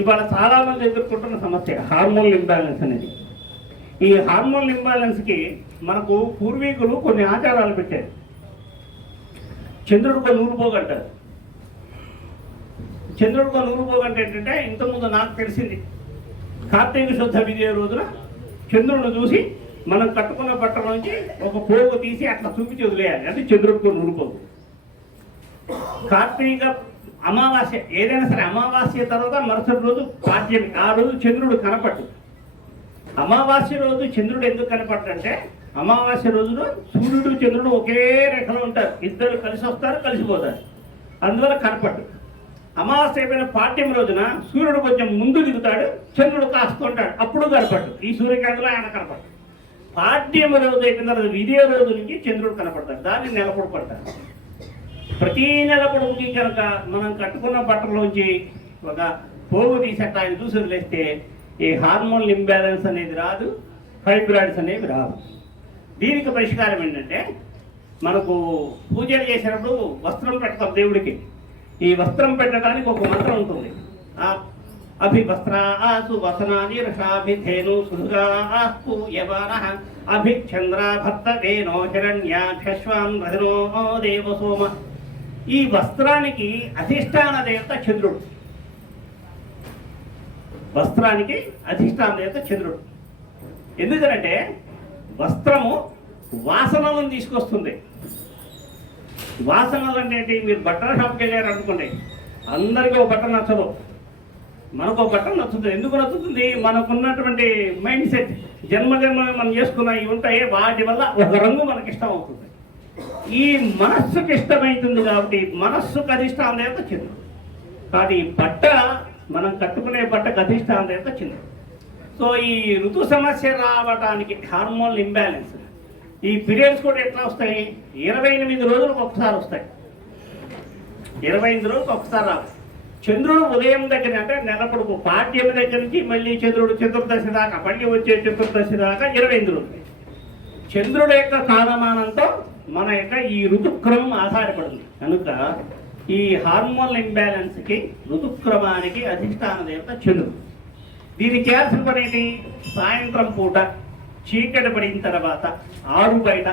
ఇవాళ చాలామంది ఎదుర్కొంటున్న సమస్య హార్మోన్ ఇంబ్యాలెన్స్ అనేది. ఈ హార్మోన్ ఇంబ్యాలెన్స్కి మనకు పూర్వీకులు కొన్ని ఆచారాలు పెట్టారు. చంద్రుడికో నూరుపోగంటారు. చంద్రుడికో నూరుపోగంట ఏంటంటే, ఇంతకుముందు నాకు తెలిసింది, కార్తీక శుద్ధ విజయ రోజున చంద్రుడిని చూసి మనం కట్టుకున్న బట్టల నుంచి ఒక పోగు తీసి అట్లా చూపించి వదిలేయాలి. అంటే చంద్రుడికో నూరుపోగు. కార్తీక అమావాస్య ఏదైనా సరే అమావాస్య తర్వాత మరుసటి రోజు పాడ్యమి, ఆ రోజు చంద్రుడు కనపట్టు. అమావాస్య రోజు చంద్రుడు ఎందుకు కనపడ్డంటే, అమావాస్య రోజున సూర్యుడు చంద్రుడు ఒకే రేఖలో ఉంటారు, ఇద్దరు కలిసి వస్తారు కలిసిపోతారు, అందువల్ల కనపట్టు. అమావాస్య అయిపోయిన పాడ్యమి రోజున సూర్యుడు కొంచెం ముందు దిగుతాడు, చంద్రుడు కాస్తుంటాడు, అప్పుడు కనపట్టు. ఈ సూర్యకాంతిలో ఆయన కనపట్టు. పాడ్యమి రోజు అయిపోయిన తర్వాత విజయ రోజు నుంచి చంద్రుడు కనపడతాడు, దాన్ని నెలపొడు పడతారు. ప్రతీ నెల పొడుగుకి కనుక మనం కట్టుకున్న బట్టలోంచి ఒక పోగు తీసేట ఆయన చూసి వదిలేస్తే ఈ హార్మోన్ ఇంబ్యాలెన్స్ అనేది రాదు, ఫైబ్రాయిడ్స్ అనేవి రాదు. దీనికి పరిష్కారం ఏంటంటే, మనకు పూజలు చేసినప్పుడు వస్త్రం పెడతాం దేవుడికి. ఈ వస్త్రం పెట్టడానికి ఒక మంత్రం ఉంటుంది. అభివస్త్రాసు వసనాని రషాభిధేను సుధురాస్తు యవనః అభిచంద్ర భర్తవేనో హిరణ్యాభ్యశ్వాన్ రథనో దేవసోమ. ఈ వస్త్రానికి అధిష్టాన దేవత చంద్రుడు. వస్త్రానికి అధిష్టాన దేవత చంద్రుడు. ఎందుకంటే వస్త్రము వాసనలను తీసుకొస్తుంది. వాసనలు అంటే ఏంటి? మీరు బట్టల షాప్కి వెళ్ళారు అనుకోండి, అందరికీ ఒక బట్ట నచ్చదు, మనకు ఒక బట్ట నచ్చుతుంది. ఎందుకు నచ్చుతుంది? మనకున్నటువంటి మైండ్ సెట్, జన్మజన్మ మనం చేసుకున్న ఇవి ఉంటాయి, వాటి వల్ల ఒక రంగు మనకి ఇష్టం అవుతుంది. ఈ మనస్సుకి ఇష్టమవుతుంది కాబట్టి మనస్సుకు అధిష్టానం దేవత చంద్రుడు. కాబట్టి ఈ బట్ట మనం కట్టుకునే బట్టకు అధిష్టానం దేవత చంద్రుడు. సో ఈ ఋతు సమస్య రావడానికి హార్మోన్ ఇంబ్యాలెన్స్, ఈ పీరియడ్స్ కూడా ఎట్లా వస్తాయి? 28 రోజులకు ఒకసారి వస్తాయి. 25 రోజులకు ఒకసారి రావు. చంద్రుడు ఉదయం దగ్గర అంటే నెలపడుకు పాడ్యమి దగ్గర నుంచి మళ్ళీ చంద్రుడు చతుర్దశి దాకా, మళ్ళీ వచ్చే చతుర్దశి దాకా 25 రోజులు. చంద్రుడు యొక్క కాలమానంతో మన యొక్క ఈ ఋతుక్రమం ఆధారపడింది కనుక ఈ హార్మోన్ ఇంబ్యాలెన్స్కి ఋతుక్రమానికి అధిష్టాన దేవత చంద్రుడు. దీనికి చేయాల్సిన పని ఏంటి? సాయంత్రం పూట చీకటి పడిన తర్వాత ఆరు బయట,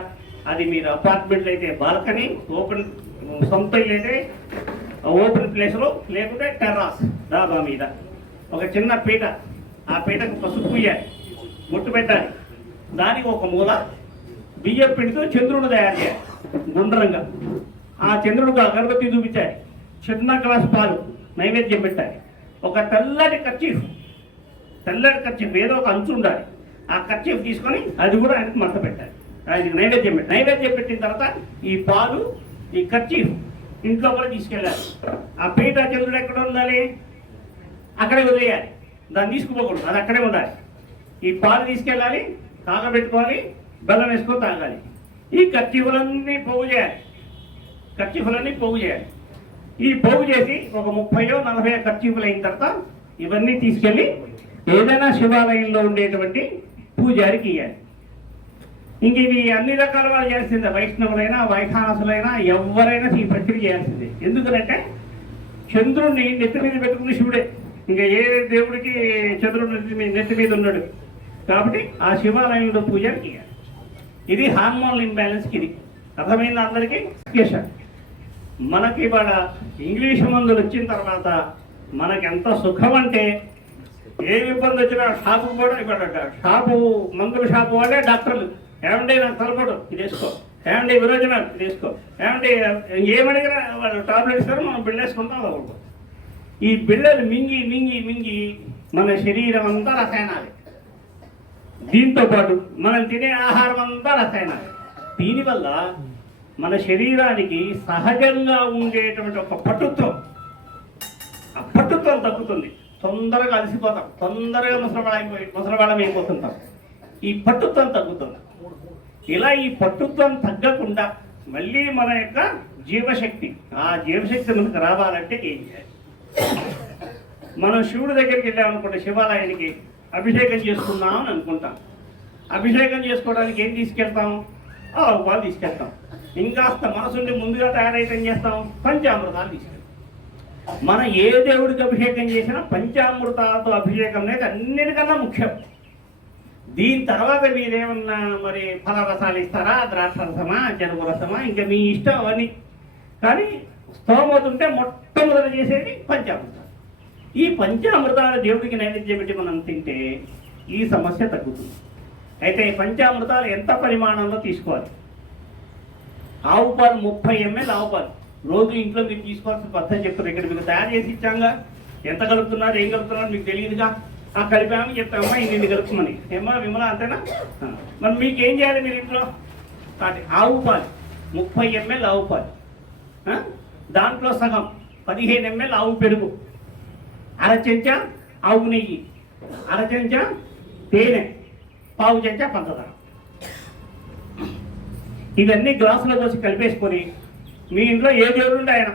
అది మీరు అపార్ట్మెంట్లు అయితే బాల్కనీ, ఓపెన్ సొంత అయితే ఓపెన్ ప్లేస్లో, లేకుంటే టెర్రాస్ డాబా మీద ఒక చిన్న పీట, ఆ పీటకు పసుపు పూయాలి, ముట్టు పెట్టాలి. దానికి ఒక మూల బియ్యం పిండితో చంద్రుడు తయారు చేయాలి గుండ్రంగా. ఆ చంద్రుడికి అగరబత్తి చూపించాలి, చిన్న గ్లాస్ పాలు నైవేద్యం పెట్టాలి. ఒక తెల్లటి కర్చీఫ్ ఏదో ఒక అంచు ఉండాలి. ఆ కర్చీఫ్ తీసుకొని అది కూడా ఆయనకు మడత పెట్టాలి. ఆయనకి నైవేద్యం పెట్టిన తర్వాత ఈ పాలు, ఈ కర్చీఫ్ ఇంట్లో కూడా తీసుకెళ్ళాలి. ఆ పీట చంద్రుడు ఎక్కడ ఉండాలి? అక్కడే వదిలేయాలి, దాన్ని తీసుకుపోకూడదు, అది అక్కడే ఉండాలి. ఈ పాలు తీసుకెళ్ళాలి, కాగబెట్టుకోవాలి, బెల్లం వేసుకొని తాగాలి. ఈ కర్చీఫులన్నీ పోగు చేయాలి. ఈ పోగు చేసి ఒక 30-40 కర్చీఫులు అయిన తర్వాత ఇవన్నీ తీసుకెళ్ళి ఏదైనా శివాలయంలో ఉండేటువంటి పూజారికి ఇవ్వాలి. ఇంక ఇవి అన్ని రకాల వాళ్ళు చేయాల్సిందే, వైష్ణవులైనా వైఖానసులైనా ఎవరైనా ఈ ప్రక్రియ చేయాల్సిందే. ఎందుకంటే చంద్రుడిని నెత్తి మీద పెట్టుకున్న శివుడే, ఇంకా ఏ దేవుడికి చంద్రుడు నెత్తి మీద ఉన్నాడు కాబట్టి ఆ శివాలయంలో పూజారికి ఇవ్వాలి. ఇది హార్మోన్ ఇంబ్యాలెన్స్కి. ఇది అర్థమైంది అందరికీ? మనకి ఇవాళ ఇంగ్లీష్ మందులు వచ్చిన తర్వాత మనకి ఎంత సుఖం అంటే, ఏ ఇబ్బంది వచ్చినా షాపు కూడా ఇవాళ మందుల షాపు వాళ్ళే డాక్టర్లు, ఏమంటే నాకు తలపడు ఇది వేసుకో, ఏమంటే విరోచనాలు ఇది వేసుకో, ఏమంటే ఏమడిగినా వాళ్ళు టాబ్లెట్ ఇస్తారు, మనం బిళ్ళ వేసుకుంటాం. అవ్వకూడదు. ఈ బిళ్ళలు మింగి మింగి మింగి మన శరీరం అంతా రసాయనాలే. దీంతో పాటు మనం తినే ఆహారం అంతా రసాయనాలే. దీనివల్ల మన శరీరానికి సహజంగా ఉండేటువంటి ఒక పటుత్వం తగ్గుతుంది. తొందరగా అలసిపోతాం, తొందరగా ముసలవాళ్ళం అయిపోతుంటాం. ఈ పటుత్వం తగ్గుతుంది. ఇలా ఈ పటుత్వం తగ్గకుండా మళ్ళీ మన యొక్క జీవశక్తి, ఆ జీవశక్తి మనకు రావాలంటే ఏం చేయాలి? మనం శివుడి దగ్గరికి వెళ్ళామనుకుంటే, శివాలయానికి అభిషేకం చేసుకుందాం అని అనుకుంటాం. అభిషేకం చేసుకోవడానికి ఏం తీసుకెళ్తాం? పాలు తీసుకెళ్తాం. ఇంకాస్త మనసుండి ముందుగా తయారైతే ఏం చేస్తాం? పంచామృతాలు తీసుకెళ్తాం. మనం ఏ దేవుడికి అభిషేకం చేసినా పంచామృతాలతో అభిషేకం అనేది అన్నిటికన్నా ముఖ్యం. దీని తర్వాత మీరేమన్నా మరి ఫలరసాలు ఇస్తారా, ద్రాక్ష రసమా, చెరుకు రసమా, ఇంకా మీ ఇష్టం అవన్నీ. కానీ స్తోమత ఉంటే మొట్టమొదటి చేసేది పంచామృతాలు. ఈ పంచామృతాలు దేవుడికి నైవేద్యం పెట్టి మనం తింటే ఈ సమస్య తగ్గుతుంది. అయితే పంచామృతాలు ఎంత పరిమాణంలో తీసుకోవాలి? ఆవు పాలు 30 ml ఆవు పాలు రోజు ఇంట్లో మీరు తీసుకోవాల్సిన పద్ధతి చెప్తారు. ఇక్కడ మీకు తయారు చేసి ఇచ్చాంగా, ఎంత కలుపుతున్నారు, ఏం కలుపుతున్నారు మీకు తెలియదుగా. ఆ కలిపాము చెప్తామమ్మా, ఇన్ని కలుపుమని. ఏమా విమల అంతేనా? మరి మీకు ఏం చేయాలి మీరు ఇంట్లో? ఆవు పాలు 30 ml ఆవు పాలు, దాంట్లో సగం 15 ml ఆవు పెరుగు, అర చెంచా ఆవు నెయ్యి, అర చెంచా తేనె, పావు చెంచా పంచదార. ఇవన్నీ గ్లాసులో పోసి కలిపేసుకొని మీ ఇంట్లో ఏ దేవుడు ఉంటే ఆయన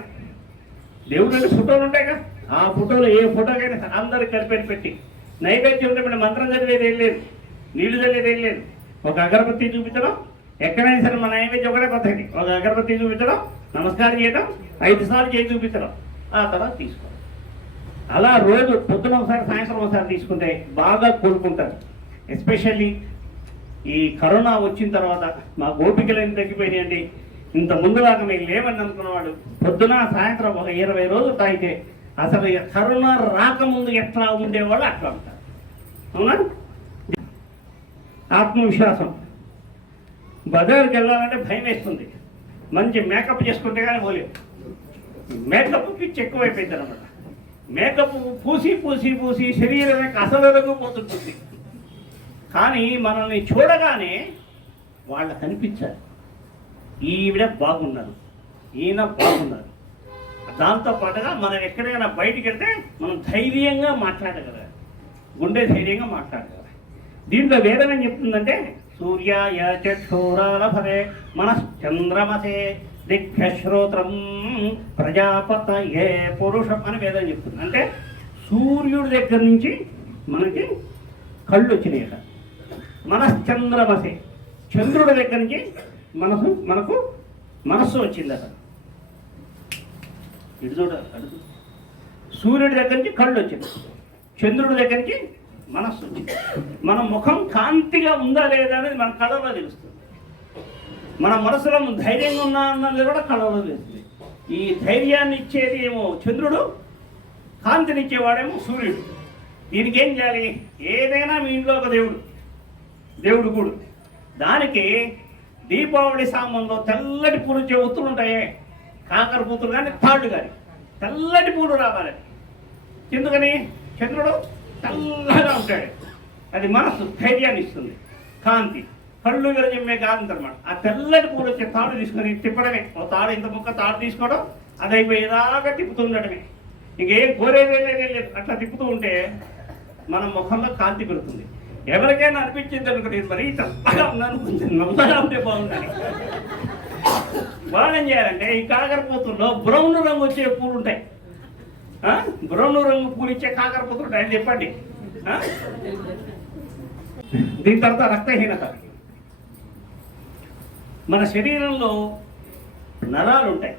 దేవుడు అంటే ఫోటోలు ఉంటాయి కదా, ఆ ఫోటోలు ఏ ఫోటోకైనా అందరికి కలిపి పెట్టి నైవేద్యం ఉంటే మంత్రం చదివేది ఏం లేదు, నీళ్లు చదివేది ఏం లేదు. ఒక అగరబత్తి చూపించడం, ఎక్కడైనా సరే మన నైవేద్యం ఒకటే పద్ధతి. ఒక అగరబత్తి చూపించడం, నమస్కారం చేయడం, 5 సార్లు చేసి చూపించడం, ఆ తర్వాత తీసుకోవాలి. అలా రోజు పొద్దున ఒకసారి సాయంత్రం ఒకసారి తీసుకుంటే బాగా కోలుకుంటారు. ఎస్పెషల్లీ ఈ కరోనా వచ్చిన తర్వాత మా ఓపికలన్నీ తగ్గిపోయినాయండి. ఇంత ముందులాగా మేము లేవని అనుకున్నవాడు పొద్దున సాయంత్రం ఒక 20 రోజులు తాగితే అసలు కరోనా రాకముందు ఎట్లా ఉండేవాళ్ళు అట్లా ఉంటారు. అవునా? ఆత్మవిశ్వాసం. బజార్కి వెళ్ళాలంటే భయం వేస్తుంది. మంచి మేకప్ చేసుకుంటే కానీ పోలేదు. మేకప్ పిచ్చి ఎక్కువైపోయింది అనమాట. మేకప్ పూసి పూసి పూసి శరీరానికి అసలు పోతుంటుంది. కానీ మనల్ని చూడగానే వాళ్ళకి కనిపించాలి, ఈవిడ బాగున్నారు, ఈయన బాగున్నారు. దాంతోపాటుగా మనం ఎక్కడైనా బయటికి వెళ్తే మనం ధైర్యంగా మాట్లాడగలగాలి, గుండె ధైర్యంగా మాట్లాడగలగాలి. దీంట్లో వేదం ఏం చెప్తుందంటే సూర్యాయ చక్షురాలభరే మనశ్చంద్రమసే దిగ్శ్రోత్రం ప్రజాపతయే పురుషం అని వేదం చెప్తుంది. అంటే సూర్యుడి దగ్గర నుంచి మనకి కళ్ళు వచ్చినాయట. మనశ్చంద్రమసే, చంద్రుడి దగ్గర నుంచి మనకు మనస్సు వచ్చిందట. ఇటు చూడ అడుగు. సూర్యుడి దగ్గర నుంచి కళ్ళు వచ్చింది, చంద్రుడి దగ్గర నుంచి మనస్సు వచ్చింది. మన ముఖం కాంతిగా ఉందా లేదా అనేది మన కళ్ళలో తెలుస్తుంది. మన మనసులో ధైర్యంగా ఉన్నా అన్నది కూడా కళ్ళలో తెలుస్తుంది. ఈ ధైర్యాన్ని ఇచ్చేది ఏమో చంద్రుడు, కాంతినిచ్చేవాడేమో సూర్యుడు. దీనికి ఏం చేయాలి? ఏదైనా మీ ఇంట్లో ఒక దేవుడు కూడా దానికి దీపావళి సామాన్లో తెల్లటి పూలు ఒత్తులు ఉంటాయే, కాకర పూతులు కానీ తాళ్ళు కానీ తెల్లటి పూలు రావాలి. ఎందుకని? చంద్రుడు తెల్లగా ఉంటాడు, అది మనసు ధైర్యాన్ని ఇస్తుంది, కాంతి, కళ్ళు విరజిమ్మే కాంతి అనమాట. ఆ తెల్లటి పూలు వచ్చే తాడు తీసుకొని తిప్పడమే. ఓ తాడు ఇంత ముక్క తాడు తీసుకోవడం, అది అయిపోయేదాకా తిప్పుతూ ఉండడమే, ఇంకేం కోరేది లేదు. అట్లా తిప్పుతూ ఉంటే మన ముఖంలో కాంతి పెరుగుతుంది. ఎవరికైనా అనిపించింది అనుకుంటే మరీ చల్లగా ఉన్నాను, కొంచెం నల్లగా ఉంటే బాగుంటుంది. వాళ్ళు ఏం చేయాలంటే ఈ కాకరపూతుల్లో బ్రౌన్ రంగు వచ్చే పూలు ఉంటాయి, బ్రౌన్ రంగు పూలు ఇచ్చే కాకరపూతులు ఉంటాయి అని చెప్పండి. దీని తర్వాత రక్తహీనత. మన శరీరంలో నరాలు ఉంటాయి.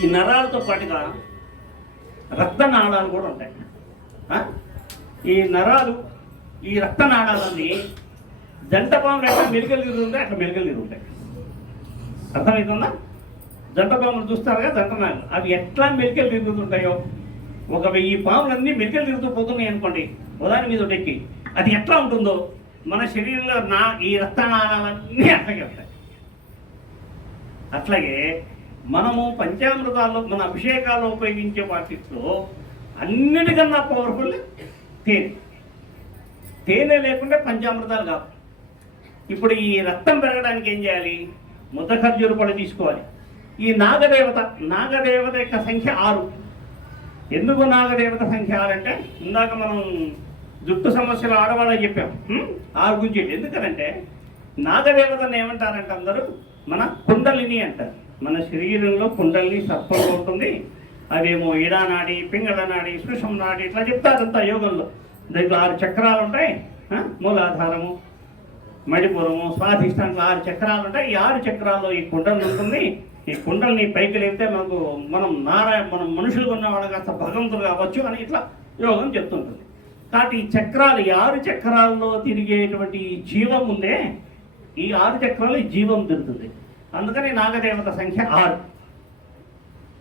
ఈ నరాలతో పాటుగా రక్తనాళాలు కూడా ఉంటాయి. ఈ నరాలు, ఈ రక్తనాళాలన్నీ జంటపాములు ఎట్లా మెలికలు తిరుగుతుంటాయి, అట్లా మెలికలు తిరుగుతాయి. అర్థమవుతుందా? జంటపాములు చూస్తారుగా, జంటనాళాలు, అవి ఎట్లా మెలికలు తిరుగుతుంటాయో, ఒక 1000 పాములన్నీ మెలికలు తిరుగుతూ పోతున్నాయి అనుకోండి ఉదాహరణ మీద ఎక్కి, అది ఎట్లా ఉంటుందో మన శరీరంలో ఈ రక్తనాళాలన్నీ అట్లాగే ఉంటాయి. అట్లాగే మనము పంచామృతాల్లో మన అభిషేకాల్లో ఉపయోగించే వాటిలో అన్నిటికన్నా పవర్ఫుల్ తేనె లేకుండా పంచామృతాలు కావు. ఇప్పుడు ఈ రక్తం పెరగడానికి ఏం చేయాలి? ముద్ద ఖర్జూర పళ్ళు తీసుకోవాలి. ఈ నాగదేవత యొక్క సంఖ్య 6. ఎందుకు నాగదేవత సంఖ్య 6 అంటే ఇందాక మనం జుట్టు సమస్యలు ఆడవాళ్ళకి చెప్పాం 6 గురించి. ఎందుకనంటే నాగదేవతను ఏమంటారంటే అందరూ మన కుండలిని అంటారు. మన శరీరంలో కుండలిని సర్పంలో ఉంటుంది. అవేమో ఈడానాడి, పింగళనాడి, సుషుమ్నా నాడి ఇట్లా చెప్తారంతా యోగంలో. దాంట్లో 6 చక్రాలు ఉంటాయి. మూలాధారము, మణిపురము, స్వాధిష్టానంలో 6 చక్రాలు ఉంటాయి. ఈ 6 చక్రాల్లో ఈ కుండలి ఉంటుంది. ఈ కుండల్ని పైకి లేపితే మనం మనుషులు ఉన్న వాళ్ళు కాస్త భగవంతులు కావచ్చు అని ఇట్లా యోగం చెప్తుంటుంది. కాబట్టి ఈ చక్రాలు, ఈ 6 చక్రాల్లో తిరిగేటువంటి జీవం ఉందే, ఈ 6 చక్రాలు జీవం తిరుగుతుంది. అందుకని నాగదేవత సంఖ్య 6.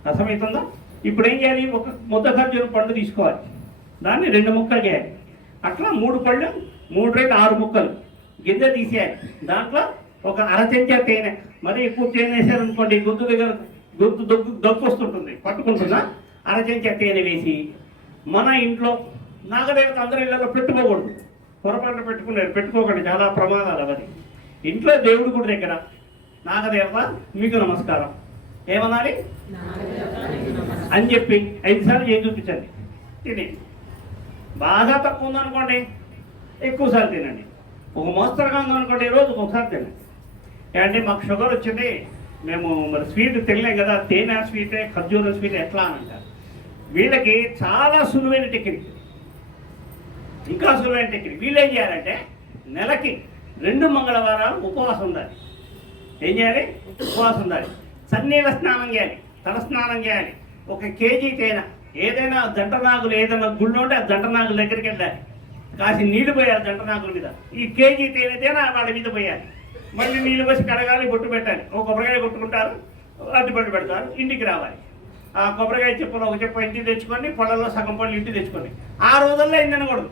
అర్థమవుతుందా? ఇప్పుడు ఏం చేయాలి? ఒక ముద్ద ఖర్జూరం పండు తీసుకోవాలి, దాన్ని 2 ముక్కలు చేయాలి. అట్లా 3 పళ్ళు, 3 2 6 ముక్కలు గింజ తీసేయాలి. దాంట్లో ఒక అరచెంచా తేనె, మరీ ఎక్కువ తేనె వేసారనుకోండి గొంతు దగ్గర దగ్గు వస్తుంటుంది, పట్టుకుంటున్నా. అరచెంచా తేనె వేసి మన ఇంట్లో నాగదేవత అందరి ఇళ్ళలో పెట్టుకోకూడదు, పొరపాటు పెట్టుకోకండి, చాలా ప్రమాదాలు అవన్నీ. ఇంట్లో దేవుడి గుడి దగ్గర నాగదేవత మీకు నమస్కారం ఏమనాలి అని చెప్పి 5 సార్లు చేసి చూపించండి. తిని బాగా తక్కువ ఉందనుకోండి ఎక్కువసార్లు తినండి, ఒక మోస్తరుగా ఉందనుకోండి రోజుకు ఒకసారి తినండి. అంటే మాకు షుగర్ వచ్చింది, మేము మరి స్వీట్ తినలేం కదా, తేనె స్వీటే ఖర్జూరం స్వీట్ ఎట్లా అని అంటారు. వీళ్ళకి చాలా సులువైన టెక్నిక్, ఇంకా సులువైన టెక్నిక్. వీళ్ళు ఏం చేయాలంటే నెలకి 2 మంగళవారాలు ఉపవాసం ఉండాలి. ఏం చేయాలి? ఉపవాసం ఉండాలి. సన్నీళ్ళ స్నానం చేయాలి, తల స్నానం చేయాలి. 1 కేజీ తేనె, ఏదైనా జంటనాగులు ఏదైనా గుళ్ళు ఉంటే ఆ జంటనాగుల దగ్గరికి వెళ్ళాలి, కాసి నీళ్లు పోయాలి జంటనాగుల మీద. ఈ కేజీ తేనె వాళ్ళ మీద పోయాలి. మళ్ళీ నీళ్ళు పోసి కడగాలి, బొట్టు పెట్టాలి. ఒక కొబ్బరికాయ కొట్టుకుంటారు, అడ్డుపట్టు పెడతారు, ఇంటికి రావాలి. ఆ కొబ్బరికాయ చెప్పులు ఒక చెప్ప ఇంటికి తెచ్చుకొని, పళ్ళల్లో సగం పళ్ళు ఇంటికి తెచ్చుకొని ఆ రోజుల్లో ఏం తినకూడదు,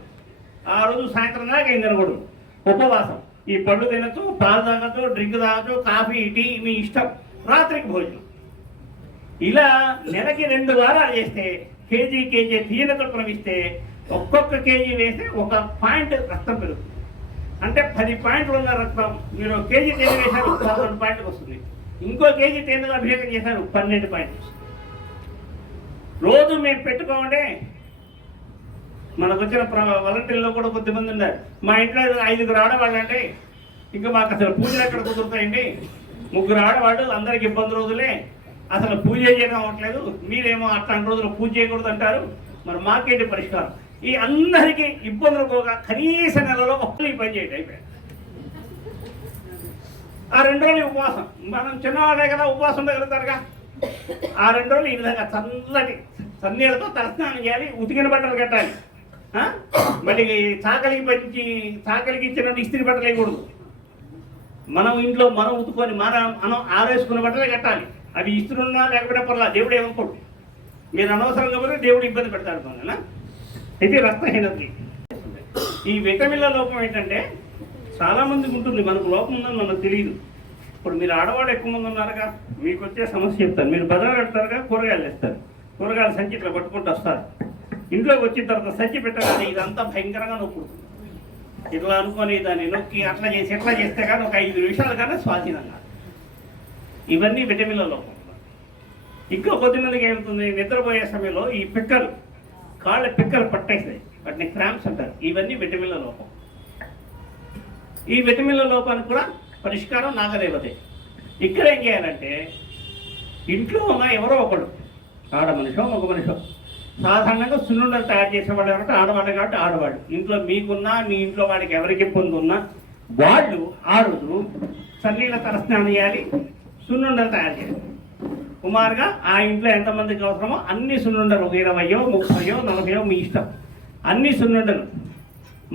ఆ రోజు సాయంత్రం దాకా ఏం తినకూడదు, ఉపవాసం. ఈ పళ్ళు తినచ్చు, పాలు తాగచ్చు, డ్రింక్ తాగచ్చు, కాఫీ టీ మీ ఇష్టం, రాత్రికి భోజనం. ఇలా నెలకి 2 వారాలు చేస్తే కేజీ తీయన చొప్పున ఇస్తే ఒక్కొక్క కేజీ వేస్తే 1 పాయింట్ రక్తం పెరుగుతుంది. అంటే 10 పాయింట్లు ఉన్న రక్తం మీరు 1 కేజీ తేనె వేశారు 11 పాయింట్లకు వస్తుంది. ఇంకో కేజీ తేనెలో అభిషేకం చేశారు 12 పాయింట్లు వస్తుంది. రోజు మేము పెట్టుకోమంటే మనకు వచ్చిన వాలంటీర్లో కూడా కొద్దిమంది ఉన్నారు. మా ఇంట్లో 5 ఆడవాళ్ళు అంటే ఇంకా మాకు అసలు పూజలు ఎక్కడ కుదురుతాయండి, 3 ఆడవాళ్ళు అందరికి ఇబ్బంది రోజులే, అసలు పూజ చేయడం అవ్వట్లేదు, మీరేమో అట్లాంటి రోజులు పూజ చేయకూడదు అంటారు. మరి మాకేంటి పరిష్కారం? ఈ అందరికీ ఇబ్బందులు పోగా కనీస నెలలో ఒక్కరికి పని చేయడం అయిపోయాడు. ఆ 2 రోజులు ఉపవాసం, మనం చిన్నవాళ్ళే కదా ఉపవాసం ఉండగలుగుతారుగా. ఆ 2 రోజులు ఈ విధంగా చల్లటి సన్నీళ్ళతో తలస్నానం చేయాలి, ఉతికిన బట్టలు కట్టాలి. మళ్ళీ చాకలికి ఇచ్చిన ఇస్త్రీ బట్టలు వేయకూడదు. మనం ఇంట్లో మనం ఉతుకొని మనం ఆరేసుకున్న బట్టలే కట్టాలి. అవి ఇస్త్రీ ఉన్నా లేకపోతే పర్లా, దేవుడు ఏమనుకోడు. మీరు అనవసరంగా పోతే దేవుడు ఇబ్బంది పెడతాడు మనల్ని. ఇది రక్తహీనత. ఈ విటమిన్ల లోపం ఏంటంటే చాలామందికి ఉంటుంది, మనకు లోపం ఉందని మనకు తెలియదు. ఇప్పుడు మీరు ఆడవాళ్ళు ఎక్కువ మంది ఉన్నారుగా, మీకు వచ్చే సమస్య చెప్తారు. మీరు బజార్ పెడతారుగా, కూరగాయలు తెస్తారు, కూరగాయల సంచి ఇట్లా పట్టుకుంటూ వస్తారు. ఇంట్లోకి వచ్చిన తర్వాత సంచి పెట్టగానే ఇదంతా భయంకరంగా నొప్పుడుతుంది. ఇట్లా అనుకొని దాన్ని నొక్కి అట్లా చేస్తే కానీ ఒక 5 నిమిషాలు కానీ స్వాధీనంగా. ఇవన్నీ విటమిన్ల లోపం. ఇంకా కొద్దిమందికి ఏమవుతుంది, నిద్రపోయే సమయంలో ఈ కాళ్ళ పిక్కలు పట్టేస్తాయి, వాటిని క్రాంప్స్ అంటారు. ఇవన్నీ విటమిన్ల లోపం. ఈ విటమిన్ల లోపానికి కూడా పరిష్కారం నాగదేవతే. ఇక్కడ ఏం చేయాలంటే ఇంట్లో ఉన్న ఎవరో ఒకళ్ళు, ఆడ మనిషో మగ మనిషో, సాధారణంగా సున్నుండలు తయారు చేసేవాళ్ళు ఎవరంటే ఆడవాళ్ళు. కాబట్టి ఆడవాళ్ళు ఇంట్లో మీకున్నా, మీ ఇంట్లో వాడికి ఎవరికి ఇబ్బంది ఉన్నా వాళ్ళు ఆ రోజు చన్నీళ్ళ తలస్నానం చేయాలి, సున్నుండలు తయారు చేయాలి. కుమారుగా ఆ ఇంట్లో ఎంతమందికి అవసరమో అన్ని సున్నుండలు, 20, 30, 40 మీ ఇష్టం, అన్ని సున్నుండలు.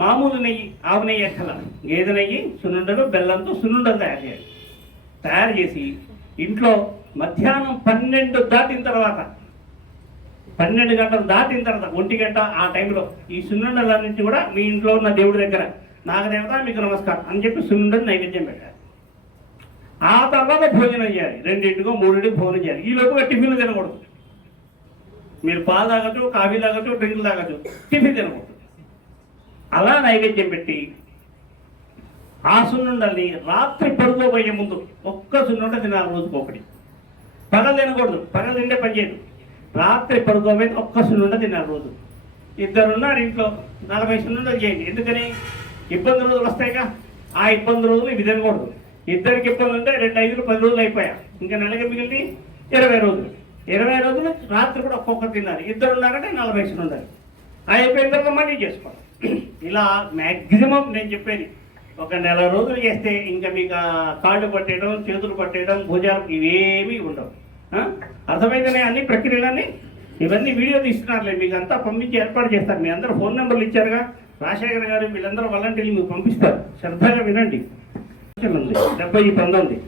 మామూలు నెయ్యి, ఆవు నెయ్యి ఎక్కల, గేదె నెయ్యి, సున్నుండలు, బెల్లంతో సున్నుండలు తయారు చేయాలి. తయారు చేసి ఇంట్లో మధ్యాహ్నం 12 దాటిన తర్వాత, 12 గంటలు దాటిన తర్వాత, 1 గంట ఆ టైంలో ఈ సున్నుండలన్నింటి కూడా మీ ఇంట్లో ఉన్న దేవుడి దగ్గర నాగదేవత మీకు నమస్కారం అని చెప్పి సున్నుండలు నైవేద్యం పెట్టాలి. ఆ తర్వాత భోజనం చేయాలి, 2 3 భోజనం చేయాలి. ఈ లోపుగా టిఫిన్లు తినకూడదు. మీరు పాలు తాగచ్చు, కాఫీ తాగచ్చు, డ్రింకులు తాగచ్చు, టిఫిన్ తినకూడదు. అలా నైవేద్యం పెట్టి ఆ సున్నుండల్ని రాత్రి పడుకోబోయే ముందు ఒక్క సున్నుండ తినాలి, రోజుకు ఒకటి. పగలు తినకూడదు, పగలు తింటే పని చేయదు. రాత్రి పడుకోబోయే ఒక్క సున్నుండ తినాలి రోజు. 2 ఉన్నారు ఇంట్లో, 40 సున్నుండలు చేయండి. ఎందుకని? ఇబ్బంది రోజులు వస్తాయిగా, ఆ ఇబ్బంది రోజులు ఇవి తినకూడదు. 2కి ఇబ్బంది ఉంటే 2 5 10 రోజులు అయిపోయా, ఇంకా నెలకి మిగిలింది 20 రోజులు. 20 రోజులు రాత్రి కూడా ఒక్కొక్కరు తినాలి. 2 ఉన్నారంటే 40 సున్నుండలు. అయిపోయిన తర్వాత మళ్ళీ చేసుకోవాలి. ఇలా మ్యాక్సిమం నేను చెప్పేది ఒక నెల రోజులు చేస్తే ఇంకా మీకు కాళ్ళు పట్టేయడం, చేతులు పట్టేయడం, భుజాలు ఇవేమీ ఉండవు. అర్థమైతేనే అన్ని ప్రక్రియలన్నీ ఇవన్నీ వీడియో తీస్తున్నారులే, మీకు అంతా పంపించి ఏర్పాటు చేస్తారు. మీ అందరూ ఫోన్ నెంబర్లు ఇచ్చారుగా, రాజశేఖర్ గారు వీళ్ళందరూ వాలంటీర్లు మీకు పంపిస్తారు. శ్రద్ధగా వినండి. 70-19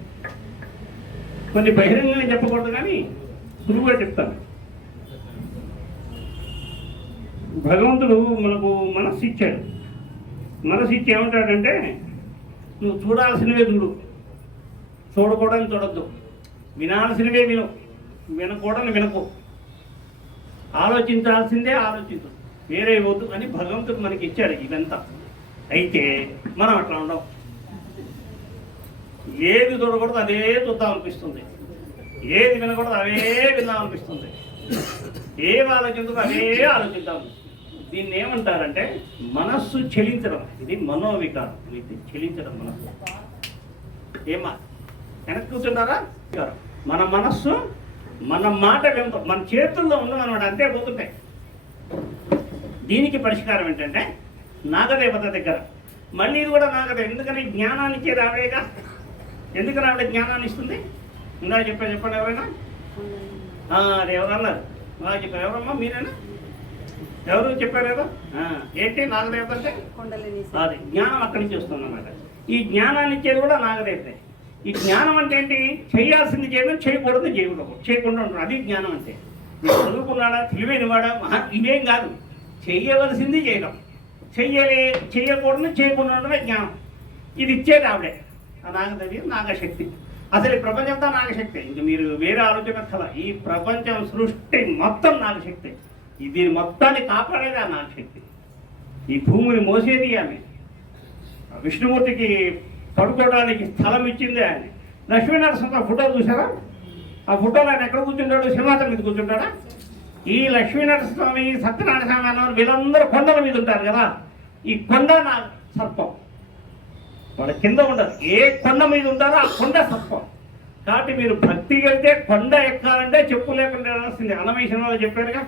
కొన్ని బహిరంగంగా చెప్పకూడదు కానీ సులువుగా చెప్తాను. భగవంతుడు మనకు మనస్సు ఇచ్చాడు. మనసు ఇచ్చి ఏమంటాడంటే, నువ్వు చూడాల్సినవే చూడు, చూడకూడని చూడొద్దు, వినాల్సినవే విను, వినకూడని వినకు, ఆలోచించాల్సిందే ఆలోచించు, వేరే వద్దు అని భగవంతుడు మనకి ఇచ్చాడు ఇదంతా. అయితే మనం అట్లా ఉండవు. ఏది చూడకూడదు అదే చూద్దాం అనిపిస్తుంది, ఏది వినకూడదు అవే విందాం అనిపిస్తుంది, ఏం ఆలోచించదు అవే ఆలోచిద్దాం. దీన్ని ఏమంటారంటే మనస్సు చెలించడం. ఇది మనోవికారం. ఇది చెలించడం మనస్సు. ఏమా వెనక్కి కూర్చున్నారా? మన మనస్సు మన మాట వింటాం, మన చేతుల్లో ఉండమన్నమాట, అంతే పోతుంటాయి. దీనికి పరిష్కారం ఏంటంటే నాగదేవత దగ్గర. మళ్ళీ ఇది కూడా నాగదేవ. ఎందుకని జ్ఞానాన్ని ఇచ్చేది ఆవిడేగా. ఎందుకని ఆవిడ జ్ఞానాన్ని ఇస్తుంది? ఇందా చెప్పండి ఎవరైనా. అది ఎవరన్నారు? చెప్పారు. ఎవరమ్మా? మీరేనా? ఎవరు చెప్పారు కదా? ఏంటి నాగదేవత అంటే? అది జ్ఞానం అక్కడి నుంచి వస్తుందన్నమాట. ఈ జ్ఞానాన్ని ఇచ్చేది కూడా నాగదేవతే. ఈ జ్ఞానం అంటే ఏంటి? చేయాల్సింది చేయడం, చేయకూడదు చేయకుండా ఉంటాడు. అది జ్ఞానం అంటే. మీరు చదువుకున్నాడా, తెలివైనవాడా, ఇవేం కాదు. చెయ్యవలసింది చేయడం, చెయ్యకూడదు చేయకుండా ఉండడమే జ్ఞానం. ఇది ఇచ్చేది ఆవిడే. ఆ నాగదేవి నాగశక్తి. అసలు ఈ ప్రపంచంతో నాగశక్తి. ఇంక మీరు వేరే ఆలోచన కదా. ఈ ప్రపంచం సృష్టి మొత్తం నాగశక్తి. ఇది మొత్తాన్ని కాపాడేది ఆ నాగశక్తి. ఈ భూమిని మోసేది ఆమె. విష్ణుమూర్తికి పడుకోవడానికి స్థలం ఇచ్చింది ఆయన. లక్ష్మీనరసింహ ఫోటో చూసారా? ఆ ఫోటోలో ఆయన ఎక్కడ కూర్చుంటాడు? సింహాసనం మీద కూర్చుంటాడా? ఈ లక్ష్మీనరస్వామి, సత్యనారాయణ స్వామి అన్నవారు వీళ్ళందరూ కొండల మీద ఉంటారు కదా. ఈ కొండ నా సర్పం. వాళ్ళ కింద ఉండదు. ఏ కొండ మీద ఉంటారో ఆ కొండ సర్పం. కాబట్టి మీరు భక్తి వెళ్తే కొండ ఎక్కాలంటే చెప్పు లేకుండా వెళ్ళాల్సింది. అన్నమయ్య సినిమాలో చెప్పారుగా,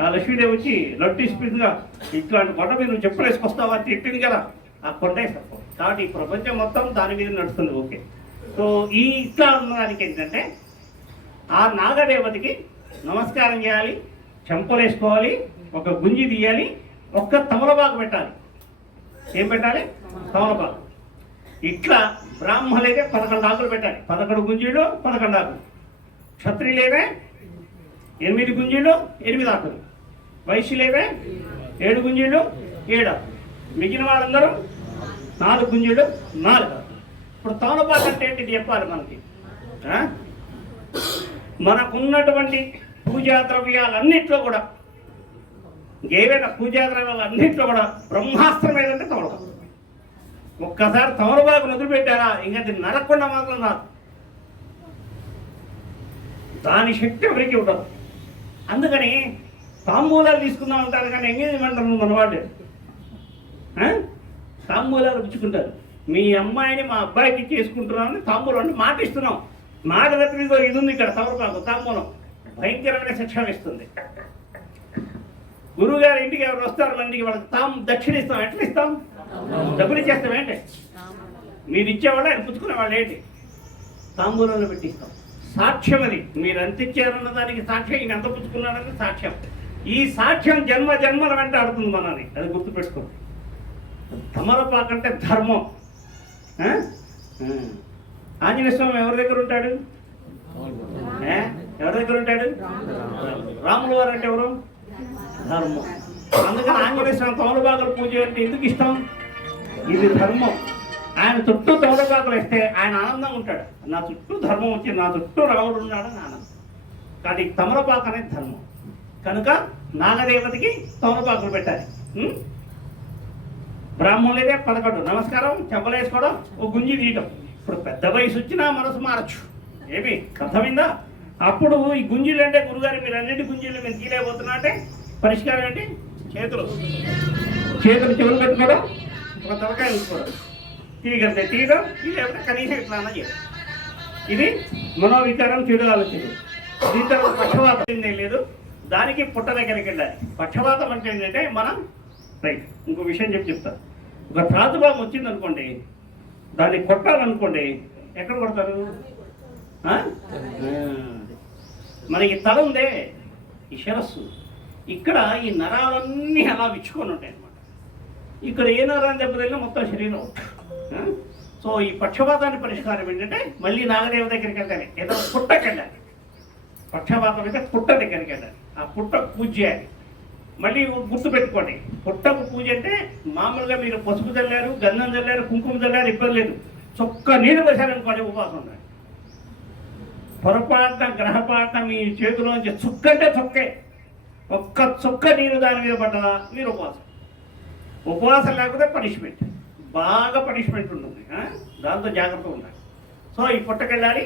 ఆ లక్ష్మీదేవి వచ్చి లడ్డు స్పీడ్గా ఇట్లాంటి కొండ మీద నువ్వు చెప్పులు వేసుకొస్తావా అని చెప్పింది కదా. ఆ కొండే సర్పం. కాబట్టి ఈ ప్రపంచం మొత్తం దాని మీద నడుస్తుంది. ఓకే. సో ఈ ఇట్లా ఉన్నదానికి ఏంటంటే ఆ నాగదేవతకి నమస్కారం చేయాలి, చెంపలు వేసుకోవాలి, ఒక గుంజి తీయాలి, ఒక్క తమలపాకు పెట్టాలి. ఏం పెట్టాలి? తమలపాకు. ఇట్లా బ్రాహ్మణులైతే 11 ఆకులు పెట్టాలి. 11 గుంజీలు 11 ఆకులు. క్షత్రియులేవే 8 గుంజీలు 8 ఆకులు. వైశ్యులేవే 7 గుంజీలు 7 ఆకులు. మిగిలిన వాళ్ళందరూ 4 గుంజీలు 4 ఆకులు. ఇప్పుడు తమలపాకు అంటే ఏంటి చెప్పాలి మనకి. మనకున్నటువంటి పూజా ద్రవ్యాలన్నింటిలో కూడా, ఏవైనా పూజా ద్రవ్యాలన్నింటిలో కూడా బ్రహ్మాస్త్రం ఏదంటే తమలపాకు. ఒక్కసారి తమలపాకు వదిలిపెట్టారా ఇంకా అది నరకుండా మాత్రం రాదు. దాని శక్తి ఎవరికి ఉండదు. అందుకని తాంబూలాలు తీసుకుందాం అంటారు కానీ ఎంగేజ్మెంట్ మన వాళ్ళు తాంబూలాలు పుచ్చుకుంటారు. మీ అమ్మాయిని మా అబ్బాయికి చేసుకుంటున్నామని తాంబూలం అంటే మాట ఇస్తున్నాం. మాట తప్పిదో ఇది ఉంది ఇక్కడ తమలపాకు తాంబూలం భయంకరమైన శిక్షణ ఇస్తుంది. గురువుగారు ఇంటికి ఎవరు వస్తారు మందికి, వాళ్ళకి దక్షిణ ఇస్తాం. ఎట్లా ఇస్తాం? డబ్బులు ఇచ్చేస్తాం ఏంటి? మీరు ఇచ్చేవాళ్ళు ఆయన పుచ్చుకునేవాళ్ళు ఏంటి? తాంబూలంలో పెట్టిస్తాం. సాక్ష్యం అది. మీరు ఎంత ఇచ్చారన్న దానికి సాక్ష్యం, ఈయన ఎంత పుచ్చుకున్నాడని సాక్ష్యం. ఈ సాక్ష్యం జన్మ జన్మల వెంట ఆడుతుంది మనని. అది గుర్తుపెట్టుకోండి. తమలపాకు అంటే ధర్మం. ఆంజనేయ స్వామి ఎవరి దగ్గర ఉంటాడు? ఎవరి దగ్గర ఉంటాడు? రాముల వారు అంటే ఎవరు? ధర్మం. అందుకని ఆంజనేయ స్వామి తమలపాకుల పూజ అంటే ఎందుకు ఇష్టం? ఇది ధర్మం. ఆయన చుట్టూ తమలపాకులు వేస్తే ఆయన ఆనందంగా ఉంటాడు. నా చుట్టూ ధర్మం వచ్చి నా చుట్టూ రాముడు ఉన్నాడని ఆనందం. కానీ తమలపాకు అనేది ధర్మం. కనుక నాగదేవతకి తమలపాకులు పెట్టాలి. బ్రాహ్మణులైతే 11 నమస్కారం, చెంపలేసుకోవడం, ఓ గుంజి తీయటం. ఇప్పుడు పెద్ద వయసు వచ్చినా మనసు మారచ్చు. ఏమి అర్థమైందా? అప్పుడు ఈ గుంజీలు అంటే గురుగారు మీరు అన్నింటి గుంజీలు మీరు తీయలేకపోతున్నా అంటే పరిష్కారం ఏంటి? చేతులు చెవులు పెట్టుకోవడం, ఒక తలకాయ ఉంచుకోవడం, తీయగలితే తీయడం, లేకపోతే కనీసం ఇట్లా అన్న చేయడం. ఇది మనోవికారం, చెడు ఆలోచన. దీంతో పక్షవాతం ఏం లేదు. దానికి పుట్ట దగ్గరికి వెళ్ళాలి. పక్షవాతం అంటే ఏంటంటే మనం రైట్ ఇంకో విషయం చెప్తాను. ఒక త్రాచుపాము వచ్చిందనుకోండి, దాన్ని కొట్టాలనుకోండి, ఎక్కడ కొడతారు? మనకి తల ఉందే, ఈ శిరస్సు, ఇక్కడ ఈ నరాలన్నీ అలా విచ్చుకొని ఉంటాయి అన్నమాట. ఇక్కడ ఏ నరాన్ని దెబ్బతిన్నా మొత్తం శరీరం. సో ఈ పక్షపాతాన్ని పరిష్కారం ఏంటంటే మళ్ళీ నాగదేవ దగ్గరికి వెళ్ళాలి, ఏదో పుట్టకి వెళ్ళాలి. పక్షపాతం అయితే పుట్ట దగ్గరికి వెళ్ళాలి, ఆ పుట్టకు పూజ చేయాలి. మళ్ళీ గుర్తుపెట్టుకోండి, పుట్టకు పూజ అంటే మామూలుగా మీరు పసుపు చల్లారు, గంధం చల్లారు, కుంకుమ చల్లారు, ఇబ్బంది లేదు. చొక్క నీళ్ళు వేశారనుకోండి, ఉపవాసం ఉండాలి. పొరపాటున గ్రహపాటున మీ చేతిలోంచి చుక్క అంటే చుక్కే, ఒక్క చుక్క నీరు దాని మీద పడ్డదా మీరు ఉపవాసం. ఉపవాసం లేకపోతే పనిష్మెంట్, బాగా పనిష్మెంట్ ఉంటుంది. దాంతో జాగ్రత్తగా ఉండాలి. సో ఈ పుట్టకెళ్ళాలి,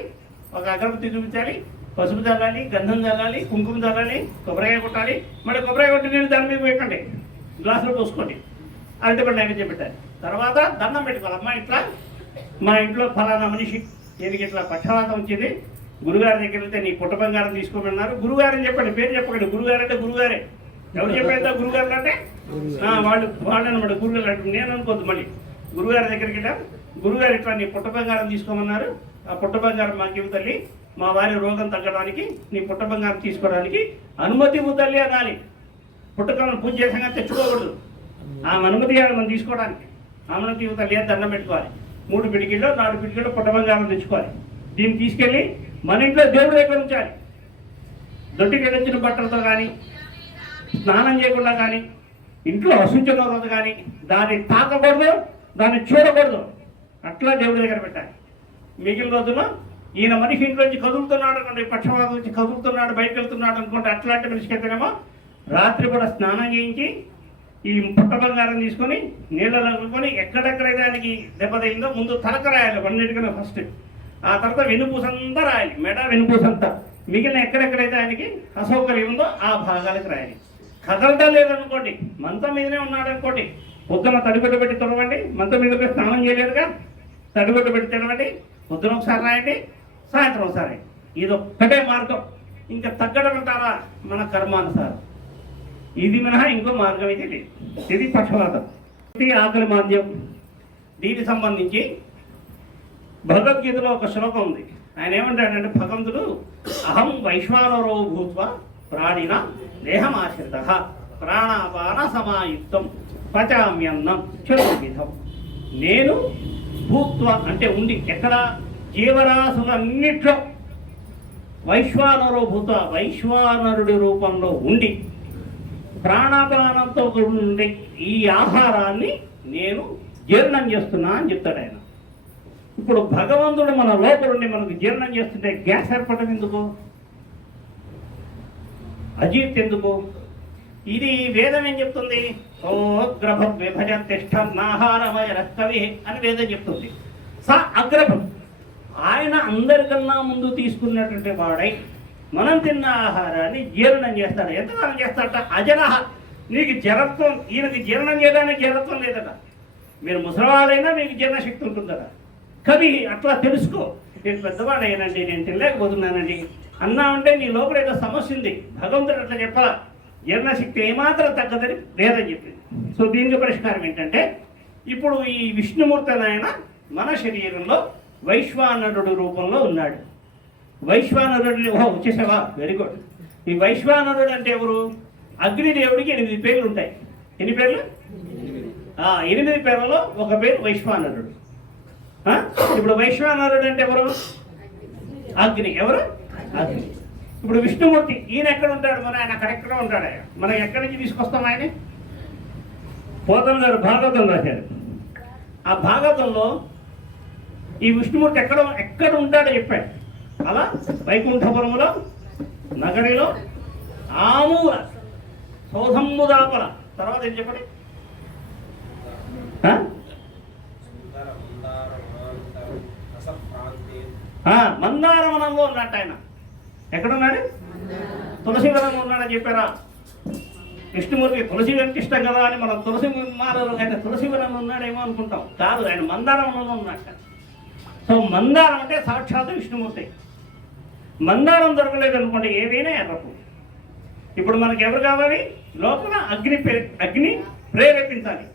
ఒక అగరబత్తి చూపించాలి, పసుపు చల్లాలి, గంధం చల్లాలి, కుంకుమ చల్లాలి, కొబ్బరికాయ కొట్టాలి. మళ్ళీ కొబ్బరికాయ కొట్టి నీళ్ళు దాని మీద పెట్టండి, గ్లాసులో పోసుకోండి, అరటిపండు నైవేద్యం పెట్టాలి. తర్వాత దండం పెట్టుకోవాలి. అమ్మ ఇట్లా మా ఇంట్లో ఫలానా మనిషి దీనికి ఇట్లా పక్షవాతం వచ్చింది, గురుగారి దగ్గర వెళ్తే నీ పుట్ట బంగారం తీసుకోమన్నారు. గురుగారని చెప్పండి, పేరు చెప్పకండి. గురుగారు అంటే గురుగారే. ఎవరు చెప్పేదా గురుగారు అంటే? వాళ్ళనమాట గురుగారు అంటే. నేను అనుకోద్దు. మళ్ళీ గురుగారి దగ్గరికి వెళ్ళాం, గురుగారు ఇట్లా నీ పుట్ట బంగారం తీసుకోమన్నారు, ఆ పుట్ట బంగారం మాకు ఇవ్వు తల్లి, మా వారి రోగం తగ్గడానికి నీ పుట్ట బంగారం తీసుకోవడానికి అనుమతి ఇవ్వు తల్లి అనాలి. పుట్టకాలను పూజ చేసాక తెచ్చుకోకూడదు, ఆ అనుమతి ఇవ్వాలి మనం తీసుకోవడానికి. అనుమతి ఇవ్వు తల్లి అని దండం పెట్టుకోవాలి. 3 పిడికిళ్ళు 4 పిడికిళ్ళు పుట్ట బంగారం తెచ్చుకోవాలి. దీన్ని తీసుకెళ్ళి మన ఇంట్లో దేవుడి దగ్గర ఉంచాలి. దొడ్డికి వచ్చిన బట్టలతో కానీ, స్నానం చేయకుండా కానీ, ఇంట్లో అశుచన రోజు కానీ దాన్ని తాకకూడదు, దాన్ని చూడకూడదు. అట్లా దేవుడి దగ్గర పెట్టాలి. మిగిలిన రోజుల్లో ఈయన మనిషి ఇంట్లోంచి కదులుతున్నాడు అనుకోండి, పక్షవాతం నుంచి కదులుతున్నాడు, బయటకు వెళ్తున్నాడు అనుకోండి, అట్లాంటి మనిషికి అయితేనేమో రాత్రి కూడా స్నానం చేయించి ఈ పుట్ట బంగారం తీసుకొని నీళ్ళలో కలుపుకొని ఎక్కడెక్కడైతే ఆయనకి దెబ్బతయిందో ముందు తలక రాయాలి అన్నిటికన్నా ఫస్ట్. ఆ తర్వాత వెనుపూసంతా రాయాలి, మెడ వెనుపూసంతా. మిగిలిన ఎక్కడెక్కడైతే ఆయనకి అసౌకర్యం ఉందో ఆ భాగాలకు రాయాలి. కదలటం లేదనుకోండి, మంచం మీదనే ఉన్నాడు అనుకోండి, పొద్దున తడిగుడ్డ పెట్టి తొడవండి. మంచం మీద స్నానం చేయలేదుగా, తడిగుడ్డ పెట్టి తినవండి. పొద్దున ఒకసారి రాయండి, సాయంత్రం ఒకసారి. ఇది ఒక్కటే మార్గం. ఇంకా తగ్గడం అంటారా మన కర్మానుసారం. ఇది మినహా ఇంకో మార్గం అయితే లేదు. ఇది పక్షవాతం. ఆకలి మాంద్యం. దీనికి సంబంధించి భగవద్గీతలో ఒక శ్లోకం ఉంది. ఆయన ఏమంటాడంటే, భగవంతుడు అహం వైశ్వానరో భూత్వ ప్రాణిన దేహమాశ్రిత ప్రాణాపాన సమాయుక్తం పచామ్యన్నం చతుర్విధం. నేను భూత్వ అంటే ఉండి, ఎక్కడ? జీవరాశులన్నిట్లో వైశ్వానరో భూత, వైశ్వానరుడి రూపంలో ఉండి ప్రాణాపానంతో ఉండి ఈ ఆహారాన్ని నేను జీర్ణం చేస్తున్నా అని చెప్తాడు ఆయన. ఇప్పుడు భగవంతుడు మన లోపలుండి మనకు జీర్ణం చేస్తుంటే గ్యాస్ ఏర్పడడం ఎందుకు? అజీర్తి ఎందుకు? ఇది వేదం ఏం చెప్తుంది? ఓ అగ్రభం విభజ తిష్టన్నాహారమయ రక్కవి అని వేదం చెప్తుంది. అగ్రభం, ఆయన అందరికన్నా ముందు తీసుకున్నటువంటి వాడై మనం తిన్న ఆహారాన్ని జీర్ణం చేస్తాడు. ఎంతకాలం చేస్తాడట? అజనహ. నీకు జరత్వం, ఈయనకి జీర్ణం చేయడానికి జరత్వం లేదట. మీరు ముసలివాళ్ళైనా మీకు జీర్ణశక్తి ఉంటుందట. కవి అట్లా తెలుసుకో. నేను పెద్దవాడైనండి, నేను తినలేకపోతున్నానండి అన్నా అంటే నీ లోపల ఏదో సమస్య ఉంది. భగవంతుడు అట్లా చెప్పాలా, జీర్ణశక్తి ఏమాత్రం తగ్గదని వేదం చెప్పింది. సో దీనికి పరిష్కారం ఏంటంటే, ఇప్పుడు ఈ విష్ణుమూర్తి ఆయన మన శరీరంలో వైశ్వానరుడు రూపంలో ఉన్నాడు. వైశ్వానరుడు వచ్చేసావా? Very good. ఈ వైశ్వానరుడు అంటే ఎవరు? అగ్నిదేవుడికి 8 పేర్లు ఉంటాయి. ఎన్ని పేర్లు? 8 పేర్లలో ఒక పేరు వైశ్వానరుడు. ఇప్పుడు వైశ్వానరుడు అంటే ఎవరు? అగ్ని. ఎవరు? అగ్ని. ఇప్పుడు విష్ణుమూర్తి ఈయన ఎక్కడ ఉంటాడు? మన ఆయన అక్కడెక్కడ ఉంటాడు. ఆయన మనం ఎక్కడి నుంచి తీసుకొస్తాం? ఆయన పోతన గారు భాగవతం రాశారు. ఆ భాగవతంలో ఈ విష్ణుమూర్తి ఎక్కడ ఉంటాడో చెప్పాడు. అలా వైకుంఠపురములో నగరిలో ఆమూల సౌధమ్ముదాపల. తర్వాత ఏం చెప్పండి? మందారవనంలో ఉన్నట్టు ఆయన. ఎక్కడున్నాడు? తులసివనంలో ఉన్నాడని చెప్పారా? విష్ణుమూర్తి తులసి వెనక ఇష్టం కదా అని మనం తులసి మాలలో ఆయన తులసివనంలో ఉన్నాడేమో అనుకుంటాం. కాదు, ఆయన మందారవనంలో ఉన్నట్ట. సో మందారం అంటే సాక్షాత్తు విష్ణుమూర్తి. మందారం దొరకలేదు అనుకోండి, ఏదైనా ఎర్రపు. ఇప్పుడు మనకి ఎవరు కావాలి? లోపల అగ్ని ప్రేరేపించాలి.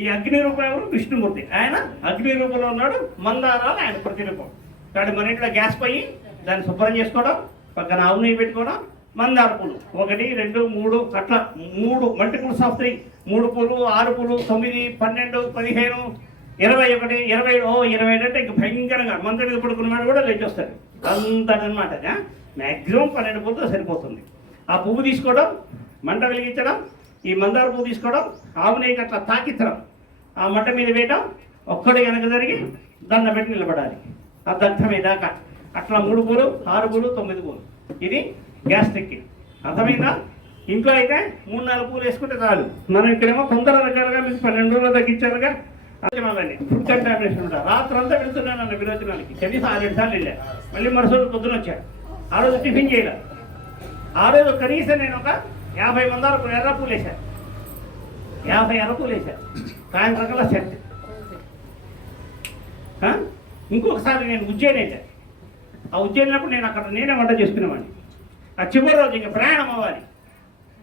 ఈ అగ్ని రూపం ఎవరు? విష్ణుమూర్తి. ఆయన అగ్ని రూపంలో ఉన్నాడు. మందారాలు ఆయన ప్రతిరూపం. కాబట్టి మన ఇంట్లో గ్యాస్ పొయ్యి దాన్ని శుభ్రం చేసుకోవడం, పక్కన ఆవు నెయ్యి పెట్టుకోవడం, మందార పూలు 1, 2, 3 అట్లా 3 మల్టిపుల్స్ ఆఫ్ 3, 3 పూలు, 6 పూలు, 9, 12, 15, 21, 20 అంటే ఇంక భయంకరంగా మంత్రి మీద పడుకున్నాడు కూడా లేచి వస్తాడు. అంతనమాట. మ్యాక్సిమం 12 పూలతో సరిపోతుంది. ఆ పువ్వు తీసుకోవడం, మంట వెలిగించడం, ఈ మందార పువ్వు తీసుకోవడం, ఆవు నెయ్యికి అట్లా తాకించడం, ఆ మంట మీద వేయడం, ఒక్కడి వెనక జరిగి దండ పెట్టి నిలబడాలి ఆ దగ్ధమేదాకా. అట్లా 3 పూలు, 6 పూలు, 9 పూలు. ఇది గ్యాస్ట్రిక్కి. అర్థమైందా? ఇంట్లో అయితే 3-4 పూలు వేసుకుంటే చాలు. మనం ఇక్కడేమో తొందర రకాలుగా మీకు 12 రోజులు తగ్గించారుగా. అదేమాలండి ఫుడ్ కంటామినేషన్ ఉంటారు. రాత్రి అంతా వెళ్తున్నాను విరోచనానికి. కనీసం 6-7 సార్లు వెళ్ళా. మళ్ళీ మరుసటి పొద్దున వచ్చా. ఆ రోజు టిఫిన్ చేయలే. ఆ రోజు కనీసం నేను ఒక 50 మందార ఎర్ర పూలు వేశాను. 50 ఎర్ర పూలు వేశాను. సాయంత్రం రకాల సెట్. ఇంకొకసారి నేను ఉజ్జయిని వేశాను. ఆ ఉజ్జయినప్పుడు నేను అక్కడ నేనే వంట చేసుకునేవాడిని. ఆ చివరి రోజు ఇంకా ప్రయాణం అవ్వాలి.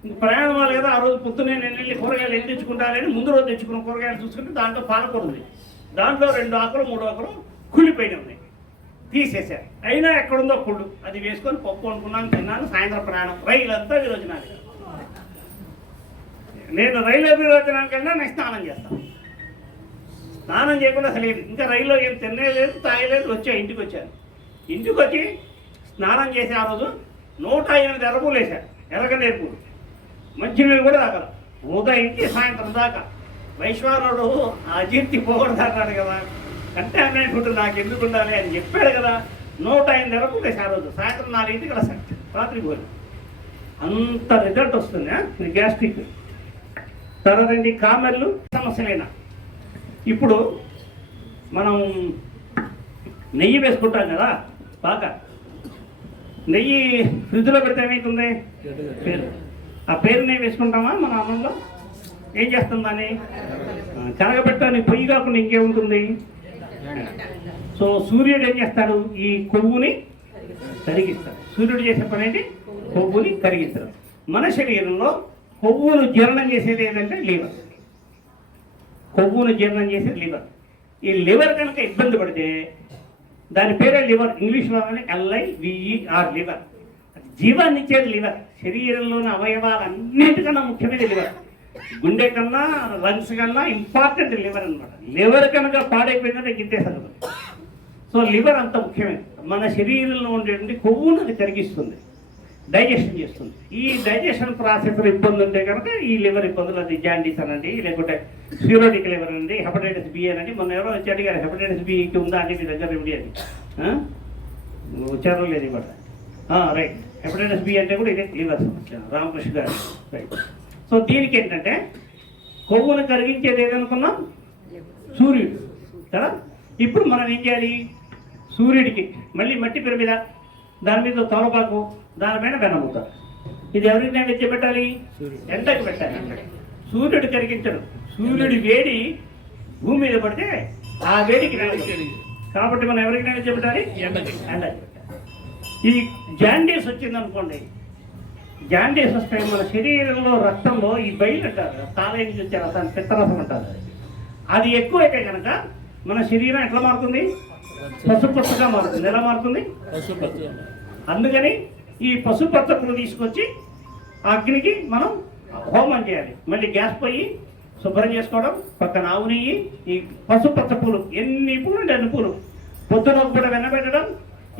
ఇంక ప్రయాణం అవ్వాలి కదా. ఆ రోజు పొద్దున్నే నేను వెళ్ళి కూరగాయలు వెళ్ళి తెచ్చుకుంటానని ముందు రోజు తెచ్చుకున్న కూరగాయలు చూసుకుంటే దాంట్లో పాలకూర ఉంది. దాంట్లో 2 ఆకులు 3 ఆకులు కుళ్ళిపోయిన ఉన్నాయి. తీసేశారు. అయినా ఎక్కడుందో కుళ్ళు. అది వేసుకొని పప్పు అనుకున్నాను, తిన్నాను. సాయంత్రం ప్రయాణం. రైలు అంతా విరోచనానికి. నేను రైలు విరోచనానికి వెళ్ళినా నేను స్నానం చేస్తాను. స్నానం చేయకుండా అసలు లేదు. ఇంకా రైల్లో ఏం తినలేదు, తాగలేదు. ఇంటికి వచ్చాను. ఇంటికి వచ్చి స్నానం చేసి ఆ రోజు 108 ఎర్రపూలు వేశారు. ఎర్రగన్నేరు పూలు. మంచినీళ్ళు కూడా తాగల. ఉదయంకి సాయంత్రం దాకా. వైశ్వానుడు అజీర్తి పోకూడదు అన్నాడు కదా. కంటామినేట్ ఫుడ్ నాకు ఎందుకు ఉండాలి అని చెప్పాడు కదా. 108 ఎర్రపూలు వేసి ఆ రోజు సాయంత్రం 4 కదా సార్ రాత్రి పోయి. అంత రిజల్ట్ వస్తుంది ఇది గ్యాస్ట్రిక్. తర్వాత కామెర్లు సమస్యలైనా. ఇప్పుడు మనం నెయ్యి వేసుకుంటాం కదా. బాగా నెయ్యి ఫ్రిడ్జ్లో పెడితే ఏమవుతుంది? పేరు. ఆ పేరు నెయ్యి వేసుకుంటామా మన అన్నంలో? ఏం చేస్తాం దాన్ని? కరగబెట్టడానికి పొయ్యి కాకుండా ఇంకేముంటుంది? సో సూర్యుడు ఏం చేస్తాడు? ఈ కొవ్వుని కరిగిస్తాడు. సూర్యుడు చేసే పని ఏంటి? కొవ్వుని కరిగిస్తాడు. మన శరీరంలో కొవ్వును జీర్ణం చేసేది ఏంటంటే లివర్. కొవ్వును జీర్ణం చేసేది లివర్. ఈ లివర్ కనుక ఇబ్బంది పడితే దాని పేరే లివర్. ఇంగ్లీష్లోనే LIVER లివర్. జీవాన్ని ఇచ్చేది లివర్. శరీరంలోని అవయవాలన్నిటికన్నా ముఖ్యమైనది లివర్. గుండె కన్నా లంగ్స్ కన్నా ఇంపార్టెంట్ లివర్ అనమాట. లివర్ కనుక పాడైపోయిందంటే గింతే సంగతి. సో లివర్ అంత ముఖ్యమైనది. మన శరీరంలో ఉండేటువంటి కొవ్వును అది కరిగిస్తుంది, డైజెషన్ చేస్తుంది. ఈ డైజెషన్ ప్రాసెస్లో ఇబ్బంది ఉంటే కనుక ఈ లివర్ ఇబ్బందులు, అది జాండీస్ అనండి, లేకుంటే సిరోటిక్ లివర్ అండి, హెపటైటిస్ B అనండి. మొన్న ఎవరో వచ్చి అడిగారు హెపటైటిస్ B ఉందా అండి మీ దగ్గర రెమెడీ అని. వచ్చారో లేదు ఇవ్వట. రైట్. హెపటైటిస్ B అంటే కూడా ఇదే లివర్ సమస్య. రామకృష్ణ గారు. రైట్. సో దీనికి ఏంటంటే కొవ్వును కరిగించేది ఏదనుకున్నాం? సూర్యుడు కదా. ఇప్పుడు మనం ఏం చేయాలి? సూర్యుడికి మళ్ళీ మట్టి పిర మీద, దాని మీద తమలపాకు, దానిపైన వెనముతారు. ఇది ఎవరికి నైవేద్యం పెట్టాలి? ఎండకి పెట్టాలి. సూర్యుడు కరిగించడు. సూర్యుడి వేడి భూమి మీద పడితే ఆ వేడికి నైవేద్యం. కాబట్టి మనం ఎవరికి నైవేద్యం పెట్టాలి? ఎండకి పెట్టాలి. ఈ జాండీస్ వచ్చిందనుకోండి. జాండీస్ వస్తే మన శరీరంలో రక్తంలో ఈ బయలు అంటారు, తాలయ నుంచి వచ్చే రసాన్ని పిత్తరసం అంటారు. అది ఎక్కువైతే కనుక మన శరీరం ఎట్లా మారుతుంది? పసుపచ్చగా మారుతుంది. ఎలా మారుతుంది? అందుకని ఈ పసుపచ్చపులు తీసుకొచ్చి అగ్నికి మనం హోమం చేయాలి. మళ్ళీ గ్యాస్ పొయ్యి శుభ్రం చేసుకోవడం, పక్కన ఆవు నెయ్యి, ఈ పసుపచ్చ పూలు, ఎన్ని పూలు అంటే అన్ని పూలు పొద్దున కూడా వెనబెట్టడం.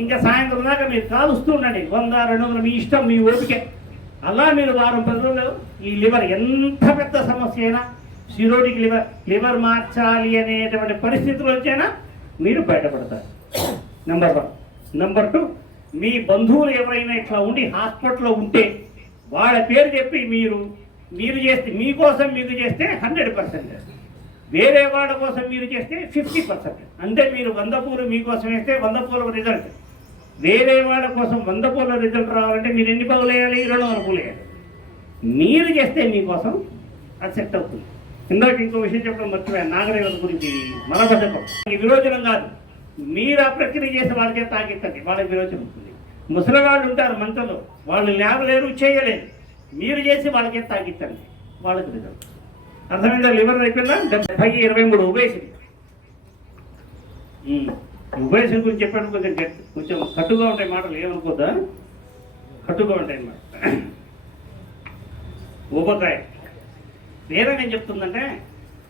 ఇంకా సాయంత్రం దాకా మీరు కాలుస్తూ ఉండండి. 100-200 మీ ఇష్టం, మీ ఓపికే. అలా మీరు 10 రోజులు ఈ లివర్ ఎంత పెద్ద సమస్య అయినా, సిరోటిక్ లివర్ మార్చాలి అనేటువంటి పరిస్థితులు వచ్చైనా మీరు బయటపడతారు. నెంబర్ 1. నెంబర్ 2, మీ బంధువులు ఎవరైనా ఇట్లా ఉండి హాస్పిటల్లో ఉంటే వాళ్ళ పేరు చెప్పి మీరు చేస్తే, మీకోసం మీరు చేస్తే 100%, వేరే వాళ్ళ కోసం మీరు చేస్తే 50%. అంటే మీరు 100 పూలు మీకోసం వేస్తే 100 పూల రిజల్ట్. వేరే వాళ్ళ కోసం 100 పూల రిజల్ట్ రావాలంటే మీరు ఎన్ని పూలు వేయాలి? 200 పూలు వేయాలి. మీరు చేస్తే మీకోసం అది సెట్ అవుతుంది. ఇందాక ఇంకో విషయం చెప్పడం మర్చిపోయాను, నాగరేవత గురించి. మలబద్ధకం ఈ విరోచనం కాదు. మీరు ఆ ప్రక్రియ చేసి వాళ్ళకే తాగిస్తండి, వాళ్ళకి విరోచనం ఉంటుంది. ముసలి వాళ్ళు ఉంటారు మంటలో, వాళ్ళు లేవలేరు, చేయలేరు. మీరు చేసి వాళ్ళకే తాగిస్తండి, వాళ్ళకి రిజల్ట్. అర్థమైందా? లివర్ అయిపోయిందా? 70-23 ఉబేసిటీ. ఉబేసిటీ గురించి చెప్పాడు, కొంచెం కట్టుగా ఉంటాయి మాటలు, ఏమనుకోద్దా, కట్టుగా ఉంటాయి అన్నమాట. ఊబకాయ వేదం ఏం చెప్తుందంటే,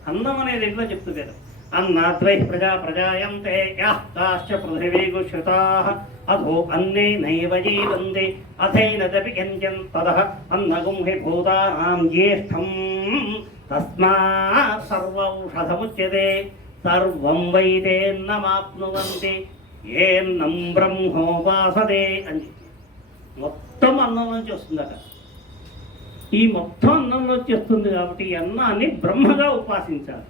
అన్నం అనేది ఎట్లా చెప్తుంది వేదం. అన్నాద్రై ప్రజాయంతే యాశ్చ పృథివీ గుశ్రుతాః అధో అన్నే నైవ జీవంతే అథైనదపి కించన్ తదః అన్నగుం హి భూతానాం జ్యేష్ఠం తస్మాత్ సర్వౌషధముచ్యతే సర్వం వైతేన్నమాప్నువంతి ఏన్నం బ్రహ్మోపాసతే అని. మొత్తం అన్నం నుంచి వస్తుందట. ఈ మొత్తం అన్నంలో వచ్చేస్తుంది కాబట్టి ఈ అన్నాన్ని బ్రహ్మగా ఉపాసించాలి.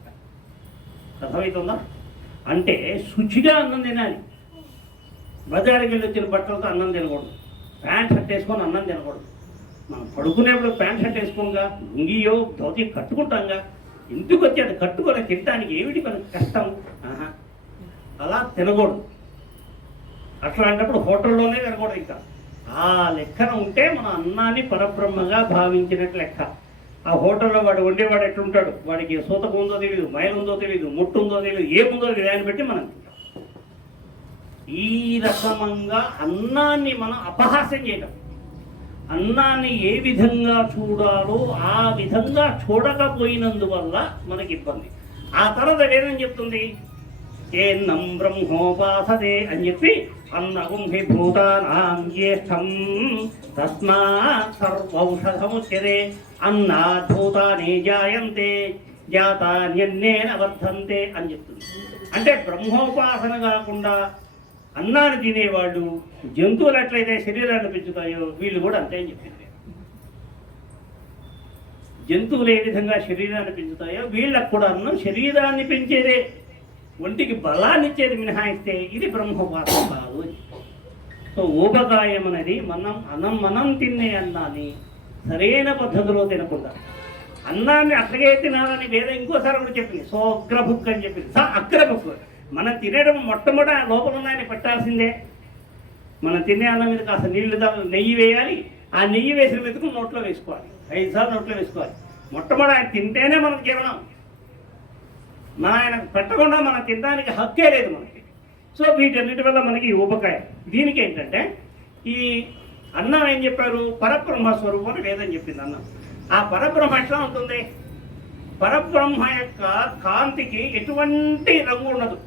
అర్థమవుతుందా? అంటే శుచిగా అన్నం తినాలి. బజారుకి వెళ్ళి వచ్చిన బట్టలతో అన్నం తినకూడదు, ప్యాంట్ షర్ట్ వేసుకొని అన్నం తినకూడదు. మనం పడుకునేప్పుడు ప్యాంట్ షర్ట్ వేసుకోగా, లుంగియో ధోతి కట్టుకుంటాంగా, ఇంటికి వచ్చి అది కట్టుకొని తినడానికి ఏమిటి మనకు కష్టం? అలా తినకూడదు. అట్లాంటప్పుడు హోటల్లోనే తినకూడదు. ఇంకా ఆ లెక్కన ఉంటే మన అన్నాన్ని పరబ్రహ్మగా భావించినట్టు లెక్క. ఆ హోటల్లో వాడు వండేవాడు ఎట్లుంటాడు, వాడికి సూతకం ఉందో తెలియదు, మైలు ఉందో తెలియదు, ముట్టు ఉందో తెలియదు, ఏముందో తెలియదు, దాన్ని బట్టి మనం ఈ రకమంగా అన్నాన్ని మనం అపహాస్యం చేయడం. అన్నాన్ని ఏ విధంగా చూడాలో ఆ విధంగా చూడకపోయినందువల్ల మనకి ఇబ్బంది. ఆ తర్వాత వేదం చెప్తుంది ఏన్నం బ్రహ్మోపాసతే అని చెప్పి అన్నగుం హి భూతానాం జ్యేష్ఠం తస్మాత్ సర్వౌషధముచ్యతే అన్నాద్ భూతాని జాయంతే జాతాన్యన్నేన వర్ధంతే అని చెప్తుంది. అంటే బ్రహ్మోపాసన కాకుండా అన్నాన్ని తినేవాళ్ళు జంతువులు ఎట్లయితే శరీరాన్ని పెంచుతాయో వీళ్ళు కూడా అంతే అని చెప్పింది. జంతువులు ఏ విధంగా శరీరాన్ని పెంచుతాయో వీళ్ళకు కూడా అన్నం శరీరాన్ని పెంచేదే, ఒంటికి బలాన్ని ఇచ్చేది మినహాయిస్తే ఇది బ్రహ్మోపాసన కాదు. సో ఊబకాయం అనేది మనం తినే అన్నాన్ని సరైన పద్ధతిలో తినకుండా అన్నాన్ని అట్లాగే తినాలని వేరే ఇంకోసారి కూడా చెప్పింది. సో అగ్రభుక్ అని చెప్పింది. అగ్రభుక్ మనం తినేయడం మొట్టమొదట లోపల ఉన్నాయని పెట్టాల్సిందే. మనం తినే అన్నం మీద కాస్త నీళ్లు నెయ్యి వేయాలి. ఆ నెయ్యి వేసిన మెతుకు నోట్లో వేసుకోవాలి, 5 సార్లు నోట్లో వేసుకోవాలి. మొట్టమొదటి ఆయన తింటేనే మనకు జీవనం. మన ఆయన పెట్టకుండా మనం తినడానికి హక్కే లేదు మనకి. సో వీటన్నిటి వల్ల మనకి ఊబకాయం. దీనికి ఏంటంటే ఈ అన్నం ఏం చెప్పారు, పరబ్రహ్మ స్వరూపం అని వేదం చెప్పింది. అన్నం ఆ పరబ్రహ్మ ఎట్లా ఉంటుంది, పరబ్రహ్మ యొక్క కాంతికి ఎటువంటి రంగు ఉండదు,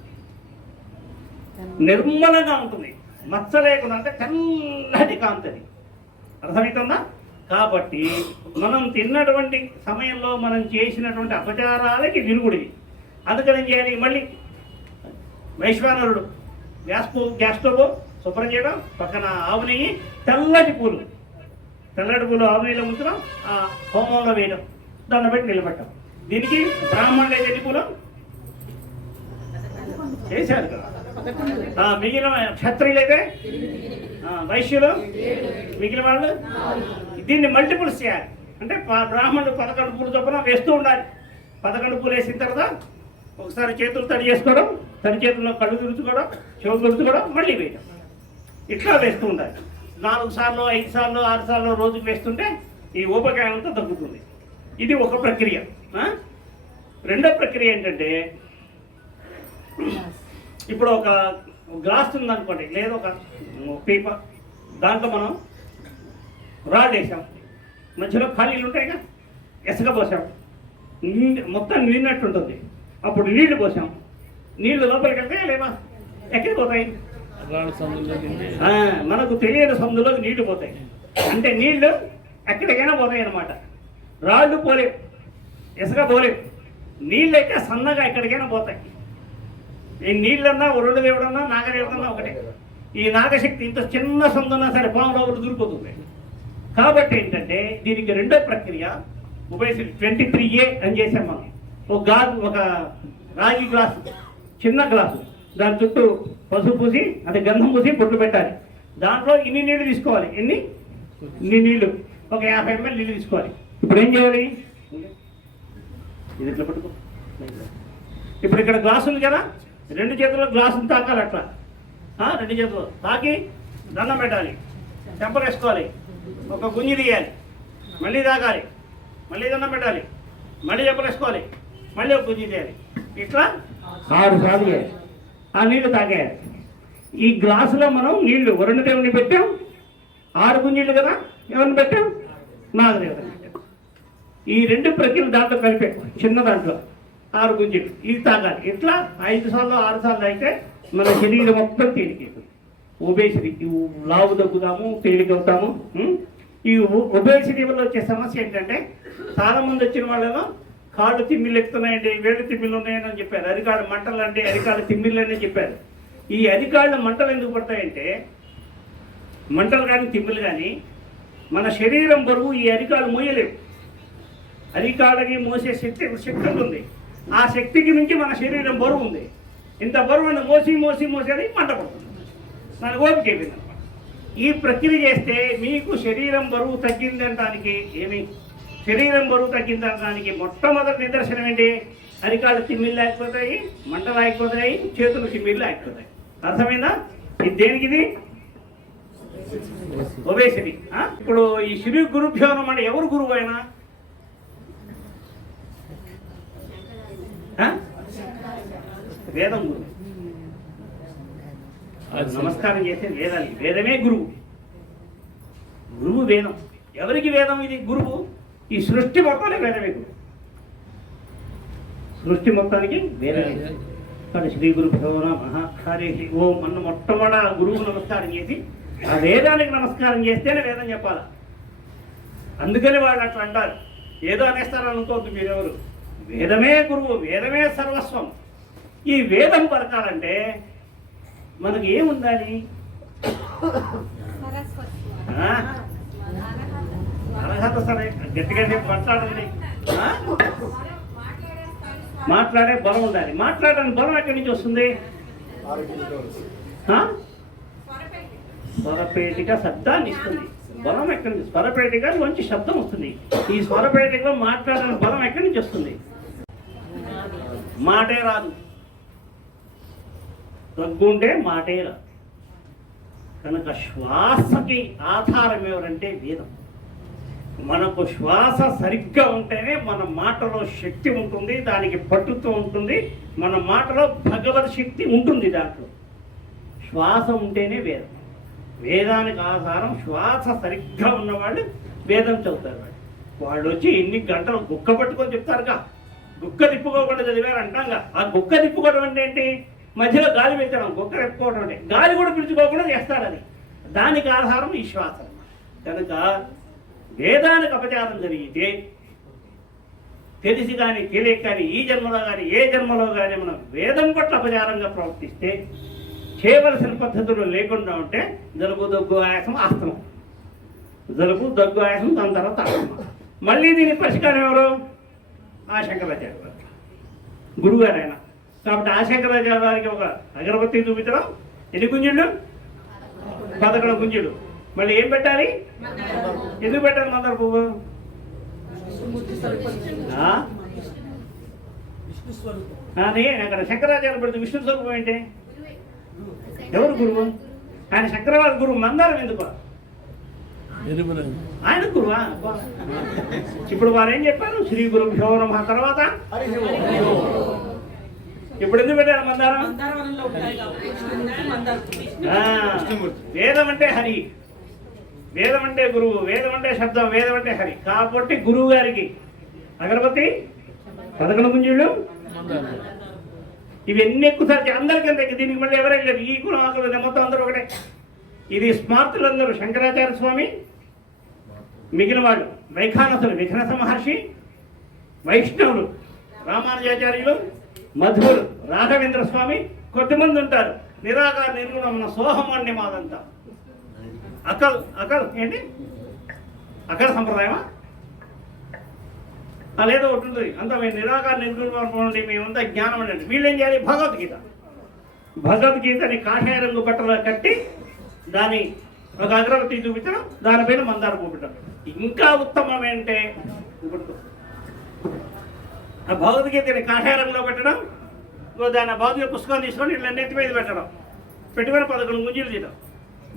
నిర్మలంగా ఉంటుంది, మచ్చ లేకుండా, అంటే తెల్లటి కాంతి అది. అర్థమవుతుందా? కాబట్టి మనం తిన్నటువంటి సమయంలో మనం చేసినటువంటి అపచారాలకి విరుగుడివి. అందుకని ఏం చేయాలి, మళ్ళీ వైశ్వానరుడు గ్యాస్ స్టవ్ శుభ్రం చేయడం, పక్కన ఆవు నెయ్యి, తెల్లటి పూలు ఆవు నెయ్యిలో ముంచడం, ఆ హోమంలో వేయడం, దాన్ని బట్టి నిలబెట్టడం. దీనికి బ్రాహ్మణులు అయితే ఎన్ని పూలు చేశారు కదా, మిగిలిన క్షత్రియులు అయితే వైశ్యులు, మిగిలిన వాళ్ళు దీన్ని మల్టిపుల్స్ చేయాలి. అంటే బ్రాహ్మణులు 11 పూలు చొప్పున వేస్తూ ఉండాలి. 11 పూలు వేసిన తర్వాత ఒకసారి చేతులు తడి చేసుకోవడం, తడి చేతుల్లో కళ్ళు తుడుచుకోవడం, చెవులు తుడుచుకోవడం, మళ్ళీ వేయడం, ఇట్లా వేస్తూ ఉండాలి. 4 సార్లు 5 సార్లు 6 సార్లు రోజుకు వేస్తుంటే ఈ ఊబకాయం అంతా తగ్గుతుంది. ఇది ఒక ప్రక్రియ. రెండో ప్రక్రియ ఏంటంటే, ఇప్పుడు ఒక గ్లాస్ ఉందనుకోండి, లేదా ఒక పీప, దాంట్లో మనం రాడ్ వేసాం, మధ్యలో ఖాళీలు ఉంటాయిగా, ఇసుక పోసాం, మొత్తం నిండినట్టు ఉంటుంది. అప్పుడు నీళ్లు పోసాం, నీళ్లు లోపలికి వెళ్తాయా లేవా, ఎక్కడికి పోతాయి, మనకు తెలియని సందులోకి నీళ్లు పోతాయి. అంటే నీళ్లు ఎక్కడికైనా పోతాయి అన్నమాట. రాళ్ళు పోలేవు, ఇసుక పోలేవు, నీళ్ళు అయితే సన్నగా ఎక్కడికైనా పోతాయి. ఈ నీళ్ళన్నా వరుడు దేవుడన్నా నాగదేవుడన్నా ఒకటే. ఈ నాగశక్తి ఇంత చిన్న సందున్నా సరే పాములో ఒకటి దూరిపోతుంది. కాబట్టి ఏంటంటే దీనికి రెండో ప్రక్రియ ఉబేసిటీ 23A అని చేసాం మనం. ఒక రాగి గ్లాసు, చిన్న గ్లాసు, దాని చుట్టూ పసుపు పూసి, అది గంధం పూసి పొట్టు పెట్టాలి. దాంట్లో ఇన్ని నీళ్ళు తీసుకోవాలి. ఇన్ని నీళ్ళు, ఒక 50 ml నీళ్ళు తీసుకోవాలి. ఇప్పుడు ఏం చేయాలి, ఇది ఇట్లా పట్టుకో. ఇప్పుడు ఇక్కడ గ్లాసు ఉంది కదా, 2 చేతుల్లో గ్లాసును తాకాలి. అట్లా 2 చేతులు తాకి దండం పెట్టాలి, చెంపలు వేసుకోవాలి, ఒక గుంజి తీయాలి, మళ్ళీ తాకాలి, మళ్ళీ దండం పెట్టాలి, మళ్ళీ చెప్పలేసుకోవాలి, మళ్ళీ ఒక గుంజి చేయాలి. ఇట్లా 6 సార్లు చేయాలి. ఆ నీళ్లు తాగేయాలి. ఈ గ్లాసులో మనం నీళ్లు వరుణదేవుని పెట్టాం, 6 గుంజీలు కదా, ఎవరిని పెట్టాం? నాగదేవతని పెట్టాం. ఈ 2 ప్రక్రియలు దాంట్లో కలిపాం, చిన్న దాంట్లో 6 గుంజీలు. ఇది తాగాలి. ఇట్లా 5 సార్లు 6 సార్లు అయితే మన శరీరం మొత్తం తేలికవుతుంది. ఒబేసిటీ, లావు తగ్గుతాము, తేలికవుతాము. ఈ ఒబేసిటీ వల్ల వచ్చే సమస్య ఏంటంటే చాలా మంది వచ్చిన వాళ్ళలో కాళ్ళు తిమ్మిళ్ళు ఎక్కుతున్నాయండి, వేళ్ళు తిమ్మిళ్ళు ఉన్నాయని చెప్పారు. అరికాళ్ళ మంటలు అంటే అరికాళ్ళ తిమ్మిళ్ళు అని చెప్పారు. ఈ అరికాళ్ళ మంటలు ఎందుకు పడతాయంటే, మంటలు కానీ తిమ్మిళ్ళు కానీ మన శరీరం బరువు ఈ అరికాళ్ళు మోయలేవు. అరికాళ్ళకి మోసే శక్తి ఉంటుంది. ఆ శక్తికి మించి మన శరీరం బరువు ఉంది. ఇంత బరువును మోసి అది మంట పడుతుంది. నాకు ఓపిక అయిపోయింది. ఈ ప్రక్రియ చేస్తే మీకు శరీరం బరువు తగ్గిందనడానికి శరీరం బరువు తగ్గిందనడానికి మొట్టమొదటి నిదర్శనం ఏంటి? అరికాళ్ళు తిమ్మిళ్ళు ఆగిపోతాయి, మంటలు ఆగిపోతాయి, చేతులు తిమ్మిళ్ళు ఆగిపోతాయి. అర్థమైందా? ఇది దేనికి? ఇది ఒబేసిటీ. ఇప్పుడు ఈ శ్రీ గురుభ్యో నమః అంటే ఎవరు గురువు అయినా? వేదం గురువు. నమస్కారం చేసే వేదానికి. వేదమే గురువు. గురువు వేదం. ఎవరికి వేదం? ఇది గురువు. ఈ సృష్టి మొత్తానికి వేదమే గురువు. సృష్టి మొత్తానికి వేదమే. కానీ శ్రీ గురుభ్యో నమః హరి ఓం అన్న మొట్టమొదట గురువుకు నమస్కారం చేసి ఆ వేదానికి నమస్కారం చేస్తేనే వేదం చెప్పాలి. అందుకని వాళ్ళు అట్లా అంటారు. ఏదో అనేస్తారు అనుకోవద్దు మీరెవరు. వేదమే గురువు, వేదమే సర్వస్వం. ఈ వేదం పలకాలంటే మనకి ఏముండాలి? అర్హత. సరే, గట్టిగా మాట్లాడండి. మాట్లాడే బలం ఉండాలి. మాట్లాడడానికి బలం ఎక్కడి నుంచి వస్తుంది? స్వరపేటిక శబ్దాన్ని ఇస్తుంది. బలం ఎక్కడి నుంచి? స్వరపేటిక మంచి శబ్దం వస్తుంది. ఈ స్వరపేటికలో మాట్లాడడానికి బలం ఎక్కడి నుంచి వస్తుంది? మాటే రాదు. తగ్గుంటే మాటే రాదు. కనుక శ్వాసకి ఆధారం ఎవరంటే వేదం. మనకు శ్వాస సరిగ్గా ఉంటేనే మన మాటలో శక్తి ఉంటుంది, దానికి పట్టుత్వం ఉంటుంది, మన మాటలో భగవత్ శక్తి ఉంటుంది. దాంట్లో శ్వాస ఉంటేనే వేదం. వేదానికి ఆధారం శ్వాస సరిగ్గా ఉన్నవాళ్ళు వేదం చదువుతారు. వాళ్ళు వచ్చి ఎన్ని గంటలు గుక్క పట్టుకొని చెప్తారుగా. గుక్క తిప్పుకోకుండా చదివారు అంటాంగా. ఆ గుక్క తిప్పుకోవడం అంటే ఏంటి? మధ్యలో గాలి పెంచడం. గుక్క తిప్పుకోవడం అంటే గాలి కూడా పిలుచుకోకుండా చేస్తారు. అది దానికి ఆధారం ఈ శ్వాస. కనుక వేదానికి అపచారం జరిగితే తెలిసి కానీ తెలియక కానీ ఈ జన్మలో కానీ ఏ జన్మలో కానీ మనం వేదం పట్ల అపచారంగా ప్రవర్తిస్తే చేయవలసిన పద్ధతులు లేకుండా ఉంటే జలుబు, దగ్గు, ఆయాసం, ఆస్తమం. జలుబు, దగ్గు, ఆయాసం, దాని తర్వాత ఆస్తమం. మళ్ళీ దీనికి పరిష్కారం ఎవరు? ఆ శంకరాచార్య గారు, గురువుగారు ఆయన. కాబట్టి ఆ శంకరాచార్య గారికి ఒక అగరబత్తి చూపించడం. ఎన్ని గుంజుళ్ళు? 11 గుంజులు. మళ్ళీ ఏం పెట్టాలి? ఎందుకు పెట్టాలి మందార పువ్వు? అని అక్కడ శంకరాచార్య పెడితే విష్ణు స్వరూపం ఏంటి? ఎవరు గురువు? ఆయన శంకరవారి గురువు. మందారం ఎందుకు? ఆయన గురువా? ఇప్పుడు వారు ఏం చెప్పారు? శ్రీ గురుభ్యో నమః తర్వాత ఇప్పుడు ఎందుకు పెట్టారు మందారం? వేదం అంటే హరి, వేదం అంటే గురువు, వేదం అంటే శబ్దం, వేదం అంటే హరి. కాబట్టి గురువు గారికి అగరబత్తి, 11 గుంజీళ్ళు, ఇవి ఎన్ని ఎక్కువసారి అందరికంటే దీనికి మళ్ళీ ఎవరైనా లేదు. ఈ కులం ఆకలి మొత్తం అందరూ ఒకటే. ఇది స్మార్తులందరూ శంకరాచార్య స్వామి, మిగిలిన వాళ్ళు వైఖానసులు, విఘ్నస మహర్షి, వైష్ణవులు, రామానుజాచార్యులు, మధువులు, రాఘవేంద్ర స్వామి, కొద్దిమంది ఉంటారు. నిరాకార నిర్గుణం సోహమాన్య మాదంతా. అకల్ ఏంటి? అక్కడ సంప్రదాయమా? లేదో ఒకటి ఉంటుంది. అంతా మేము నిరాకార నిర్గుణం, మేమంతా జ్ఞానం అండి. వీళ్ళు ఏం చేయాలి? భగవద్గీతని కాషాయ రంగు బట్టలు కట్టి దాని ఒక అగరబత్తి చూపించడం, దానిపైన మందార పువ్వు పెట్టడం. ఇంకా ఉత్తమం ఏంటంటే ఆ భగవద్గీతని కాషాయ రంగులో పెట్టడం, దాని భగవద్గీత పుస్తకాన్ని తీసుకొని ఇట్లా నెత్తి మీద పెట్టడం, పెట్టుకొని 11 గుంజీలు చేయడం.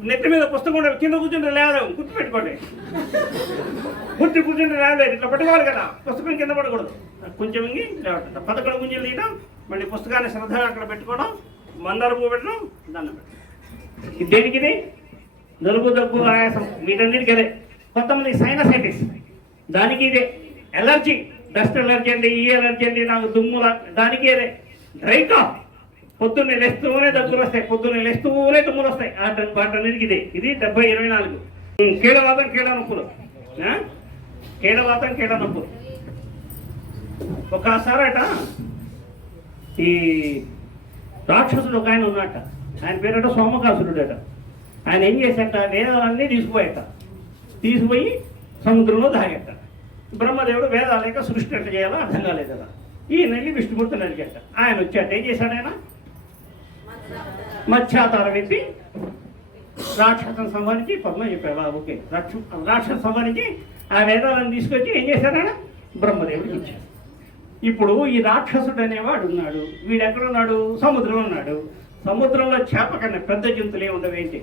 నెత్తి మీద పుస్తకం కింద కూర్చుంటే లేదా గుర్తుపెట్టుకోండి. పూర్తి కూర్చుంటే రాలేదు, ఇట్లా పట్టుకోవాలి కదా, పుస్తకం కింద పడకూడదు, కొంచెం ఇంగి లేవట 11 గుంజలు తీయడం, మళ్ళీ పుస్తకాన్ని శ్రద్ధగా అక్కడ పెట్టుకోవడం, మందార పువ్వు పెట్టడం, దండం పెట్టడం. ఇది దేనికి? ఇది జలుబు, దగ్గు, ఆయాసం వీటన్నిటికీ అదే. కొంతమంది సైనసైటిస్, దానికి ఇదే. ఎలర్జీ, డస్ట్ ఎలర్జీ అండి, ఈ ఎలర్జీ అండి, నాకు దుమ్ముల, దానికి అదే. డ్రై కాఫ్, పొద్దున్నే లేస్తూనే దగ్గులు వస్తాయి, పొద్దున్నే లేస్తూనే తుమ్ములు వస్తాయి, వాటన్నిటికి ఇదే. ఇది 70-24. కీళ్ళవాతం, కీళ్ళ నొప్పులు, కీళ్ళవాతం, కీళ్ళ నొప్పులు. ఒకసారట ఈ రాక్షసుడు ఒక ఆయన ఉన్నట్ట, ఆయన పేరట సోమకాసురుడట. ఆయన ఏం చేశాట, వేదాలన్నీ తీసుకుపోయి సముద్రంలో దాగేట. బ్రహ్మదేవుడు వేదాలు లేక సృష్టి ఎట్లా చేయాలో అర్థం కాలేదు కదా, ఈయన వెళ్ళి విష్ణుమూర్తిని అడిగాట. ఆయన వచ్చాట, ఏం చేశాడు ఆయన? మత్స్యావతారం ఎత్తి రాక్షసం సంహరించి, పద్మ చెప్పావా, ఓకే, రాక్షస సంహరించి ఆ వేదాలను తీసుకొచ్చి ఏం చేశాడు ఆయన? బ్రహ్మదేవుడికి ఇచ్చాడు. ఇప్పుడు ఈ రాక్షసుడు అనేవాడు ఉన్నాడు, వీడు ఎక్కడున్నాడు? సముద్రంలో ఉన్నాడు. సముద్రంలో చేప కన్నా పెద్ద జంతువులే ఉండవేంటి?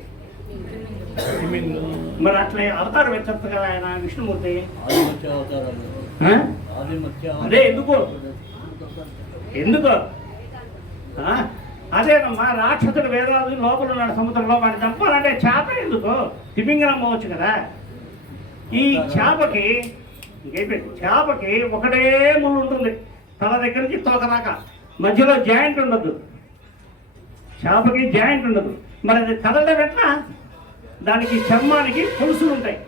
మరి అట్లా అవతారం ఎత్తచ్చు కదా ఆయన విష్ణుమూర్తి. అదే ఎందుకు అదేనమ్మా, రాక్షసుడు వేదాలు లోపల ఉన్నాడు సముద్రంలో, వాడిని చంపాలంటే చేప ఎందుకు? తిమింగలం పోవచ్చు కదా. ఈ చేపకి ఒకటే ముళ్ళు ఉంటుంది, తల దగ్గర నుంచి తోక దాకా, మధ్యలో జాయింట్ ఉండదు. చేపకి జాయింట్ ఉండదు. మరి అది కదలడం ఎట్లా? దానికి చర్మానికి పులుసులు ఉంటాయి.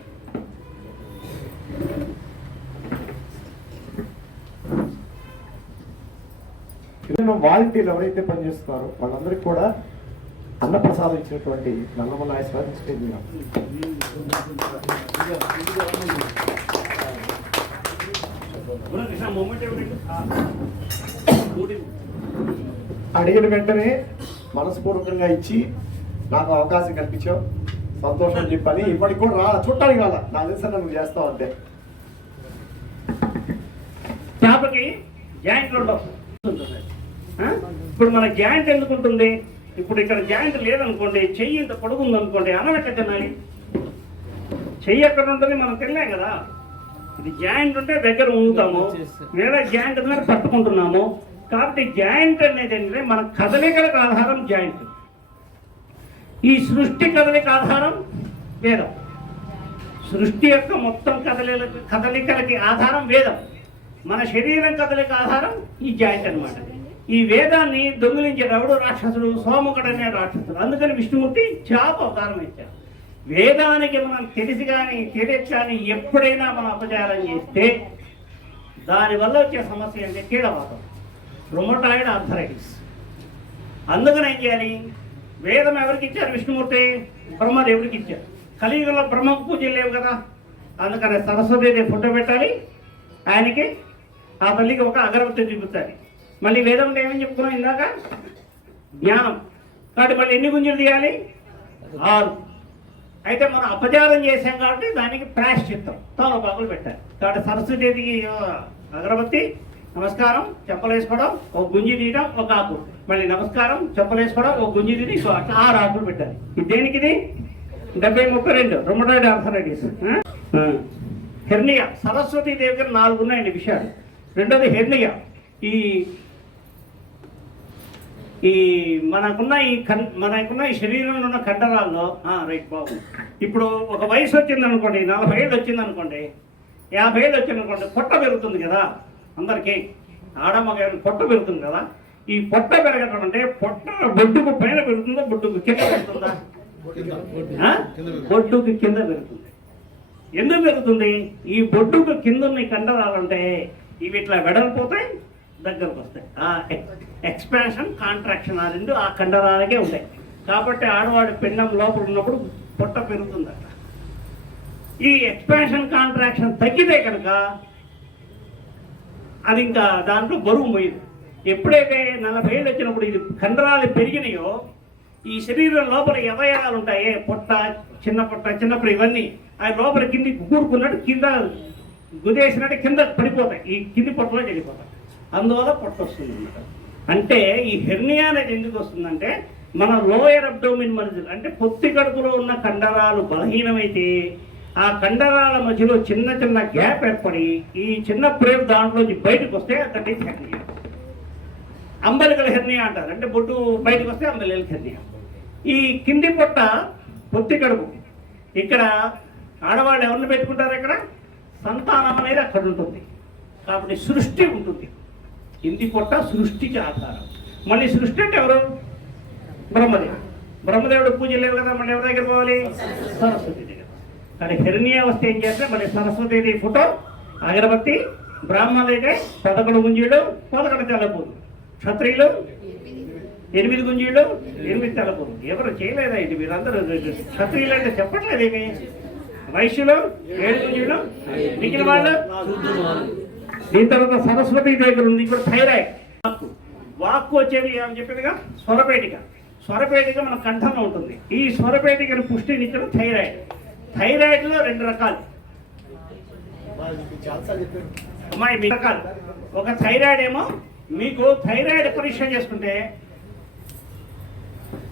వాలంటీర్లు ఎవరైతే పనిచేస్తున్నారో వాళ్ళందరికీ కూడా అన్నప్రసాదం ఇచ్చినటువంటి నల్లమల్ల నాగేశ్వరరావు స్టేజ్ మీద అడిగిన వెంటనే మనస్పూర్వకంగా ఇచ్చి నాకు అవకాశం కల్పించావు, సంతోషం చెప్పని. ఇప్పటికి కూడా చుట్టానికి రాలా, నాకు తెలిసి నువ్వు చేస్తావు అంతే. చేపకి జాయింట్లు ఉండవు. ఇప్పుడు మన జాయింట్ ఎందుకు ఉంటుంది? ఇప్పుడు ఇక్కడ జాయింట్ లేదనుకోండి, చెయ్యి ఇంత పొడుగుంది అనుకోండి, అన్నం ఎట్లా తినాలి? చెయ్యి ఎక్కడ ఉంటుంది మనం తినలేం కదా. ఇది జాయింట్ ఉంటే దగ్గర ఉంగుతాము, వేరే జాయింట్ మీద పట్టుకుంటున్నాము. కాబట్టి జాయింట్ అనేది ఏంటంటే మన కదలికలకు ఆధారం జాయింట్. ఈ సృష్టి కదలిక ఆధారం వేదం. సృష్టి యొక్క మొత్తం కదలికలకి ఆధారం వేదం. మన శరీరం కదలిక ఆధారం ఈ జాయింట్ అన్నమాట. ఈ వేదాన్ని దొంగిలించేటప్పుడు రాక్షసుడు, సోముకుడు అనే రాక్షసుడు. అందుకని విష్ణుమూర్తి చేప అవతారం ఇచ్చారు. వేదానికి మనం తెలిసి కానీ తెలియక కానీ ఎప్పుడైనా మనం అపచారం చేస్తే దానివల్ల వచ్చే సమస్య ఏంటి? కీళ్ళవాతం, రుమటాయిడ్ ఆర్థరైటిస్. అందుకని ఏం చేయాలి? వేదం ఎవరికి ఇచ్చారు? విష్ణుమూర్తి బ్రహ్మదేవుడికి ఇచ్చారు. కలియుగంలో బ్రహ్మకు పూజలు లేవు కదా, అందుకని సరస్వతీదేవి ఫోటో పెట్టాలి, ఆయనకి ఆ తల్లికి ఒక అగరబత్తి చూపించాలి. మళ్ళీ వేదం ఏమని చెప్పుకున్నాం ఇందాక? జ్ఞానం. కాబట్టి మళ్ళీ ఎన్ని గుంజలు తీయాలి? 6. అయితే మనం అపచారం చేసాం కాబట్టి దానికి ప్రాయశ్చిత్తం, తమలపాకులు పెట్టాలి. కాబట్టి సరస్వతీదేవికి అగరబత్తి, నమస్కారం, చెప్పలేసుకోవడం, ఒక గుంజి తీయడం, ఒక ఆకు, మళ్ళీ నమస్కారం, చెప్పలేసుకోవడం, ఒక గుంజి తీసి అట్లా 6 ఆకులు పెట్టాలి. ఇది దేనికి? ఇది 70-32 రుమటాయిడ్ ఆర్థరైటిస్. హెర్నియా, సరస్వతీదేవి దగ్గర 4 ఉన్నాయండి విషయాలు. రెండోది హెర్నియా. ఈ మనకున్న ఈ శరీరంలో ఉన్న కండరాల్లో రైట్ బాబు. ఇప్పుడు ఒక వయసు వచ్చిందనుకోండి, 40 ఏళ్ళు వచ్చిందనుకోండి, 50 ఏళ్ళు వచ్చిందనుకోండి, పొట్ట పెరుగుతుంది కదా అందరికీ. ఆడమ్మగారు పొట్ట పెరుగుతుంది కదా. ఈ పొట్ట పెరగటం అంటే పొట్ట బొడ్డుకు పైన పెరుగుతుందా, బొడ్డుకు కింద పెరుగుతుందా? బొడ్డుకు కింద పెరుగుతుంది. ఎందుకు పెరుగుతుంది? ఈ బొడ్డుకు కింద ఉన్న కండరాలంటే ఇవి ఇట్లా వెడలిపోతాయి, దగ్గరకు వస్తాయి. ఎక్స్పాన్షన్, కాంట్రాక్షన్ ఆ రెండు ఆ కండరాలకే ఉంటాయి. కాబట్టి ఆడవాడి పిండం లోపల ఉన్నప్పుడు పొట్ట పెరుగుతుందట. ఈ ఎక్స్పాన్షన్, కాంట్రాక్షన్ తగ్గితే కనుక అది ఇంకా దాంట్లో బరువు పోయింది. ఎప్పుడైతే 40 ఏళ్ళు వచ్చినప్పుడు ఇది కండరాలు పెరిగినాయో, ఈ శరీరం లోపల అవయవాలు ఉంటాయే, పొట్ట, చిన్నప్పుడు ఇవన్నీ ఆ లోపల కింది కూరుకున్నట్టు కింద గుదేసినట్టు కింద పడిపోతాయి, ఈ కింది పొట్టలో వెళ్ళిపోతాయి. అందువల్ల పొట్ట వస్తుంది అన్నమాట. అంటే ఈ హెర్నియా అనేది ఎందుకు వస్తుందంటే మన లోయర్ అబ్డోమిన్ మజిల్ అంటే పొత్తి కడుపులో ఉన్న కండరాలు బలహీనమైతే ఆ కండరాల మధ్యలో చిన్న చిన్న గ్యాప్ ఏర్పడి ఈ చిన్న ప్రేమ్ దాంట్లోంచి బయటకు వస్తే దట్ ఈస్ హెర్నియా. అంబలికల హెర్నియా అంటారు, అంటే బొడ్డు బయటకు వస్తే అంబలికల హెర్నియా. ఈ కింది పొట్ట పొత్తి కడుపు, ఇక్కడ ఆడవాళ్ళు ఎవరిని పెట్టుకుంటారు, ఇక్కడ సంతానం అనేది అక్కడ ఉంటుంది. కాబట్టి సృష్టి ఉంటుంది. కింది పొట్ట సృష్టికి ఆధారం. మళ్ళీ సృష్టి అంటే ఎవరు? బ్రహ్మదేవుడు. బ్రహ్మదేవుడు పూజ లేదు కదా, మళ్ళీ ఎవరి దగ్గర పోవాలి? సరస్వతి దగ్గర. కానీ హెర్నియా వస్తే ఏం చేస్తే మళ్ళీ సరస్వతి ఫోటో, అగరబత్తి. బ్రాహ్మణులు అయితే 11 గుంజీలు, 11 తెల్లపూలు. క్షత్రియులు 8 గుంజీలు, 8 తెల్లపూలు. ఎవరు చేయలేదా ఇది? మీరందరూ క్షత్రియులు అంటే చెప్పట్లేదు ఏమి. వైశ్యులు 7 గుంజీలు, మిగిలిన వాళ్ళు. దీని తర్వాత సరస్వతి దగ్గర ఉంది. ఇప్పుడు థైరాయిడ్. వాక్కు వచ్చేది అని చెప్పిందిగా స్వరపేటిక. స్వరపేటిక మన కంఠంలో ఉంటుంది. ఈ స్వరపేటికను పుష్టినిచ్చడం థైరాయిడ్. థైరాయిడ్లో 2 రకాలు అమ్మాయి, మీ రకాలు. ఒక థైరాయిడ్ ఏమో మీకు థైరాయిడ్ పరీక్ష చేసుకుంటే,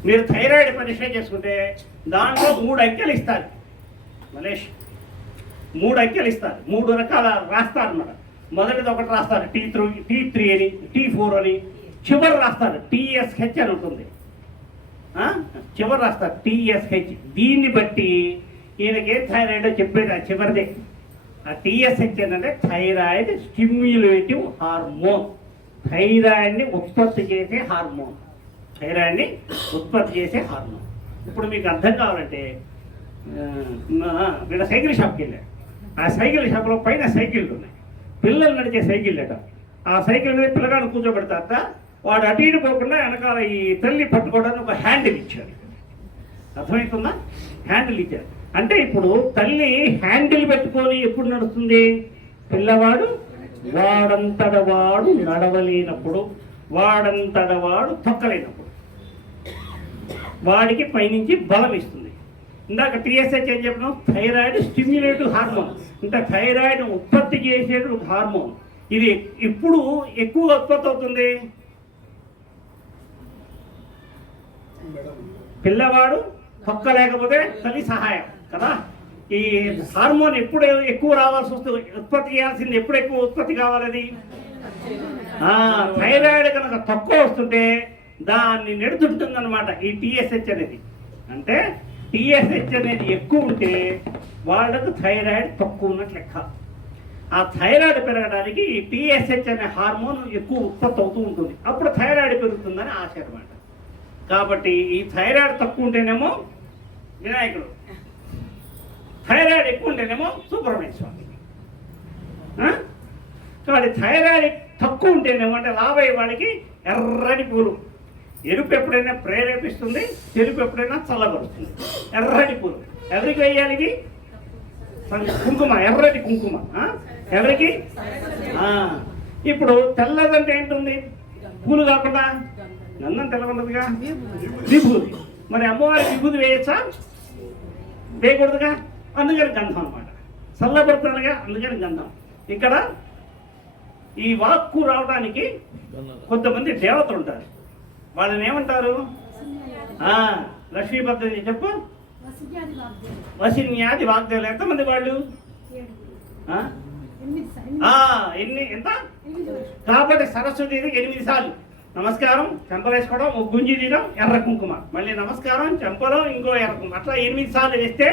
మీరు థైరాయిడ్ పరీక్ష చేసుకుంటే దాంట్లో 3 అంకెలు ఇస్తారు. మలేష్ 3 అంకెలు ఇస్తారు. 3 రకాల రాస్తారు అన్నమాట. మొదటిది ఒకటి రాస్తారు T3 అని, T4 అని. చివరి రాస్తారు TSH అని ఉంటుంది. చివరి రాస్తారు TSH. దీన్ని బట్టి ఈయనకి ఏ థైరాయిడ్ చెప్పేది ఆ చివరిదే. ఆ TSH ఏంటంటే థైరాయిడ్ స్టిమ్యులేటివ్ హార్మోన్. థైరాయిడ్ని ఉత్పత్తి చేసే హార్మోన్. థైరాయిడ్ని ఉత్పత్తి చేసే హార్మోన్. ఇప్పుడు మీకు అర్థం కావాలంటే వీళ్ళ సైకిల్ షాప్కి వెళ్ళాడు. ఆ సైకిల్ షాప్లో పైన సైకిళ్ళు ఉన్నాయి, పిల్లలు నడిచే సైకిల్ అట. ఆ సైకిల్ మీద పిల్లగాడు కూర్చోబెడతారట. వాడు అటు ఇటు పోకుండా వెనకాల ఈ తల్లి పట్టుకోవడానికి ఒక హ్యాండిల్ ఇచ్చాడు. అర్థమవుతుందా? హ్యాండిల్ ఇచ్చాడు అంటే ఇప్పుడు తల్లి హ్యాండిల్ పెట్టుకొని ఎప్పుడు నడుస్తుంది? పిల్లవాడు వాడంతట వాడు నడవలేనప్పుడు, వాడంతట వాడు తొక్కలేనప్పుడు వాడికి పైనుంచి బలం ఇస్తుంది. ఇందాక TSH ఏం చెప్పినాం? Thyroid stimulative hormone. అంటే థైరాయిడ్ ఉత్పత్తి చేసేది ఒక హార్మోన్. ఇది ఇప్పుడు ఎక్కువగా ఉత్పత్తి అవుతుంది పిల్లవాడు తొక్కలేకపోతే తల్లి సహాయం కదా. ఈ హార్మోన్ ఎప్పుడు ఎక్కువ రావాల్సి వస్తుంది, ఉత్పత్తి చేయాల్సింది ఎప్పుడు ఎక్కువ ఉత్పత్తి కావాలది? థైరాయిడ్ కనుక తక్కువ వస్తుంటే దాన్ని నెడుతుంటుంది అనమాట ఈ TSH అనేది. అంటే TSH అనేది ఎక్కువ ఉంటే వాళ్ళకు థైరాయిడ్ తక్కువ ఉన్నట్లు లెక్క. ఆ థైరాయిడ్ పెరగడానికి ఈ TSH అనే హార్మోన్ ఎక్కువ ఉత్పత్తి అవుతూ ఉంటుంది. అప్పుడు థైరాయిడ్ పెరుగుతుందని ఆశ అనమాట. కాబట్టి ఈ థైరాయిడ్ తక్కువ ఉంటేనేమో వినాయకుడు, థైరాయిడ్ ఎక్కువ ఉంటేనేమో సుబ్రహ్మణ్య స్వామి. కాబట్టి థైరాయిడ్ తక్కువ ఉంటేనేమో అంటే లాభయ్యే వాడికి ఎర్రని పూలు. ఎరుపు ఎప్పుడైనా ప్రేరేపిస్తుంది, తెలుపు ఎప్పుడైనా చల్లబరుస్తుంది. ఎర్రటి పూలు ఎవరికి వేయాలి? ఇది కుంకుమ, ఎర్రటి కుంకుమ. ఎవరికి? ఇప్పుడు తెల్లదంటే ఏంటుంది? పూలు కాకుండా గంధం తెల్లకుంటుందిగా, విభూతి. మరి అమ్మవారికి విభూతి వేయచ్చా? వేయకూడదుగా, అందుకని గంధం అనమాట. చల్లబడుతుందిగా, అందుకని గంధం. ఇక్కడ ఈ వాక్కు రావడానికి కొంతమంది దేవతలు ఉంటారు. వాళ్ళని ఏమంటారు? లక్ష్మీపద్ధతి చెప్పు. వసిన్యాది వాగ్దేవులు. ఎంతమంది వాళ్ళు? ఎంత? కాబట్టి సరస్వతికి 8 సార్లు నమస్కారం, చెంపలేసుకోవడం, ఒక గుంజి తీయడం, ఎర్ర కుంకుమ, మళ్ళీ నమస్కారం, చెంపలో ఇంకో ఎర్ర కుంకుమ. అట్లా 8 సార్లు వేస్తే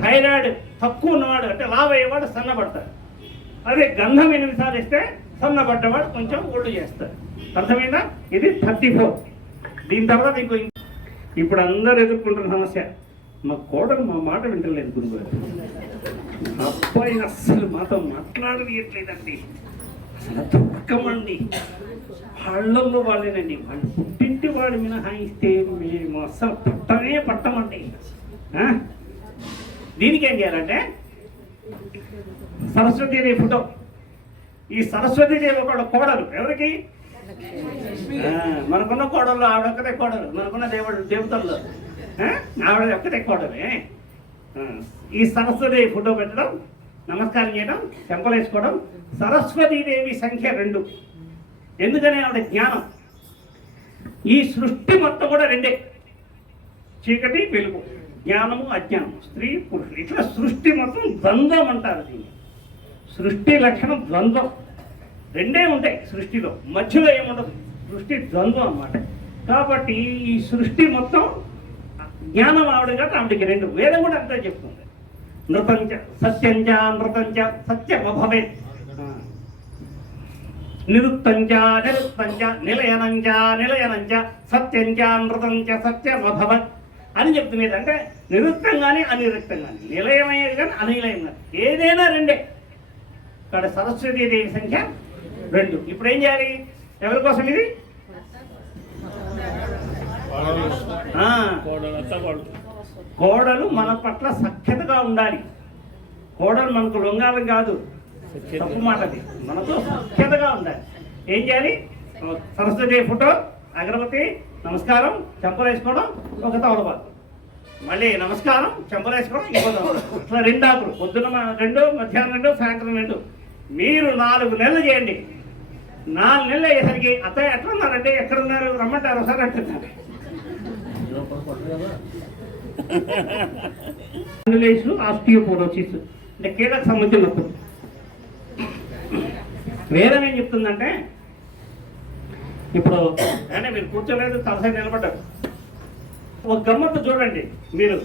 థైరాయిడ్ తక్కువ ఉన్నవాడు అంటే లావు అయ్యేవాడు సన్నబడతాడు. అదే గంధం 8 సార్లు వేస్తే సన్నబడ్డవాడు కొంచెం ఒళ్ళు చేస్తాడు. అర్థమైందా? ఇది 34. దీని తర్వాత ఇంకో ఇప్పుడు అందరూ ఎదుర్కొంటున్న సమస్య, మా కోడలు మా మాట వింటలేదు గురుగారు. అబ్బాయి అస్సలు మాతో మాట్లాడలేదండి, అసలు దుఃఖమండి. వాళ్ళల్లో వాళ్ళేనండి, వాళ్ళు పుట్టింటి వాడు మినహాయిస్తే మేము అస్సలు పట్టమండి. దీనికి ఏం చేయాలంటే సరస్వతీదేవి ఫోటో. ఈ సరస్వతీదేవి ఒక కోడలు. ఎవరికి? మనకున్న కోడల్లో ఆవిడ ఒక్కతే కోడలు. మనకున్న దేవతల్లో ఆవిడ ఒక్కతే కోడలే. ఈ సరస్వతి ఫోటో పెట్టడం, నమస్కారం చేయడం, చెంపలేసుకోవడం. సరస్వతీదేవి సంఖ్య 2. ఎందుకని? ఆవిడ జ్ఞానం. ఈ సృష్టి మొత్తం కూడా 2, చీకటి వెలుగు. జ్ఞానము అజ్ఞానము, స్త్రీ పురుషులు, ఇట్లా సృష్టి మొత్తం ద్వంద్వం అంటారు దీన్ని. సృష్టి లక్షణం ద్వంద్వం, రెండే ఉంటాయి సృష్టిలో, మధ్యలో ఏముండదు. సృష్టి ద్వంద్వం అన్నమాట. కాబట్టి ఈ సృష్టి మొత్తం జ్ఞానం ఆవిడ కాబట్టి ఆవిడకి రెండు. వేదం కూడా అంతా చెప్తుంది. నృతంచ సత్యంచ నృతంచ సత్యమభవే, నిరుక్తంచ నిరుక్తంచ నిలయనంచ నిలయనంచ సత్యంచ నృతంచ సత్యమభవత్ అని చెప్తున్నది. అంటే నిరుక్తం కానీ అనిరుక్తం కానీ, నిలయమయ్యేది కానీ అనిలయం కానీ, ఏదైనా రెండే. ఇక్కడ సరస్వతీదేవి సంఖ్య 2. ఇప్పుడు ఏం చేయాలి? ఎవరి కోసం ఇది? కోడలు మన పట్ల సఖ్యతగా ఉండాలి. కోడలు మనకు లొంగాలం కాదు, తప్పు మాటది. మనతో సఖ్యతగా ఉండాలి. ఏం చేయాలి? సరస్వతి ఫోటో, అగరబత్తి, నమస్కారం, చెంపలు వేసుకోవడం, ఒక తవలబాదు, మళ్ళీ నమస్కారం, చెంపలు వేసుకోవడం, ఇంకో తవలబాదు. ఇట్లా 2 ఆకులు, పొద్దున 2, మధ్యాహ్నం 2, సాయంత్రం 2. మీరు 4 నెలలు చేయండి. 4 నెలలు అయ్యేసరికి అత్తయ్య ఎట్లా ఉన్నారంటే, ఎక్కడున్నారు రమ్మంటారు సార్ అంటున్నారు. ఆస్టియోపోరోసిస్ అంటే కీళ్ళకు సంబంధించిన నొప్పి. వేదం ఏం చెప్తుందంటే, ఇప్పుడు అంటే మీరు కూర్చోలేదు, తలసరి నిలబడ్డారు. ఒక గమ్మత్తు చూడండి. మీరు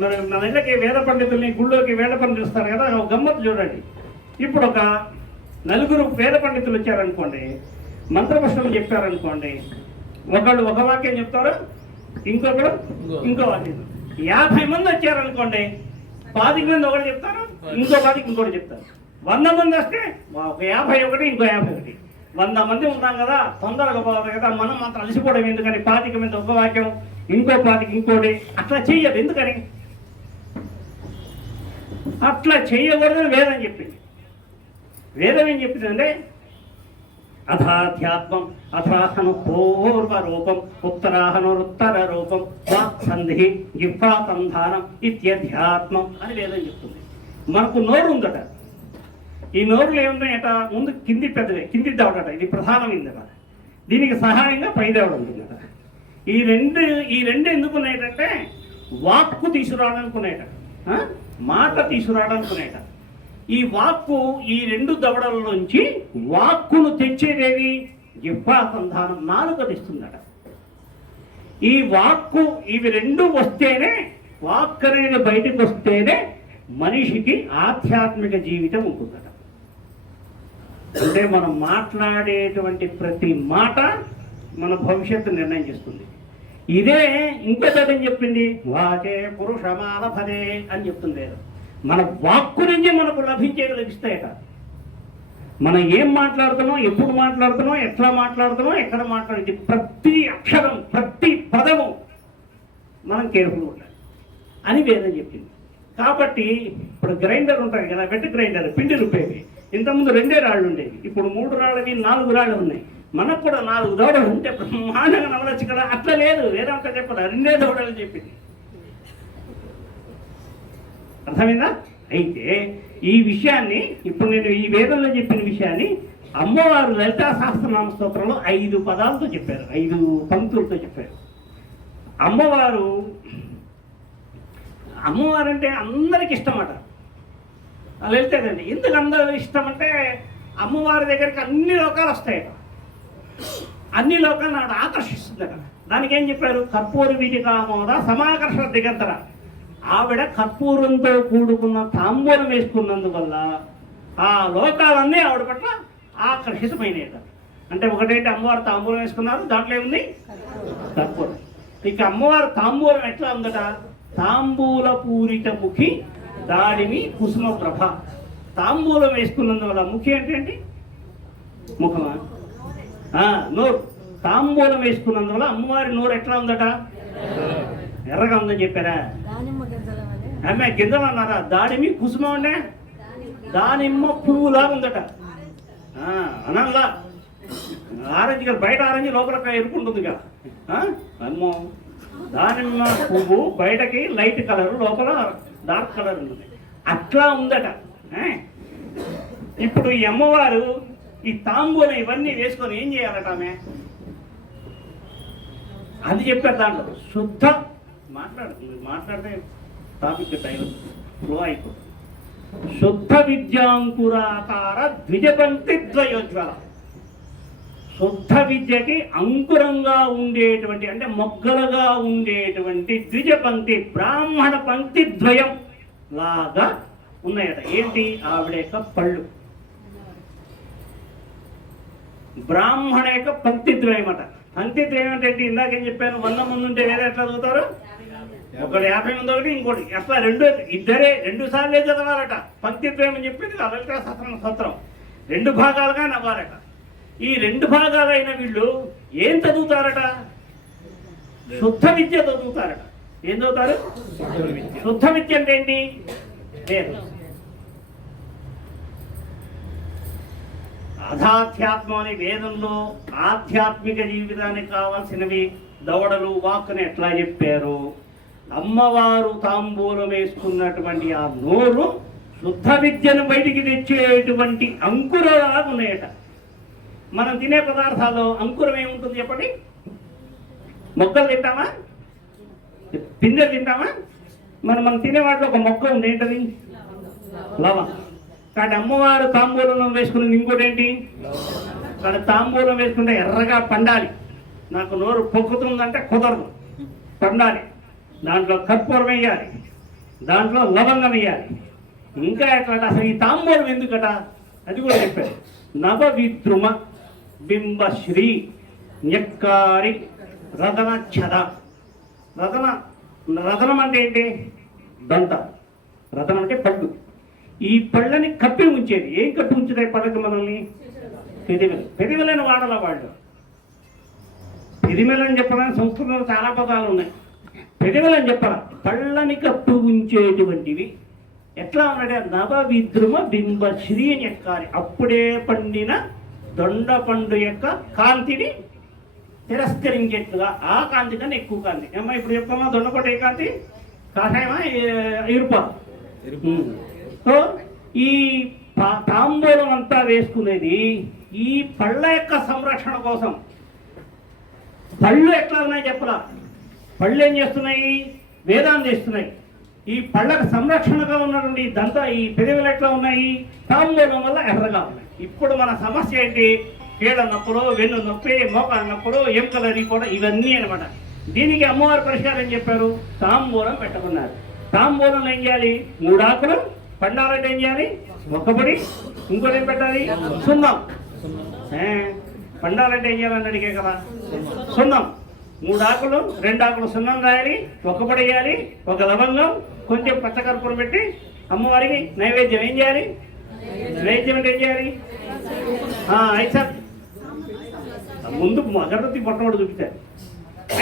మరి మన ఇళ్ళకి వేద పండితుల్ని, గుళ్ళోకి వేద పండితులు ఇస్తారు కదా, ఒక గమ్మత్తు చూడండి. ఇప్పుడు ఒక 4 వేద పండితులు వచ్చారనుకోండి, మంత్రపుష్పం చెప్పారనుకోండి. ఒకళ్ళు ఒక వాక్యం చెప్తారు, ఇంకొకడు ఇంకో వాక్యం. 50 మంది వచ్చారనుకోండి, 25 మంది ఒకటి చెప్తారు, ఇంకో 10 ఇంకోటి చెప్తారు. 100 మంది వస్తే ఒక 51, ఇంకో 51. 100 మంది ఉన్నాం కదా, తొందరగా పోవాలి కదా, మనం మాత్రం అలసిపోవడం ఎందుకని? 25 మంది ఒక వాక్యం, ఇంకో 10 ఇంకోటి. అట్లా చెయ్యదు. ఎందుకని అట్లా చెయ్యకూడదని వేదం చెప్పింది. వేదం ఏం చెప్పిందంటే, అథాధ్యాత్మం అథాహను పూర్వ రూపం ఉత్తరాహనురుత్తర రూపం వాక్సంధి జిహ్వాసంధానం ఇత్యధ్యాత్మం అని వేదం చెప్తుంది. మనకు నోరు ఉందట. ఈ నోరులో ఏమున్నాయట? ముందు కింది పెద్దదే, కింది దవడట, ఇది ప్రధానమైందట. దీనికి సహాయంగా పై దవడ ఉంటుందట. ఈ రెండు ఎందుకు ఉన్నాయటంటే, వాక్కు తీసుకురావడానుకునేట, మాట తీసుకురావడానుకునేట. ఈ వాక్కు, ఈ 2 దవడల నుంచి వాక్కును తెచ్చేదేవి జిహ్వాసంధానం, నాలుక తెస్తుందట. ఈ వాక్కు, ఇవి 2 వస్తేనే, వాక్ అనేది బయటకు వస్తేనే మనిషికి ఆధ్యాత్మిక జీవితం ఉంటుందట. అంటే మనం మాట్లాడేటువంటి ప్రతి మాట మన భవిష్యత్తు నిర్ణయం చేస్తుంది. ఇదే ఇంకొకటి చెప్పింది, వాచే పురుషమానఫలే అని చెప్తుంది. మన వాక్కు నుంచి మనకు లభిస్తాయట. మనం ఏం మాట్లాడుతున్నాం, ఎప్పుడు మాట్లాడుతున్నాం, ఎట్లా మాట్లాడుతున్నాం, ఎక్కడ మాట్లాడింది, ప్రతి అక్షరం, ప్రతి పదము మనం కేర్ఫుల్ ఉండాలి అని వేదం చెప్పింది. కాబట్టి ఇప్పుడు గ్రైండర్ ఉంటుంది కదా, వెట్ గ్రైండర్, పిండి రుబ్బేవి. ఇంతకుముందు 2 రాళ్ళు ఉండేవి, ఇప్పుడు 3 రాళ్ళవి, 4 రాళ్ళు ఉన్నాయి. మనకు కూడా 4 దవడలు ఉంటే బ్రహ్మాండంగా నవలచ్చు కదా. అట్లా లేదు, వేదంతా చెప్పదు, 2 దవడలు చెప్పింది. అర్థమైందా? అయితే ఈ విషయాన్ని ఇప్పుడు నేను ఈ వేదంలో చెప్పిన విషయాన్ని అమ్మవారు లలితా సహస్రనామ స్తోత్రంలో 5 పదాలతో చెప్పారు, 5 పంక్తులతో చెప్పారు. అమ్మవారు అంటే అందరికి ఇష్టమట. లలితదండి. ఎందుకు అందరూ ఇష్టం అంటే, అమ్మవారి దగ్గరికి అన్ని లోకాలు వస్తాయట, అన్ని లోకాలను ఆవిడ ఆకర్షిస్తుందట. దానికి ఏం చెప్పారు? కర్పూర వీటికామోద సమాకర్షణ దిగంతర. ఆవిడ కర్పూరంతో కూడుకున్న తాంబూలం వేసుకున్నందువల్ల ఆ లోకాలన్నీ ఆవిడ పట్ల ఆకర్షితమైనట. అంటే ఒకటేంటి, అమ్మవారు తాంబూలం వేసుకున్నారు, దాంట్లో ఏముంది? కర్పూరం. ఇక అమ్మవారు తాంబూలం ఎట్లా ఉందట? తాంబూల పూరిత ముఖి దాడిమి కుసుమ ప్రభ. తాంబూలం వేసుకున్నందువల్ల, ముఖి అంటే ఏంటి? ముఖమా? నోరు. తాంబూలం వేసుకున్నందువల్ల అమ్మవారి నోరు ఎట్లా ఉందట? ఎర్రగా ఉందని చెప్పారా? ఆమె గింజలు అన్నారా? దాడిమి కుసుమం అంటే దానిమ్మ పువ్వులా ఉందట. అనంలా ఆరెంజ్ కదా, బయట ఆరెంజ్ లోపల ఎరుకుంటుందిగా. అమ్మో, దానిమ్మ పువ్వు బయటకి లైట్ కలర్, లోపల డార్క్ కలర్ ఉంటుంది, అట్లా ఉందట. ఇప్పుడు ఈ అమ్మవారు ఈ తాంబూలం ఇవన్నీ వేసుకొని ఏం చేయాలట ఆమె? అది చెప్పారు దాంట్లో. శుద్ధ మాట్లాడితే టాపిక్ టైం ఫ్లో అయిపోతుంది. శుద్ధ విద్యాంకురాకార ద్విజపంక్తి ద్వయోజ్వల. శుద్ధ విద్యకి అంకురంగా ఉండేటువంటి అంటే మొగ్గలుగా ఉండేటువంటి ద్విజపంక్తి బ్రాహ్మణ పంక్తి ద్వయం లాగా ఉన్నాయట. ఏంటి? ఆవిడ యొక్క పళ్ళు. బ్రాహ్మణ యొక్క పంక్తి ద్వయం అట. పంక్తి ద్వయం అంటే ఇందాకేం చెప్పాను, 100 మంది ఉంటే వేరే ఎట్లా చదువుతారు? ఒకటి 50 మంది ఒకటి, ఇంకోటి ఎట్లా ఇద్దరే 2 సార్లే చదవాలట. పంక్తి ద్వయం అని చెప్పింది లలితా సహస్రం 2 భాగాలుగా నవ్వాలట. ఈ 2 భాగాలైన వీళ్ళు ఏం చదువుతారట? శుద్ధ విద్య చదువుతారట. ఏం చదువుతారు? శుద్ధ విద్య అంటే ఏంటి? వేదం. అధాధ్యాత్మం అనే వేదంలో ఆధ్యాత్మిక జీవితానికి కావాల్సినవి దవడలు వాక్కుని ఎట్లా చెప్పారు, అమ్మవారు తాంబూలం వేసుకున్నటువంటి ఆ నోరు శుద్ధ విద్యను బయటికి తెచ్చేటువంటి అంకురాలు ఉన్నాయట. మనం తినే పదార్థాల్లో అంకురం ఏముంటుంది చెప్పండి? మొక్కలు తింటామా? పిందెలు తింటామా? మనం తినే వాటిలో ఒక మొక్క ఉంది. ఏంటది? లవంగం. కానీ అమ్మవారు తాంబూలం వేసుకున్నది ఇంకోటి ఏంటి? కానీ తాంబూలం వేసుకుంటే ఎర్రగా పండాలి. నాకు నోరు పొక్కుతుందంటే కుదరదు, పండాలి. దాంట్లో కర్పూరం వేయాలి, దాంట్లో లవంగం వేయాలి. ఇంకా ఎట్లా అసలు ఈ తాంబూలం ఎందుకట అది కూడా చెప్పారు. నవవిద్రుమ బింబశ్రీ న్యక్కారి రతన ఛద. రతనం అంటే ఏంటి? దంత. రతనం అంటే పళ్ళు. ఈ పళ్ళని కప్పి ఉంచేది. ఏం కప్పి ఉంచుతాయి పళ్ళకి మనల్ని? పెదిమెలు. పెదిమెలని వాడాల వాళ్ళు. పెదిమెలని చెప్పడానికి సంస్కృతంలో చాలా పదాలు ఉన్నాయి. పెదిమెలని చెప్పాల. పళ్ళని కప్పి ఉంచేటువంటివి ఎట్లా ఉన్నాడే? నవవిద్రుమ బింబశ్రీ న్యక్కారి. అప్పుడే పండిన దొండ పండు యొక్క కాంతిని తిరస్కరించేట్టుగా, ఆ కాంతి కన్నా ఎక్కువ కాంతి. ఏమ్మా ఇప్పుడు చెప్తామా? దొండపండు ఏ కాంతి? కాషాయమా? ఎరుపా? సో ఈ తాంబూలం అంతా వేసుకునేది ఈ పళ్ళ యొక్క సంరక్షణ కోసం. పళ్ళు ఎట్లా ఉన్నాయి చెప్పరా? పళ్ళు ఏం చేస్తున్నాయి? వేదాన్ని చేస్తున్నాయి. ఈ పళ్ళకు సంరక్షణగా ఉన్నటువంటి దంతా ఈ పెదవులు ఎట్లా ఉన్నాయి? తాంబూలం వల్ల ఎర్రగా ఉన్నాయి. ఇప్పుడు మన సమస్య ఏంటి? కీళ్ళ నొప్పులు, వెన్ను నొప్పి, మోకాళ్ళ నొప్పులు, ఎముకలు అరిగిపోవడం, ఇవన్నీ అనమాట. దీనికి అమ్మవారి పరిష్కారం చెప్పారు. తాంబూలం పెట్టమన్నారు. తాంబూలంలో ఏం చేయాలి? 3 ఆకులు. పండాలంటే ఏం చేయాలి? ఒక్కపొడి. ఇంకోటి ఏం పెట్టాలి? సున్నం. పండాలంటే ఏం చేయాలని అడిగే కదా, సున్నం. 3 ఆకులు, 2 ఆకులు సున్నం రాయాలి, ఒక్కపొడి వేయాలి, ఒక లవంగం, కొంచెం పచ్చకర్పూరం పెట్టి అమ్మవారికి నైవేద్యం. ఏం చేయాలి? నైవేద్యం అంటే ఏం చేయాలి? 5 సార్లు ముందు అగరబత్తి మొట్టమొదటి చూపుతారు,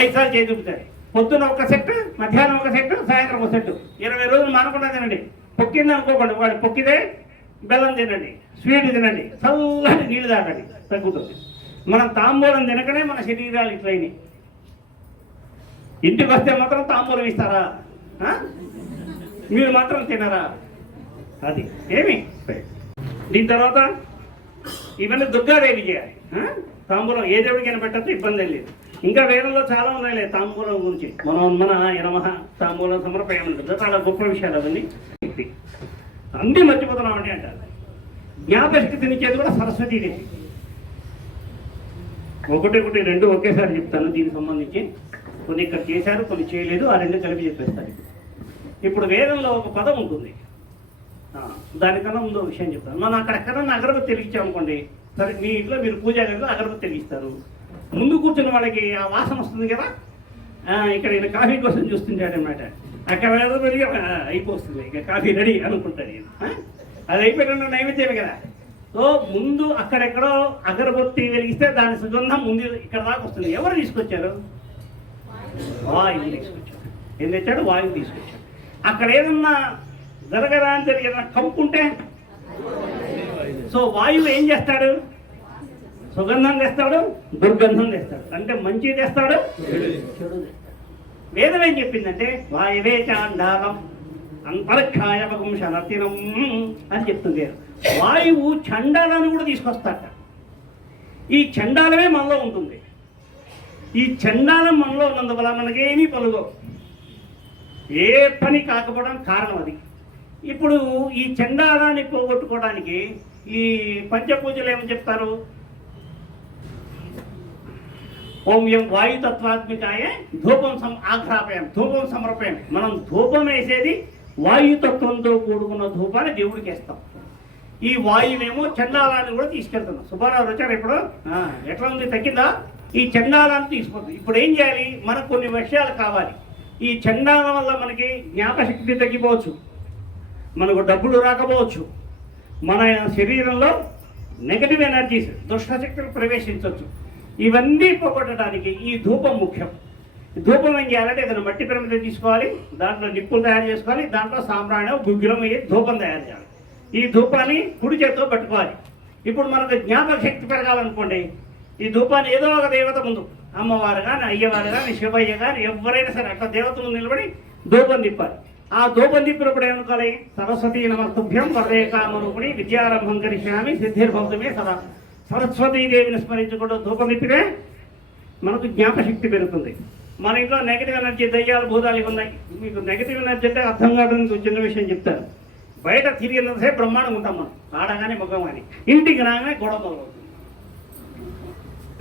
5 సార్లు చేసి చూపుతారు. పొద్దున ఒక సెట్, మధ్యాహ్నం ఒక సెట్, సాయంత్రం ఒక సెట్. 20 రోజులు మానకుండా తినండి. పొక్కింది అనుకోకండి, వాడు పొక్కితే బెల్లం తినండి, స్వీట్ తినండి, చల్లని నీళ్ళు తాగండి, తగ్గుతుంది. మనం తాంబూలం తినకనే మన శరీరాలు ఇట్లయినాయి. ఇంటికి వస్తే మాత్రం తాంబూలం ఇస్తారా? మీరు మాత్రం తినరా? అది ఏమి. దీని తర్వాత ఇవన్నీ దుర్గాదేవి చేయాలి. తాంబూలం ఏ దేవుడికైనా పెట్టచ్చు, ఇబ్బంది లేదు. ఇంకా వేరేలో చాలా ఉన్నాయి తాంబూలం గురించి. మన నమః తాంబూలం సమర్పయం ఉంటుంది. చాలా గొప్ప విషయాలు అవన్నీ. అన్నీ మర్చిపోతున్నామండి అంటారు. జ్ఞాపకశక్తినిచ్చేది కూడా సరస్వతీదేవి. ఒకటి 2 ఒకేసారి చెప్తాను దీనికి సంబంధించి. కొన్ని ఇక్కడ చేశారు, కొన్ని చేయలేదు. ఆ 2 కలిపి చెప్పేస్తారు. ఇప్పుడు వేదంలో ఒక పదం ఉంటుంది. దానికన్నా ముందు విషయం చెప్తాను. మనం అక్కడెక్కడన్నా అగరబత్తి వెలిగించామనుకోండి, సరే మీ ఇంట్లో మీరు పూజా గదిలో అగరబత్తి వెలిగిస్తారు. ముందు కూర్చున్న వాళ్ళకి ఆ వాసన వస్తుంది కదా. ఇక్కడ ఈయన కాఫీ కోసం చూస్తుంటాడు అనమాట. అక్కడ వెలిగి అయిపోతుంది, ఇక కాఫీ రెడీ అనుకుంటాడు. అది అయిపోయిన నైవేద్యమే కదా. సో ముందు అక్కడెక్కడో అగరబత్తి వెలిగిస్తే దాని సుగంధం ముందు ఇక్కడ దాకా వస్తుంది. ఎవరు తీసుకొచ్చారు? వాయువు తీసుకొచ్చాడు. ఏం తెచ్చాడు? వాయువు తీసుకొచ్చాడు. అక్కడ ఏదన్నా జరగదా అని ఏదైనా కంపుంటే, సో వాయువు ఏం చేస్తాడు? సుగంధం తెస్తాడు, దుర్గంధం తెస్తాడు. అంటే మంచి తెస్తాడు, చెడు. వేదం ఏం చెప్పిందంటే వాయువే చాండాలం అంతరిక్షాయ వగుంశనర్తినం అని చెప్తుంది. వాయువు చండాలను కూడా తీసుకొస్తాట. ఈ చండాలమే మనలో ఉంటుంది. ఈ చండాలం మనలో ఉన్నందువల్ల మనకేమీ పలుగో. ఏ పని కాకపోవడం కారణం అది. ఇప్పుడు ఈ చండాలాన్ని పోగొట్టుకోవడానికి ఈ పంచపూజలు ఏమని చెప్తారు? ఓం యం వాయుతత్వాత్మికాయ ధూపం ఆఘ్రాపయం, ధూపం సమర్పయం. మనం ధూపం వేసేది వాయుతత్వంతో కూడుకున్న ధూపాన్ని దేవుడికి వేస్తాం. ఈ వాయువేమో చండాలాన్ని కూడా తీసుకెళ్తున్నాం. సుబ్బారావు వచ్చారు ఇప్పుడు, ఎట్లా ఉంది, తగ్గిందా? ఈ చండాలాన్ని తీసుకుంటుంది. ఇప్పుడు ఏం చేయాలి? మనకు కొన్ని విషయాలు కావాలి. ఈ చండాలం వల్ల మనకి జ్ఞాపశక్తి తగ్గిపోవచ్చు, మనకు డబ్బులు రాకపోవచ్చు, మన శరీరంలో నెగటివ్ ఎనర్జీస్ దుష్టశక్తులు ప్రవేశించవచ్చు. ఇవన్నీ పోగొట్టడానికి ఈ ధూపం ముఖ్యం. ధూపం ఏం చేయాలంటే ఏదైనా మట్టి పిరమిద తీసుకోవాలి, దాంట్లో నిప్పులు తయారు చేసుకోవాలి, దాంట్లో సాంబ్రాణి గుగ్గిలం వేసి ధూపం తయారు చేయాలి. ఈ ధూపాన్ని కుడి చేతితో పట్టుకోవాలి. ఇప్పుడు మనకు జ్ఞాపక శక్తి పెరగాలనుకోండి, ఈ ధూపాన్ని ఏదో ఒక దేవత ముందు, అమ్మవారు కానీ, అయ్యవారు కానీ, శివయ్య కానీ, ఎవరైనా సరే అట్లా దేవత ముందు నిలబడి ధూపం తిప్పాలి. ఆ ధూపం తిప్పినప్పుడు ఏమనుకోవాలి? సరస్వతీ నమస్తుభ్యం వరదే కామరూపిణి విద్యారంభం కరిష్యామి సిద్ధిర్భవతమే సదా. సరస్వతీదేవిని స్మరించుకుంటూ ధూపం తిప్పితే మనకు జ్ఞాపశక్తి పెరుగుతుంది. మన ఇంట్లో నెగిటివ్ ఎనర్జీ, దయ్యాలు, భూతాలు ఉన్నాయి. మీకు నెగిటివ్ ఎనర్జీ అంటే అర్థం కావడానికి చిన్న విషయం చెప్తాను. బయట తిరిగినంతసేపు బ్రహ్మాండంగా ఉంటాం మనం, ఆడగానే మగం అని. ఇంటికి రాగానే గొడవ మొదలవుతుంది.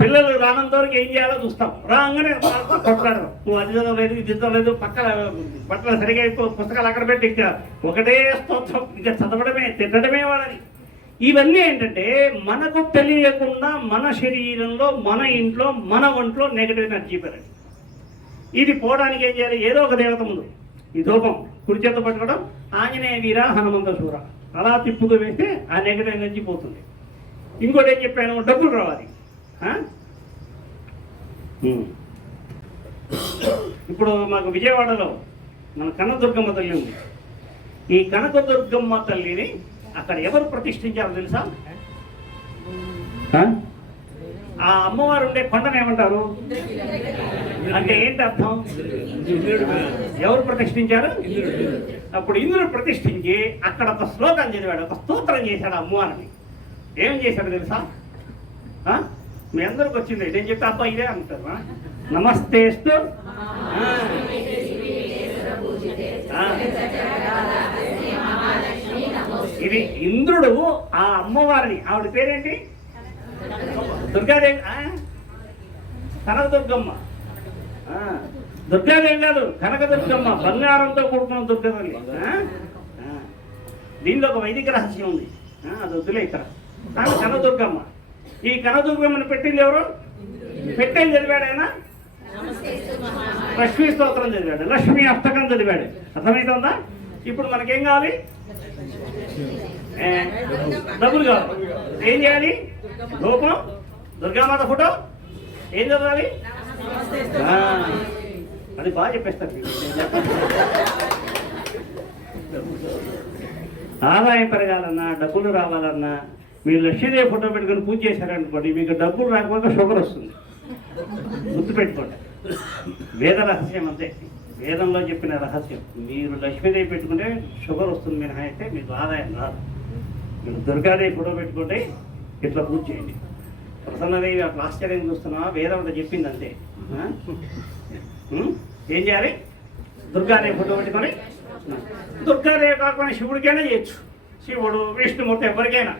పిల్లలు రానంత వరకు ఏం చేయాలో చూస్తాం, రాగానే కొట్లాడడం. నువ్వు అది చదవలేదు, ఇది చదవలేదు, పక్కన బట్టలు సరిగా పుస్తకాలు అక్కడ పెట్టి ఇంకా ఒకటే స్తోత్రం, ఇంకా చదవడమే, తిట్టడమే వాళ్ళని. ఇవన్నీ ఏంటంటే మనకు తెలియకుండా మన శరీరంలో, మన ఇంట్లో, మన ఒంట్లో నెగటివ్ ఎనర్జీ పెరగదు. ఇది పోవడానికి ఏం చేయాలి? ఏదో ఒక దేవత ముందు ఈ ధూపం కుడి చేత పట్టుకోవడం, ఆంజనేయ వీర హనుమంత శూర అలా తిప్పుతూ వేస్తే ఆ నెగటివ్ ఎనర్జీ పోతుంది. ఇంకోటి ఏం చెప్పాను? డబ్బులు రావాలి. ఇప్పుడు మాకు విజయవాడలో మన కనకదుర్గమ్మ తల్లి ఉంది. ఈ కనకదుర్గమ్మ తల్లిని అక్కడ ఎవరు ప్రతిష్ఠించారో తెలుసా? ఆ అమ్మవారు ఉండే కొండను ఏమంటారు? అంటే ఏంటి అర్థం? ఎవరు ప్రతిష్ఠించారు? అప్పుడు ఇంద్రుడు ప్రతిష్ఠించి అక్కడ ఒక శ్లోకం చదివాడు, ఒక స్తోత్రం చేశాడు అమ్మవారిని. ఏం చేశాడు తెలుసా? మీ అందరికి వచ్చింది. నేను చెప్తే అబ్బా ఇదే అంటారు. నమస్తేస్తు ఇది ఇంద్రుడు ఆ అమ్మవారిని, ఆవిడ పేరేంటి? దుర్గాదేవి, కనకదుర్గమ్మ. దుర్గాదేవి కాదు, కనకదుర్గమ్మ, బంగారంతో కూడుకున్న దుర్గదేవి. దీనిలో ఒక వైదిక రహస్యం ఉంది, అది వద్దులే ఇక్కడ. కనకదుర్గమ్మ. ఈ కనకదుర్గమ్మని పెట్టింది ఎవరు? పెట్టేది చదివాడు ఆయన, లక్ష్మీ స్తోత్రం చదివాడు, లక్ష్మీ అష్టకం చదివాడు. అర్థమవుతుందా? ఇప్పుడు మనకేం కావాలి? డబ్బులు కావాలి. ఏం చేయాలి? ధూపం, దుర్గామాత ఫోటో, ఏం చదవాలి? అది బాగా చెప్పేస్తారు. ఆదాయం పెరగాలన్నా, డబ్బులు రావాలన్నా మీరు లక్ష్మీదేవి ఫోటో పెట్టుకొని పూజ చేశారనుకోండి, మీకు డబ్బులు రాకపోతే షుగర్ వస్తుంది. గుర్తుపెట్టుకోండి, వేద రహస్యం అంతే. వేదంలో చెప్పిన రహస్యం. మీరు లక్ష్మీదేవి పెట్టుకుంటే షుగర్ వస్తుంది మినహా, అయితే మీకు ఆదాయం రాదు. మీరు దుర్గాదేవి ఫోటో పెట్టుకుంటే ఇట్లా పూజ చేయండి. ప్రసన్నదేవి అట్లా ఆశ్చర్యం చూస్తున్నావా? వేదం అంతా చెప్పింది అంతే. ఏం చేయాలి? దుర్గాదేవి ఫోటో పెట్టుకొని, దుర్గాదేవి కాకుండా శివుడికైనా చేయొచ్చు, శివుడు, విష్ణుమూర్తి, ఎవరికైనా.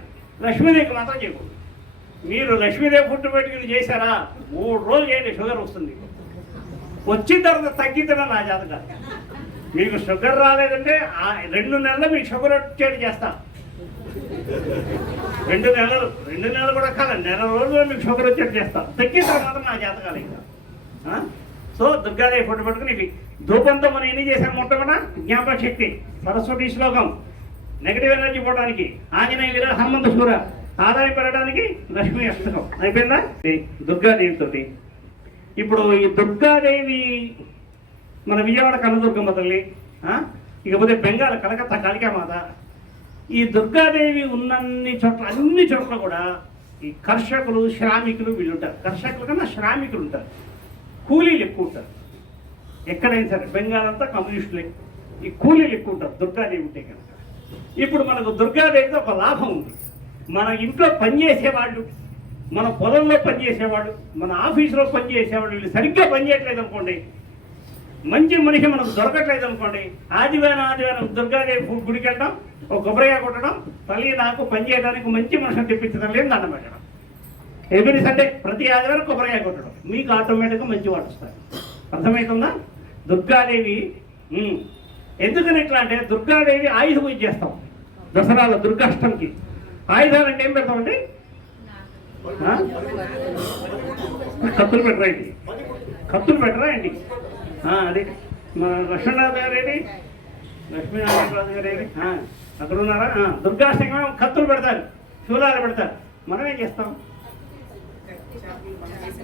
లక్ష్మీదేవికి మాత్రం చేయకూడదు. మీరు లక్ష్మీదేవి ఫోటో పెట్టుకుని చేశారా, 3 రోజులు చేయండి, షుగర్ వస్తుంది. వచ్చిన తర్వాత తగ్గితేనే నా జాతకాలు. మీకు షుగర్ రాలేదంటే 2 నెలలు మీకు షుగర్ వచ్చేది చేస్తా. 2 నెలలు కూడా కాదు, నెల రోజులు మీకు షుగర్ వచ్చేది చేస్తా. తగ్గిన తర్వాత నా జాతకాలు ఇంకా. సో దుర్గాదేవి ఫోటో పట్టుకుని ఇవి ధూపంతో మనం ఎన్ని చేసాం? మొట్టమొదట జ్ఞాపక శక్తి, సరస్వతి శ్లోకం, నెగిటివ్ ఎనర్జీ పోవడానికి ఆంజనేయ వీర హనుమంత శూర, ఆదాయం పెరగడానికి లక్ష్మీ అష్టకం. అయిపోయిందా? దుర్గాదేవితోటి. ఇప్పుడు ఈ దుర్గాదేవి మన విజయవాడ కనదుర్గమ్మ తల్లి, ఇకపోతే బెంగాల్ కలకత్తా కాళికామాత. ఈ దుర్గాదేవి ఉన్నన్ని చోట్ల, అన్ని చోట్ల కూడా ఈ కర్షకులు, శ్రామికులు వీళ్ళు ఉంటారు. కర్షకుల కన్నా శ్రామికులు ఉంటారు, కూలీలు ఎక్కువ ఉంటారు. ఎక్కడైనా సరే బెంగాల్ అంతా కమ్యూనిస్టులే, ఈ కూలీలు ఎక్కువ ఉంటారు దుర్గాదేవి ఉంటే కనుక. ఇప్పుడు మనకు దుర్గాదేవితో ఒక లాభం ఉంది. మన ఇంట్లో పనిచేసేవాళ్ళు, మన పొలంలో పనిచేసేవాడు, మన ఆఫీసులో పనిచేసేవాడు, వీళ్ళు సరిగ్గా పనిచేయట్లేదు అనుకోండి, మంచి మనిషి మనకు దొరకట్లేదు అనుకోండి, ఆదివారం దుర్గాదేవి గుడికి వెళ్ళడం, ఒక కొబ్బరికాయ కొట్టడం, తల్లి నాకు పని చేయడానికి మంచి మనిషిని తెప్పించడం లేదు దండం పెట్టడం. ఎవ్రీ సండే ప్రతి ఆదివారం కొబ్బరికాయ కొట్టడం, మీకు ఆటోమేటిక్గా మంచి వాడు వస్తారు. అర్థమవుతుందా? దుర్గాదేవి ఎందుకని ఇట్లా అంటే, దుర్గాదేవి ఆయుధ పూజ చేస్తాం దసరాలో దుర్గాష్టమికి. ఆయుధాలు అంటే ఏం పెడతామండి? కత్తులు పెట్టరా అండి? కత్తులు పెట్టరా అండి? అదే మన లక్ష్మీనాథ్ గారు ఏది, లక్ష్మీనారాయణరాజు గారు ఏది, అక్కడ ఉన్నారా? దుర్గాష్టమి కత్తులు పెడతారు, శూలాలు పెడతారు. మనం ఏం చేస్తాం?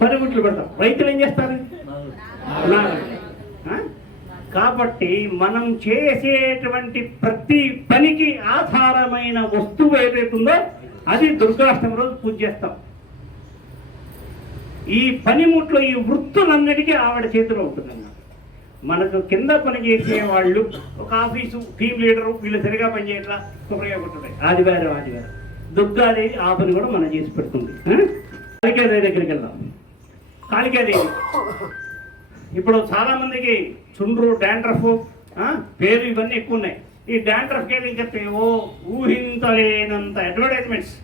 పనిముట్లు పెడతాం. రైతులు ఏం చేస్తారు? కాబట్టి మనం చేసేటువంటి ప్రతి పనికి ఆధారమైన వస్తువు ఏదైతుందో అది దుర్గాష్టమి రోజు పూజ చేస్తాం. ఈ పనిముట్లు, ఈ వృత్తులన్నిటికీ ఆవిడ చేతిలో ఉంటుందన్నమాట. మనకు కింద పని చేసే వాళ్ళు, ఒక ఆఫీసు టీం లీడరు, వీళ్ళు సరిగా పనిచేయట్లా, కొబ్బరిగా కొట్టుతాయి. ఆదివారం దుర్గాదేవి ఆ పని కూడా మనం చేసి పెడుతుంది. కాళికాదేవి దగ్గరికి వెళ్దాం. కాళికాదేవి ఇప్పుడు చాలామందికి చుండ్రు, డాండ్రఫ్ పేరు ఇవన్నీ ఎక్కువ ఉన్నాయి. ఈ డాండ్రఫ్కి ఇంకా ఊహించలేనంత అడ్వర్టైజ్మెంట్స్.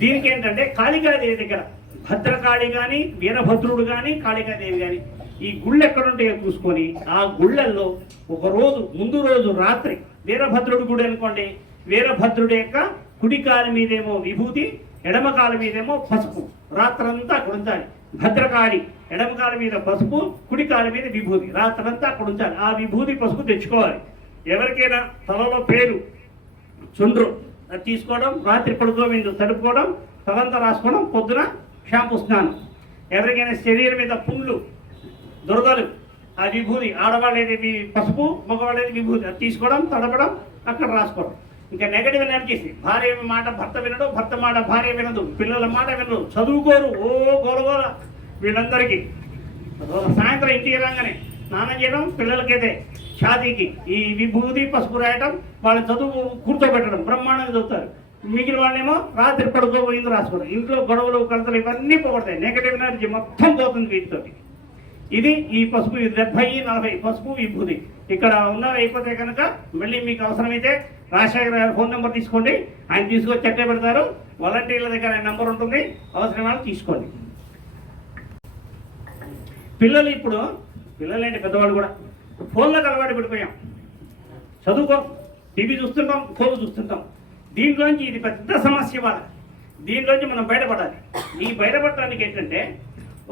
దీనికి ఏంటంటే కాళికాదేవి దగ్గర భద్రకాళి కానీ, వీరభద్రుడు కానీ, కాళికాదేవి కానీ ఈ గుళ్ళు ఎక్కడుంటాయో చూసుకొని ఆ గుళ్ళల్లో ఒకరోజు ముందు రోజు రాత్రి వీరభద్రుడు గుడి అనుకోండి, వీరభద్రుడి యొక్క కుడి కాలి మీదేమో విభూతి, ఎడమ కాలి మీదేమో పసుపు, రాత్రంతా అక్కడ ఉంచాలి. భద్రకాళి ఎడమ కాలి మీద పసుపు, కుడి కాలి మీద విభూతి, రాత్రంతా అక్కడ ఉంచాలి. ఆ విభూతి పసుపు తెచ్చుకోవాలి. ఎవరికైనా తలలో పేరు చుండ్రు అది తీసుకోవడం, రాత్రి పడుకోవిందు తడుపుకోవడం, తలంతా రాసుకోవడం, పొద్దున షాంపూ స్నానం. ఎవరికైనా శరీరం మీద పుండ్లు, దురదలు, ఆ విభూతి, ఆడవాళ్ళేది పసుపు, మగవాళ్ళేది విభూతి, అది తీసుకోవడం, తడపడం, అక్కడ రాసుకోవడం. ఇంకా నెగటివ్ ఎనర్జీస్, భార్య మాట భర్త వినడు, భర్త మాట భార్య వినదు, పిల్లల మాట వినదు, చదువుకోరు, గోలగోల వీళ్ళందరికీ. సాయంత్రం ఇంటికి రాగానే స్నానం చేయడం, పిల్లలకైతే షాదీకి ఈ విభూతి పసుపు రాయటం, వాళ్ళ చదువు కూర్చోబెట్టడం, బ్రహ్మాండంగా చదువుతారు. మిగిలిన వాళ్ళేమో రాత్రి పడుకోబోయింది రాసుకోవడం. ఇంట్లో గొడవలు, కడతలు ఇవన్నీ పోగొడతాయి. నెగటివ్ ఎనర్జీ మొత్తం పోతుంది వీటితోటి. ఇది ఈ పసుపు 70-40 పసుపు విభూతి ఇక్కడ ఉన్నవి అయిపోతే కనుక మళ్ళీ మీకు అవసరమైతే రాజశేఖర్ గారి ఫోన్ నెంబర్ తీసుకోండి, ఆయన తీసుకొచ్చి చెట్టే పెడతారు. వాలంటీర్ల దగ్గర ఆయన నెంబర్ ఉంటుంది, అవసరం వాళ్ళు తీసుకోండి. పిల్లలు ఇప్పుడు పిల్లలేంటి పెద్దవాళ్ళు కూడా ఫోన్లకు అలవాటు పడిపోయాం. చదువుకో, టీవీ చూస్తుంటాం, ఫోన్లు చూస్తుంటాం. దీంట్లోంచి ఇది పెద్ద సమస్య వాళ్ళ. దీంట్లోంచి మనం బయటపడాలి. ఈ బయటపడటానికి ఏంటంటే,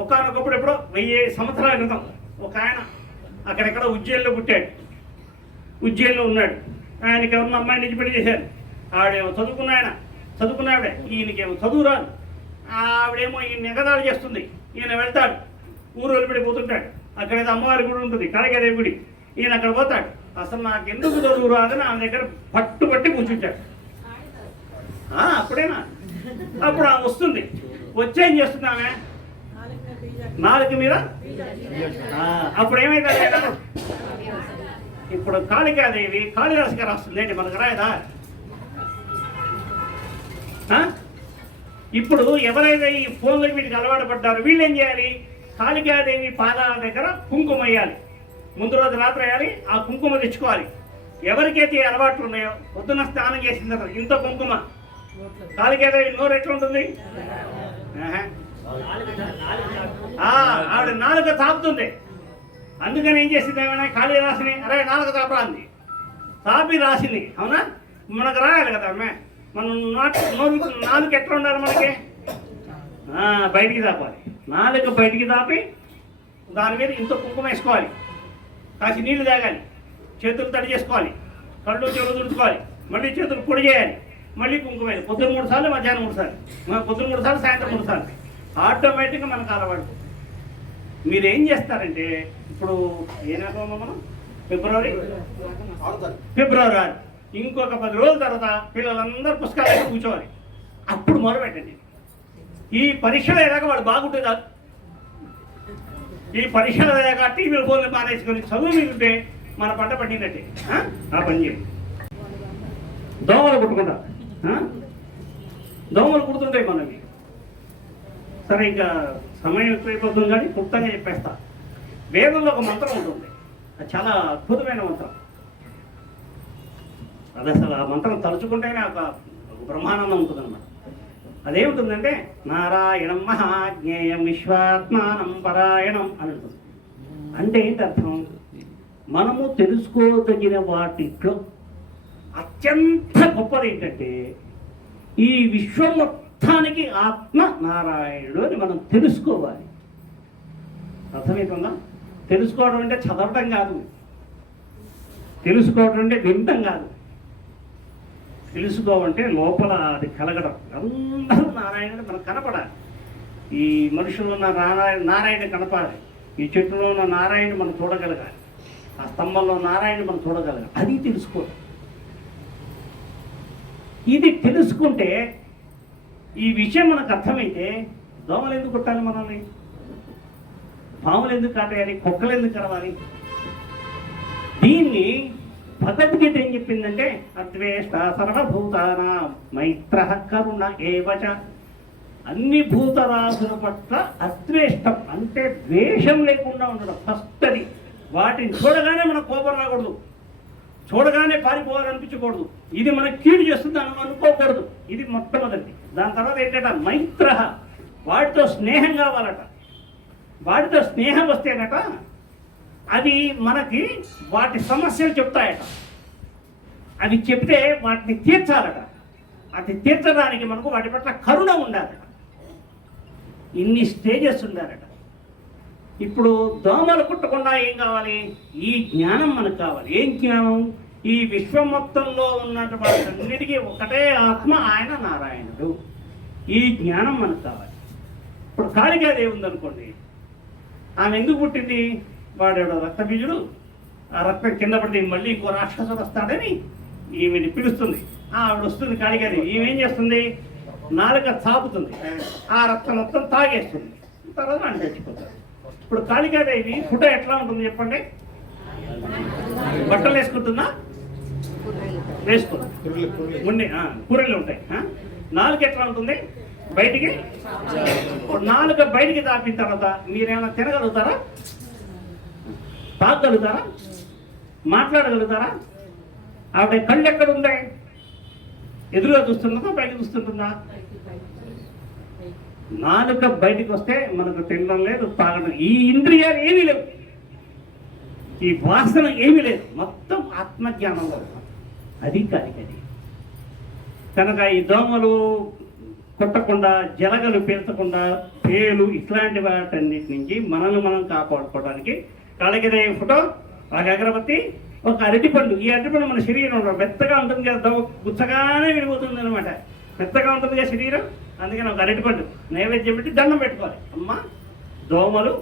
ఒకనొకప్పుడు ఎప్పుడో 1000 సంవత్సరాల క్రితం ఒక ఆయన అక్కడెక్కడ ఉజ్జయిన్లో పుట్టాడు, ఉజ్జయిన్లో ఉన్నాడు. ఆయనకి ఎవరన్నా అమ్మాయి నుంచి పెళ్లి చేశారు. ఆవిడేమో చదువుకున్న ఆవిడే, ఈయనకేమో చదువు రాదు. ఆవిడేమో ఈయన ఎగదాడు చేస్తుంది. ఈయన వెళ్తాడు, ఊరు వెళ్ళిపడిపోతుంటాడు. అక్కడ ఏదో అమ్మవారి గుడి ఉంటుంది, కాళికాదేవి గుడి. ఈయన అక్కడ పోతాడు. అసలు నాకు ఎందుకు చదువు రాదని ఆమె దగ్గర పట్టుబట్టి కూర్చుంటాడు. అప్పుడేనా? అప్పుడు ఆమె వస్తుంది. వచ్చేం చేస్తుంది ఆమె? నాలుగు మీద. అప్పుడు ఏమైంది? ఇప్పుడు కాళికాదేవి కాళిదాసు గారు వస్తుంది ఏంటి, మనకు రాయదా? ఇప్పుడు ఎవరైతే ఈ ఫోన్లో వీటికి అలవాటు పడ్డారో వీళ్ళు ఏం చేయాలి? కాళికాదేవి పాదాల దగ్గర కుంకుమ వేయాలి. ముందు రోజు రాత్రి వేయాలి. ఆ కుంకుమ తెచ్చుకోవాలి. ఎవరికైతే అలవాట్లు ఉన్నాయో పొద్దున్న స్నానం చేసిన తర్వాత ఇంత కుంకుమ. కాళికాదేవి నోరు ఎట్లా ఉంటుంది? ఆవిడ నాలుక తాపుతుంది. అందుకని ఏం చేసింది ఏమైనా కాళిదాసుని, అరే నాలుక తాపరా అంది. తాపి రాసింది. అవునా? మనకు రాయాలి కదా అమ్మే. మనం నాలుక ఎట్లా ఉండాలి మనకి? బయటికి తాపాలి. నాలుక బయటికి తాపి దాని మీద ఇంత కుంకుమ వేసుకోవాలి. కాసి నీళ్లు తాగాలి. చేతులు తడి చేసుకోవాలి. కళ్ళు చెవులు తుడుచుకోవాలి. మళ్ళీ చేతులు పొడి చేయాలి. మళ్ళీ కుంకుమ వేయాలి. పొద్దున 3 సార్లు, మధ్యాహ్నం 3 సార్లు, పొద్దున 3 సార్లు, సాయంత్రం 3 సార్లు. ఆటోమేటిక్గా మనకు అలవాటు. మీరేం చేస్తారంటే, ఇప్పుడు ఏ నెల మనం ఫిబ్రవరి 6. ఇంకొక 10 రోజుల తర్వాత పిల్లలందరూ పుస్తకాలు కూర్చోవాలి. అప్పుడు మొదలుపెట్టండి. ఈ పరీక్షలు అయ్యాక వాడు బాగుంటే కాదు. ఈ పరీక్షలు అయ్యాక టీవీలు ఫోన్లు మానేసుకొని చదువు మీదుంటే మన పంట పండినట్టే. ఆ పని చేయండి. దోమలు కుట్టుకుంటా, దోమలు కుడుతుంటాయి మనకి. సరే, ఇంకా సమయం ఎక్కువైపోతుంది కానీ క్లుప్తంగా చెప్పేస్తా. వేదంలో ఒక మంత్రం ఉంటుంది, అది చాలా అద్భుతమైన మంత్రం. అది అసలు ఆ మంత్రం తలుచుకుంటేనే ఒక బ్రహ్మానందం ఉంటుందన్నమాట. అదేముంటుందంటే నారాయణం మహాజ్ఞేయం విశ్వాత్మానం పరాయణం అని ఉంటుంది. అంటే ఏంటి అర్థం? మనము తెలుసుకోదగిన వాటిలో అత్యంత గొప్పది ఏంటంటే ఈ విశ్వం మొత్తానికి ఆత్మ నారాయణుడు అని మనం తెలుసుకోవాలి. అర్థమవుతుందా? తెలుసుకోవడం అంటే చదవటం కాదు, తెలుసుకోవడం అంటే వినటం కాదు, తెలుసుకోవంటే లోపల అది కలగడం. అందరూ నారాయణుడు మనకు కనపడాలి. ఈ మనుషులు ఉన్న నారాయణ కనపడాలి, ఈ చెట్టులో ఉన్న నారాయణ మనం చూడగలగాలి, ఆ స్తంభంలో నారాయణ మనం చూడగలగాలి. అది తెలుసుకోవడం. ఇది తెలుసుకుంటే ఈ విషయం మనకు అర్థమైతే దోమలు ఎందుకు కొట్టాలి మనల్ని, పాములు ఎందుకు కాటేయాలి, కుక్కలు ఎందుకు కరవాలి? దీన్ని భగవద్గీత ఏం చెప్పిందంటే అద్వేష్ట సర్వభూతానాం మైత్రః కరుణ ఏవచ. అన్ని భూతరాశుల పట్ల అద్వేష్టం అంటే ద్వేషం లేకుండా ఉండడం. ఫస్ట్ అది. వాటిని చూడగానే మనకు కోపం రాకూడదు, చూడగానే పారిపోవాలనిపించకూడదు, ఇది మనకు కీడు చేస్తుంది అని అనుకోకూడదు. ఇది మొట్టమొదటి. దాని తర్వాత ఏంటంటే మైత్రః, వాటితో స్నేహం కావాలట. వాటితో స్నేహం వస్తేనట అది మనకి వాటి సమస్యలు చెప్తాయట. అవి చెప్తే వాటిని తీర్చాలట. అది తీర్చడానికి మనకు వాటి పట్ల కరుణ ఉండాలట. ఇన్ని స్టేజెస్ ఉండాలట. ఇప్పుడు దోమలు కుట్టకుండా ఏం కావాలి? ఈ జ్ఞానం మనకు కావాలి. ఏం జ్ఞానం? ఈ విశ్వం మొత్తంలో ఉన్నటువంటి అన్నిటికీ ఒకటే ఆత్మ, ఆయన నారాయణుడు. ఈ జ్ఞానం మనకు కావాలి. ఇప్పుడు కాళికాదేవి ఉందనుకోండి, ఆమె ఎందుకు పుట్టింది? వాడేవాడు రక్తబీజుడు, ఆ రక్తం కింద పడితే మళ్ళీ ఇంకో రాక్షసుడు వస్తాడని ఈమెని పిలుస్తుంది. ఆవిడ వస్తుంది కాళికాదేవి. ఈమెం చేస్తుంది? నాలుక చాపుతుంది, ఆ రక్తం మొత్తం తాగేస్తుంది, తర్వాత ఆయన చచ్చిపోతాడు. ఇప్పుడు కాళికాదేవి ఫోటో ఎట్లా ఉంటుంది చెప్పండి? బట్టలు వేసుకుంటుందా? వేసుకుంటుంది. ఉండి కూరలు ఉంటాయి. నాలుక ఎట్లా ఉంటుంది? బయటికి. నాలుక బయటికి తాపిన తర్వాత మీరేమైనా తినగలుగుతారా? తాగలుగుతారా? మాట్లాడగలుగుతారా? ఆవిడ కళ్ళు ఎక్కడ ఉన్నాయి? ఎదురుగా చూస్తుంటుందా, బయట చూస్తుంటుందా? నాలుక బయటికి వస్తే మనకు తినడం లేదు, తాగడం, ఈ ఇంద్రియాలు ఏమీ లేవు, ఈ వాసన ఏమీ లేదు, మొత్తం ఆత్మజ్ఞానంలో. అది కాలికది. కనుక ఈ దోమలు కొట్టకుండా, జలగలు పీల్చకుండా, పేలు ఇట్లాంటి వాటన్నిటి నుంచి మనల్ని మనం కాపాడుకోవడానికి కాళికాదేవి ఫోటో, ఒక అగరబత్తి, ఒక అరటిపండు. ఈ అరటిపండు మన శరీరం మెత్తగా ఉంటుంది కదా, గుచ్చగానే విడిపోతుంది అనమాట. మెత్తగా ఉంటుంది కదా శరీరం, అందుకని ఒక అరటిపండు నైవేద్యం పెట్టి దండం పెట్టుకోవాలి. అమ్మ దోమలు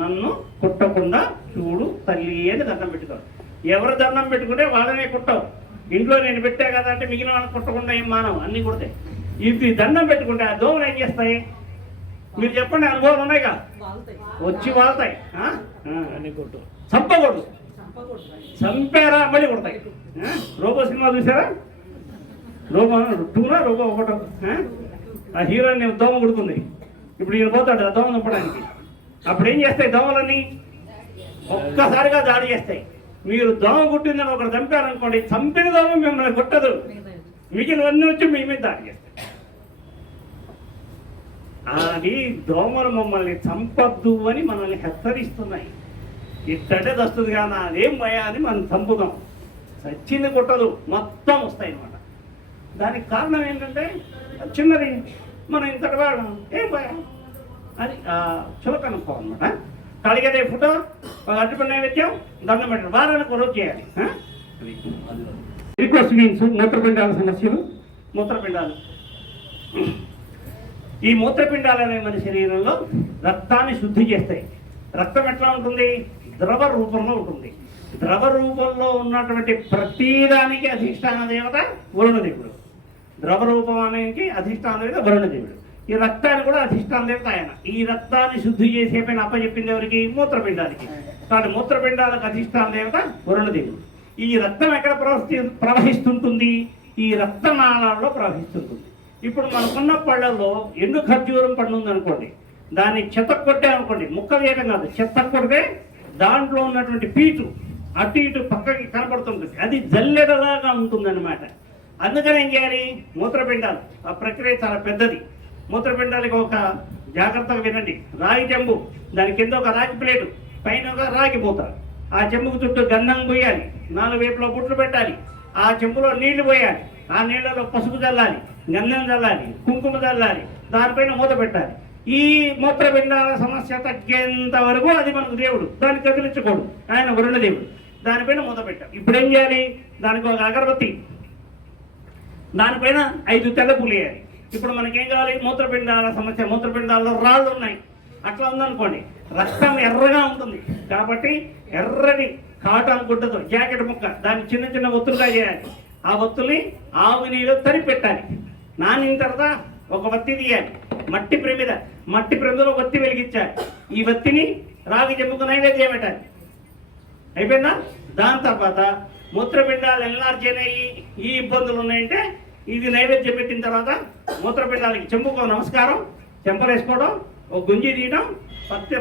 నన్ను కుట్టకుండా చూడు తల్లి అని దండం పెట్టుకోవాలి. ఎవరు దండం పెట్టుకుంటే వాళ్ళనే కుట్టవు. ఇంట్లో నేను పెట్టా కదా అంటే మిగిలిన వాళ్ళని కుట్టకుండా ఏం మానవు, అన్నీ కుడతాయి. ఇది దండం పెట్టుకుంటే ఆ దోమలు ఏం చేస్తాయి? మీరు చెప్పండి, అనుభవాలు ఉన్నాయిగా, వచ్చి వాళ్తాయి. చంపకూడదు, చంపారా మళ్ళీ కొడతాయి. రోబో సినిమా చూసారా? రోబో 2 రోబో 1. ఆ హీరోయిన్ దోమ కుడుతుంది. ఇప్పుడు ఈయన పోతాడు ఆ దోమ చంపడానికి. అప్పుడు ఏం చేస్తాయి దోమలన్నీ? ఒక్కసారిగా దాడి చేస్తాయి. మీరు దోమ కుట్టిందని ఒకరు చంపారనుకోండి, చంపిన దోమ మిమ్మల్ని కుట్టదు, మిగిలినవన్నీ వచ్చి మీ మీద దాడి చేస్తాయి. అది దోమలు మమ్మల్ని చంపద్దు అని మనల్ని హెచ్చరిస్తున్నాయి. ఇట్టంటే వస్తుంది కానీ అదేం భయా అని మనం చంపుదాం. చచ్చింది కుట్టదు, మొత్తం వస్తాయి అన్నమాట. దానికి కారణం ఏంటంటే చిన్నది, మనం ఇంతటి వాడు ఏం భయం అది చులకనుకో అనమాట. కాళికాదేవి ఫోటో, ఒక అరటిపండు నైవేద్యం, దండం పెట్టడం, వారానికి రోజు చేయాలి. రిక్వెస్ట్ మీన్స్ మూత్రపిండాల సమస్యలు. మూత్రపిండాలు, ఈ మూత్రపిండాలు అనేవి మన శరీరంలో రక్తాన్ని శుద్ధి చేస్తాయి. రక్తం ఎట్లా ఉంటుంది? ద్రవ రూపంలో ఉంటుంది. ద్రవ రూపంలో ఉన్నటువంటి ప్రతిదానికి అధిష్టాన దేవత వరుణదేవుడు. ద్రవ రూపానికి అధిష్టాన దేవత వరుణదేవుడు. ఈ రక్తాన్ని కూడా అధిష్టాన దేవత ఆయన. ఈ రక్తాన్ని శుద్ధి చేసే పైన అప్పచెప్పింది ఎవరికి? మూత్రపిండానికి. కాబట్టి మూత్రపిండాలకు అధిష్టాన దేవత వరుణదేవుడు. ఈ రక్తం ఎక్కడ ప్రవహిస్తుంటుంది? ఈ రక్తనాళాల్లో ప్రవహిస్తుంటుంది. ఇప్పుడు మనకున్న పళ్ళల్లో ఎండు ఖర్జూరం పండు ఉందనుకోండి, దాన్ని చెత్త కొట్టే అనుకోండి, ముక్క వేయడం కాదు, చెత్త కొడితే దాంట్లో ఉన్నటువంటి పీచు అటు ఇటు పక్కకి కనబడుతుంటుంది, అది జల్లెడలాగా ఉంటుందన్నమాట. అందుకని ఏం చేయాలి, మూత్రపిండాలు ఆ ప్రక్రియ చాలా పెద్దది. మూత్రపిండాలకి ఒక జాగ్రత్తగా వినండి. రాగి చెంబు, దాని కింద ఒక రాగి ప్లేటు, పైన ఒక రాగి మూత. ఆ చెంబుకు చుట్టూ గంధం పోయాలి, 4 వైపులో బుట్లు పెట్టాలి, ఆ చెంబులో నీళ్లు పోయాలి, ఆ నీళ్లలో పసుపు చల్లాలి, గంధం చల్లాలి, కుంకుమ చల్లాలి, దానిపైన మూత పెట్టాలి. ఈ మూత్రపిండాల సమస్య తగ్గేంత వరకు అది మనకు దేవుడు, దాన్ని కదిలించకూడదు, ఆయన వరుణ దేవుడు. దానిపైన మూత పెట్టాలి. ఇప్పుడు ఏం చేయాలి, దానికి ఒక అగరబత్తి, దానిపైన 5 తెల్ల పులు వేయాలి. ఇప్పుడు మనకేం కావాలి, మూత్రపిండాల సమస్య, మూత్రపిండాల్లో రాళ్ళు ఉన్నాయి, అట్లా ఉందనుకోండి, రక్తం ఎర్రగా ఉంటుంది కాబట్టి ఎర్రని కాటన్ గుడ్డతో జాకెట్ ముక్క దాన్ని చిన్న చిన్న ఒత్తులుగా చేయాలి. ఆ ఒత్తుల్ని ఆవు నీళ్ళు తరిగి పెట్టాలి. నానిన తర్వాత ఒక వత్తి తీయాలి, మట్టి ప్రమిద, మట్టి ప్రమిదలో వత్తి వెలిగించాలి. ఈ వత్తిని రాగి చెంబుకు నైవేద్యం పెట్టాలి. అయిపోయిందా? దాని తర్వాత మూత్రపిండాలు ఎన్లార్జ్ అయినాయి, ఈ ఇబ్బందులు ఉన్నాయంటే ఇది నైవేద్యం పెట్టిన తర్వాత మూత్రపిండాలకి చెంబుకో నమస్కారం, చెంపలు వేసుకోవడం, ఒక గుంజి తీయడం,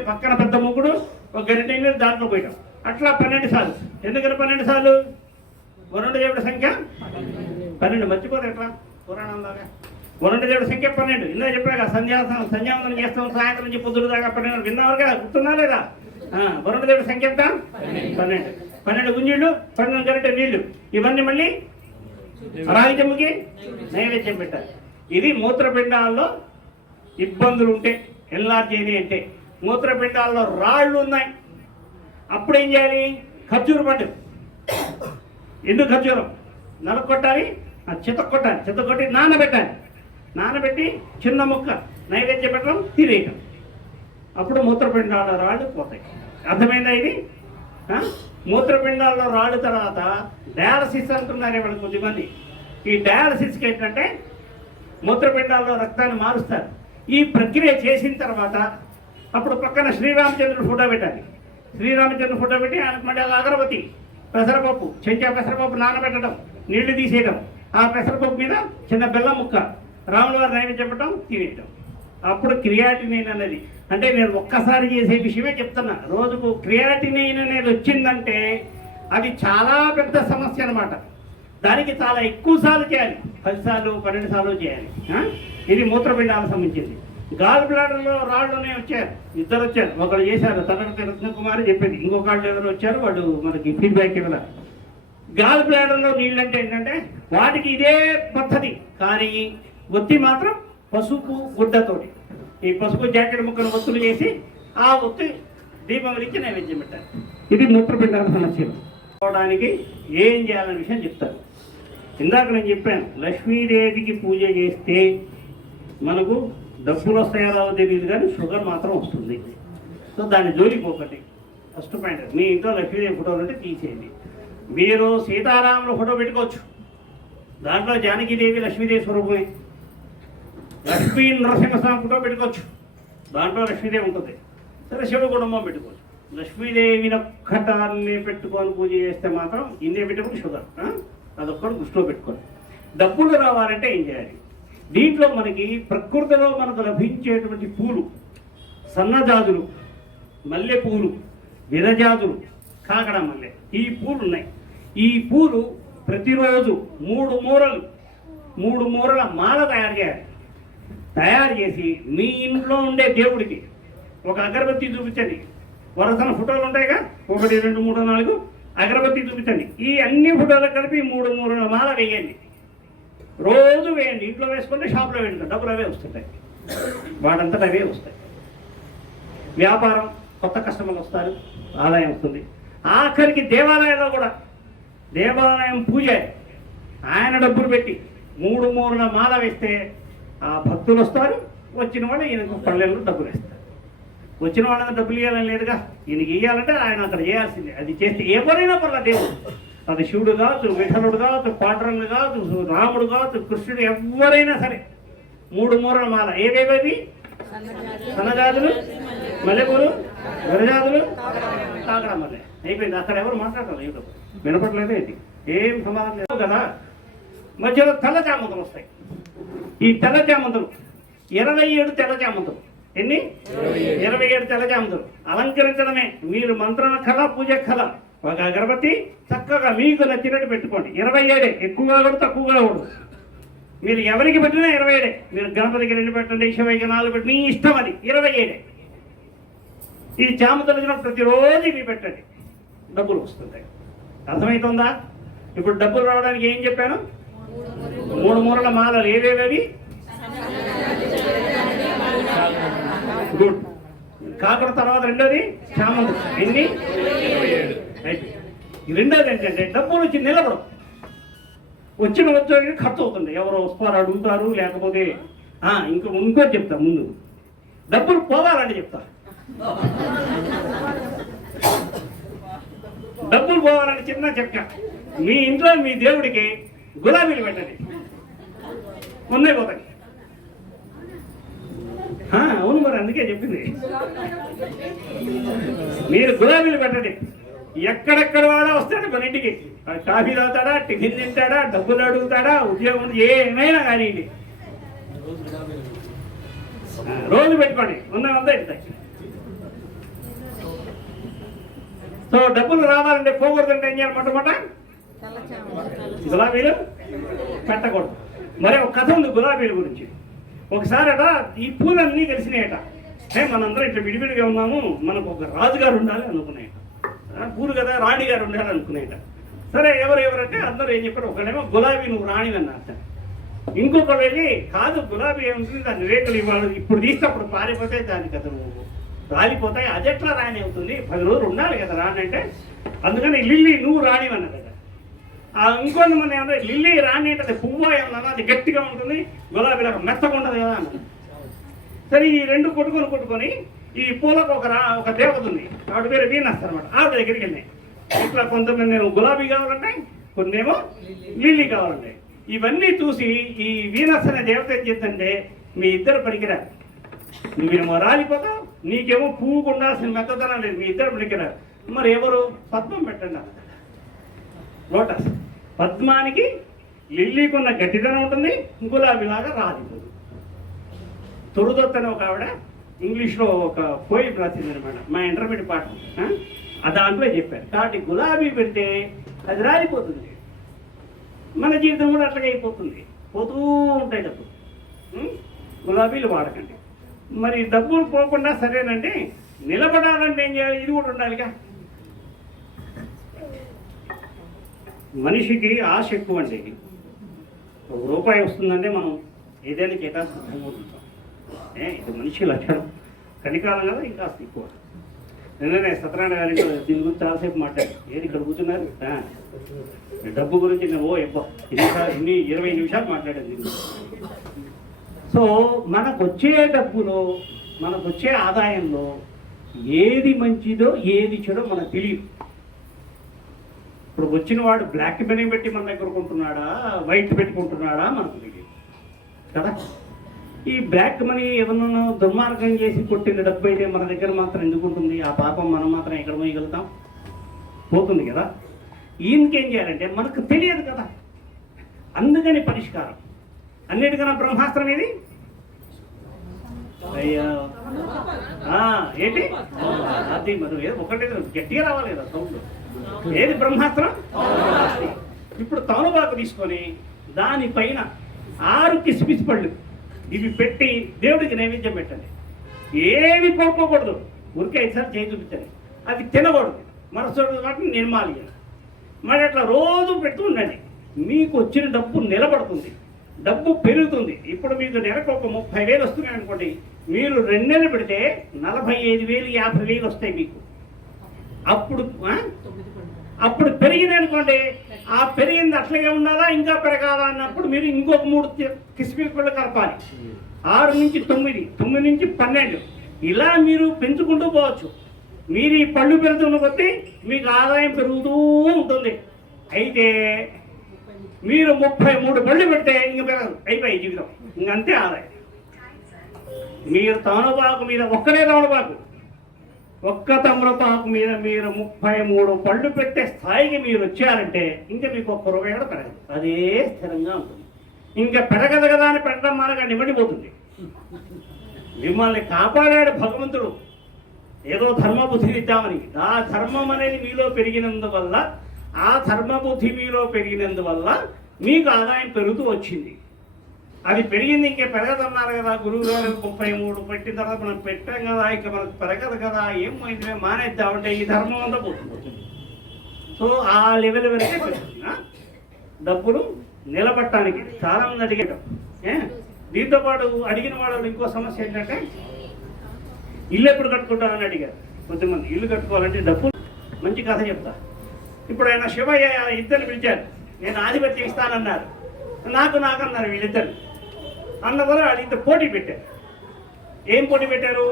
పక్కన పెద్ద ముగ్గుడు, ఒక గరిటె నీళ్ళు దాంట్లో పోయడం, అట్లా 12 సార్లు. ఎందుకని 12 సార్లు? వరుణ దేవుడి సంఖ్య 12. మర్చిపోతే ఎట్లా పురాణంలాగా? వరుణ దేవుడి సంఖ్య 12. ఇందా చెప్పాక సంధ్యావందనం చేస్తాం, సాయంత్రం నుంచి పొద్దుడు దాకా 12 విన్నారుగా, గుర్తున్నా లేదా? వరుణ దేవుడి సంఖ్య ఎంత? 12. 12 గుంజీళ్ళు, 12 గరిటె నీళ్లు, ఇవన్నీ మళ్ళీ రాగి చెంబుకి నైవేద్యం పెట్టాలి. ఇది మూత్రపిండాల్లో ఇబ్బందులు ఉంటే, ఎన్లార్జ్ అయినాయి అంటే, మూత్రపిండాల్లో రాళ్ళు ఉన్నాయి, అప్పుడు ఏం చేయాలి, ఖర్జూర పండు. ఎందుకు ఖర్జూరం? నలకొట్టాలి, చితకొట్టాలి, చితకొట్టి నానబెట్టాలి, నానబెట్టి చిన్న ముక్క నైవేద్యం పెట్టడం, తినేయటం. అప్పుడు మూత్రపిండాల రాళ్ళు పోతాయి. అర్థమైందా ఇది? మూత్రపిండాల్లో రాళ్ళు తర్వాత డయాలసిస్ అంటున్నారే వాళ్ళు కొద్దిమంది. ఈ డయాలసిస్కి ఏంటంటే మూత్రపిండాల్లో రక్తాన్ని మారుస్తారు. ఈ ప్రక్రియ చేసిన తర్వాత అప్పుడు పక్కన శ్రీరామచంద్రుడు ఫోటో పెట్టాలి. శ్రీరామచంద్రుడు ఫోటో పెట్టి ఆయనకు మళ్ళీ అగరబత్తి, పెసరపప్పు, చెంచా పెసరపప్పు నానబెట్టడం, నీళ్లు తీసేయడం, ఆ పెసరపప్పు మీద చిన్న బెల్లం ముక్క, రాముల వారి నైవేద్యం చెప్పడం, తినేయటం. అప్పుడు క్రియాటినైన్ అనేది, అంటే నేను ఒక్కసారి చేసే విషయమే చెప్తున్నా. రోజుకు క్రియాటినైన్ అనేది వచ్చిందంటే అది చాలా పెద్ద సమస్య అనమాట. దానికి చాలా ఎక్కువ సార్లు చేయాలి, 10 సార్లు 12 సార్లు చేయాలి. ఇది మూత్రపిండాలకు సంబంధించింది. గాల్ బ్లాడర్లో రాళ్ళునే వచ్చారు, 2 వచ్చారు. ఒకరు చేశారు, తనకి రత్నకుమారి చెప్పింది, ఇంకొకళ్ళు ఎవరు వచ్చారు, వాళ్ళు మనకి ఫీడ్బ్యాక్ ఇవ్వాలి. గాల్ బ్లాడర్లో నీళ్ళు అంటే ఏంటంటే వాటికి ఇదే పద్ధతి, కానీ ఒత్తి మాత్రం పసుపు గుడ్డతోటి, ఈ పసుపు జాకెట్ ముక్కను ఒత్తులు చేసి ఆ ఒత్తి దీపం వెలిగించి నైవేద్యం పెట్టారు. ఇది మూత్రపిండాల సమస్యలు పోవడానికి ఏం చేయాలనే విషయం చెప్తారు. ఇందాక నేను చెప్పాను, లక్ష్మీదేవికి పూజ చేస్తే మనకు డబ్బులు వస్తాయో తెలియదు, కానీ షుగర్ మాత్రం వస్తుంది. సో దాన్ని జోలిపోకండి. ఫస్ట్ పాయింట్, మీ ఇంట్లో లక్ష్మీదేవి ఫోటోలు ఉంటే తీసేయండి. మీరు సీతారాముల ఫోటో పెట్టుకోవచ్చు, దాంట్లో జానకీదేవి లక్ష్మీదేవి స్వరూపమే. లక్ష్మీ నరసింహస్వామి ఫోటో పెట్టుకోవచ్చు, దాంట్లో లక్ష్మీదేవి ఉంటుంది. సరే, శివ కుటుంబం పెట్టుకోవచ్చు. లక్ష్మీదేవిని ఒక్కటాన్ని పెట్టుకొని పూజ చేస్తే మాత్రం ఇన్ఎవిటబుల్ షుగర్, అదొక్కటి దృష్టిలో పెట్టుకోండి. డబ్బులు రావాలంటే ఏం చేయాలి? దీంట్లో మనకి ప్రకృతిలో మనకు లభించేటువంటి పూలు, సన్నజాజులు, మల్లె పూలు, విరజాజులు, కాకడ మల్లె, ఈ పూలు ఉన్నాయి. ఈ పూలు ప్రతిరోజు 3 మూరల మాల తయారు చేయాలి. తయారు చేసి మీ ఇంట్లో ఉండే దేవుడికి ఒక అగరబత్తి చూపించండి. వరసన ఫోటోలు ఉంటాయిగా, 1 2 3 4 అగరబత్తి చూపించండి. ఈ అన్ని ఫోటోలకు కలిపి 3 మూరల మాల వేయండి. రోజు వేయండి. ఇంట్లో వేసుకుంటే షాప్లో వేయండి, డబ్బులు అవే వస్తుంటాయి, వాడంతటా అవే వస్తాయి. వ్యాపారం, కొత్త కస్టమర్లు వస్తారు, ఆదాయం వస్తుంది. ఆఖరికి దేవాలయంలో కూడా, దేవాలయం పూజ ఆయన డబ్బులు పెట్టి 3 మూరల మాల వేస్తే ఆ భక్తులు వస్తారు. వచ్చిన వాళ్ళు ఈయనకు పల్లెల్లో డబ్బులు వేస్తారు. వచ్చిన వాళ్ళని డబ్బులు ఇవ్వాలని లేదుగా, ఈయనకి ఇవ్వాలంటే ఆయన అక్కడ చేయాల్సిందే. అది చేస్తే ఎవరైనా పర్లేదు, దేవుడు, అది శివుడు కావచ్చు, విఠలుడు కావచ్చు, పాండురంగుడు కావచ్చు, రాముడు కావచ్చు, కృష్ణుడు, ఎవరైనా సరే 3 మూరల మాల. ఏవేవి? సన్నజాజులు, మల్లెపూలు, విరజాజులు, కాకడ మల్లె. అయిపోయింది. అక్కడ ఎవరు మాట్లాడతారు, ఏమిటో వినపడలేదు, ఏంటి ఏం సమాధానం లేదు కదా. మధ్యలో తెల్ల చామంతులు వస్తాయి. ఈ తెల్ల చామంతులు 27 తెల్ల చామంతులు ఎన్ని 27 తెల్లజాములు అలంకరించడమే. మీరు మంత్రం కళ, పూజ కళ, ఒక అగరబత్తి చక్కగా మీకు నచ్చినట్టు పెట్టుకోండి. 27, ఎక్కువగా కూడా తక్కువగా కూడా. మీరు ఎవరికి పెట్టినా 27. మీరు గణపతికి 2 పెట్టండి, శివయ్యకి 4 పెట్టి, మీ ఇష్టం. అది 27. ఈ చామతలు ప్రతిరోజు ఇవి పెట్టండి, డబ్బులు వస్తుంటాయి. అర్థమవుతుందా? ఇప్పుడు డబ్బులు రావడానికి ఏం చెప్పాను? 3 మూరల మాలలు. ఏవేవి? గుడ్. కాకుండా తర్వాత రెండోది చామంతి. ఎన్ని? 27. రెండోది ఏంటంటే డబ్బులు వచ్చి నిలబడం. వచ్చి ఖర్చు అవుతుంది. ఎవరో వస్తారు, అడుగుతారు, లేకపోతే ఇంకోటి చెప్తా. ముందు డబ్బులు పోవాలని చెప్తా. డబ్బులు పోవాలని చిన్న చెక్క. మీ ఇంట్లో మీ దేవుడికి గులాబీలు పెట్టండి, ఉన్నాయి పోతాయి. అవును, మరి అందుకే చెప్పింది. మీరు గులాబీలు పెట్టండి. ఎక్కడెక్కడ వాడా వస్తాడు మన ఇంటికి. కాఫీ తాగుతాడా, టిఫిన్ తింటాడా, డబ్బులు అడుగుతాడా, ఉద్యోగం ఏమైనా కానీ రోజు పెట్టుకోండి, ఉన్నదంతా ఇస్తాయి. సో డబ్బులు రావాలంటే పోకూడదంటే ఏం చేయాలి? మొట్టమొదట గులాబీలు పెట్టకూడదు. మరి ఒక కథ ఉంది గులాబీల గురించి. ఒకసారట ఈ పూలన్నీ కలిసినాయట. మనందరం ఇట్లా విడివిడిగా ఉన్నాము, మనకు ఒక రాజుగారు ఉండాలి అనుకున్నాయట. పూలు కదా, రాణి గారు ఉండాలి అనుకున్నాయట. సరే, ఎవరంటే అందరూ ఏం చెప్పారు? ఒకడేమో గులాబీ నువ్వు రాణి అన్నట్ట. ఇంకొకరు వెళ్ళి కాదు, గులాబీ ఏముంటుంది, దాని రేకులు ఇవ్వాలి, ఇప్పుడు తీస్తే అప్పుడు పారిపోతే దాని కదా నువ్వు రాలిపోతాయి, అది ఎట్లా రాణి అవుతుంది, 10 రోజులు ఉండాలి కదా రాణి అంటే. అందుకని లిల్లీ నువ్వు రాణి అన్నది కదా. ఇంకొంత మంది ఏమన్నా లిల్లీ రాణి అంటే పువ్వు ఏమన్నా అది గట్టిగా ఉంటుంది, గులాబీలాగా మెత్తగా ఉండదు కదా అన్నది. సరే, ఈ 2 కొట్టుకొని ఈ పూలకు ఒక దేవత ఉంది, ఆవిడ పేరు వీనస్ అనమాట. ఆవిడ దగ్గరికి వెళ్ళినాయి. ఇట్లా కొంతమంది నేను గులాబీ కావాలంటే, కొన్నేమో లిల్లీ కావాలంటే. ఇవన్నీ చూసి ఈ వీనస్ అనే దేవత ఏం చేద్దంటే, మీ ఇద్దరు పనికిరారు, నువ్వేమో రాలిపోతావు, నీకేమో పువ్వుకు ఉండాల్సిన మెత్తదనం లేదు, మీ ఇద్దరు పనికిరారు. మరి ఎవరు? పద్మం పెట్టండి అన్న. లోటస్. పద్మానికి లిల్లీకి ఉన్న గట్టిదనం ఉంటుంది, గులాబీలాగా రాలిపోతుంది. తొరుదొత్ అనే ఒక ఆవిడ ఇంగ్లీష్లో ఒక పోయిం రాసింది అనమాట, మా ఇంటర్మీడియట్ పాఠం. దాంట్లో చెప్పారు. కాబట్టి గులాబీ పెడితే అది రాలిపోతుంది. మన జీవితం కూడా అట్లాగే అయిపోతుంది, పోతూ ఉంటాయి డబ్బులు. గులాబీలు వాడకండి. మరి డబ్బులు పోకుండా సరేనండి, నిలబడాలంటే ఏం చేయాలి? ఇది కూడా ఉండాలిగా. మనిషికి ఆశ ఎక్కువ అండి. ₹1 వస్తుందంటే మనం ఏదైనా కేటాయించుకుంటాం. ఇది మనిషి లక్షణం. కలికాలం కదా, ఇంకా ఎక్కువ. నిన్ననే సత్యనారాయణ గారి దీని గురించి చాలాసేపు మాట్లాడు. ఏది ఇక్కడ కూర్చున్నారు? డబ్బు గురించి నేను 20 నిమిషాలు మాట్లాడాను దీని గురించి. సో మనకు వచ్చే డబ్బులో, మనకు వచ్చే ఆదాయంలో ఏది మంచిదో ఏది చెడో మనకు తెలియదు. ఇప్పుడు వచ్చిన వాడు బ్లాక్ మనీ పెట్టి మన దగ్గర కొంటున్నాడా, వైట్ పెట్టుకుంటున్నాడా మనకు తెలియదు కదా. ఈ బ్లాక్ మనీ ఏమన్నా దుర్మార్గం చేసి కొట్టిన డబ్బు అయితే మన దగ్గర మాత్రం ఎందుకు ఉంటుంది? ఆ పాపం మనం మాత్రం ఎక్కడ పోయగలుగుతాం? పోతుంది కదా. ఈయనకేం చేయాలంటే మనకు తెలియదు కదా, అందుకని పరిష్కారం అన్నిటికన్నా బ్రహ్మాస్త్రం ఏది? అయ్యా ఏంటి అది? మనం ఏదో ఒకటే గట్టిగా రావాలి కదా సౌండ్. ఏది బ్రహ్మాస్త్రం? ఇప్పుడు తమలపాకు తీసుకొని దానిపైన 6 కిస్మిస్ పళ్ళు ఇవి పెట్టి దేవుడికి నైవేద్యం పెట్టండి. ఏమి కోరుకోకూడదు, ఊరికే ఈసారి చేయి చూపించండి. అది తినకూడదు, మరుసటి వాటిని నిర్మాలియాలి. మరి అట్లా రోజు పెడుతూ ఉండండి. మీకు వచ్చిన డబ్బు నిలబడుతుంది, డబ్బు పెరుగుతుంది. ఇప్పుడు మీకు నెలకు ఒక 30,000 వస్తున్నాయి అనుకోండి, మీరు 2 నెలలు పెడితే 45,000 50,000 వస్తాయి మీకు. అప్పుడు పెరిగింది అనుకోండి, ఆ పెరిగింది అట్లాగే ఉండాలా ఇంకా పెరగాలా అన్నప్పుడు మీరు ఇంకొక 3 కిస్మిస్ పళ్ళు కలపాలి. 6 నుంచి 9, 9 నుంచి 12 ఇలా మీరు పెంచుకుంటూ పోవచ్చు. మీరు ఈ పళ్ళు పెరుగుతున్న కొద్దీ మీకు ఆదాయం పెరుగుతూ ఉంటుంది. అయితే మీరు 33 పళ్ళు పెడితే ఇంక పెరగదు, అయిపోయి జీవితం ఇంకంతే ఆదాయం. మీరు తమలపాకు మీద ఒక్కడే తమలపాకు, ఒక్క తమలపాకు మీద మీరు 33 పళ్ళు పెట్టే స్థాయికి మీరు వచ్చారంటే ఇంకా మీకు ₹1 కూడా పెరగదు, అదే స్థిరంగా ఉంటుంది. ఇంకా పెరగదు కదా అని పెట్టడం మనకు నిమ్మడిపోతుంది. మిమ్మల్ని కాపాడాడు భగవంతుడు, ఏదో ధర్మబుద్ధి ఇద్దామని. ఆ ధర్మం అనేది మీలో పెరిగినందువల్ల, ఆ ధర్మబుద్ధి మీలో పెరిగినందువల్ల మీకు ఆదాయం పెరుగుతూ వచ్చింది. అది పెరిగింది, ఇంకే పెరగదన్నారు కదా గురువు గారు. 33 పెట్టిన తర్వాత మనం పెట్టాం కదా, ఇక మనకు పెరగదు కదా, ఏమైంది మానేద్దామంటే ఈ ధర్మం అంతా పోతుంది. సో ఆ లెవెల్ వరకే పెరుగుతుంది. డబ్బులు నిలబట్టడానికి చాలామంది అడిగాడు. దీంతో పాటు అడిగిన వాళ్ళు ఇంకో సమస్య ఏంటంటే ఇల్లు ఎప్పుడు కట్టుకుంటామని అడిగారు కొద్దిమంది. ఇల్లు కట్టుకోవాలంటే డబ్బులు. మంచి కథ చెప్తా. ఇప్పుడు ఆయన శివయ్య ఇద్దరు పిలిచారు, నేను ఆధిపత్యం ఇస్తానన్నారు. నాకు అన్నారు వీళ్ళిద్దరు. అన్న వల్ల వాళ్ళిద్దరు పోటీ పెట్టారు. ఏం పోటీ పెట్టారు?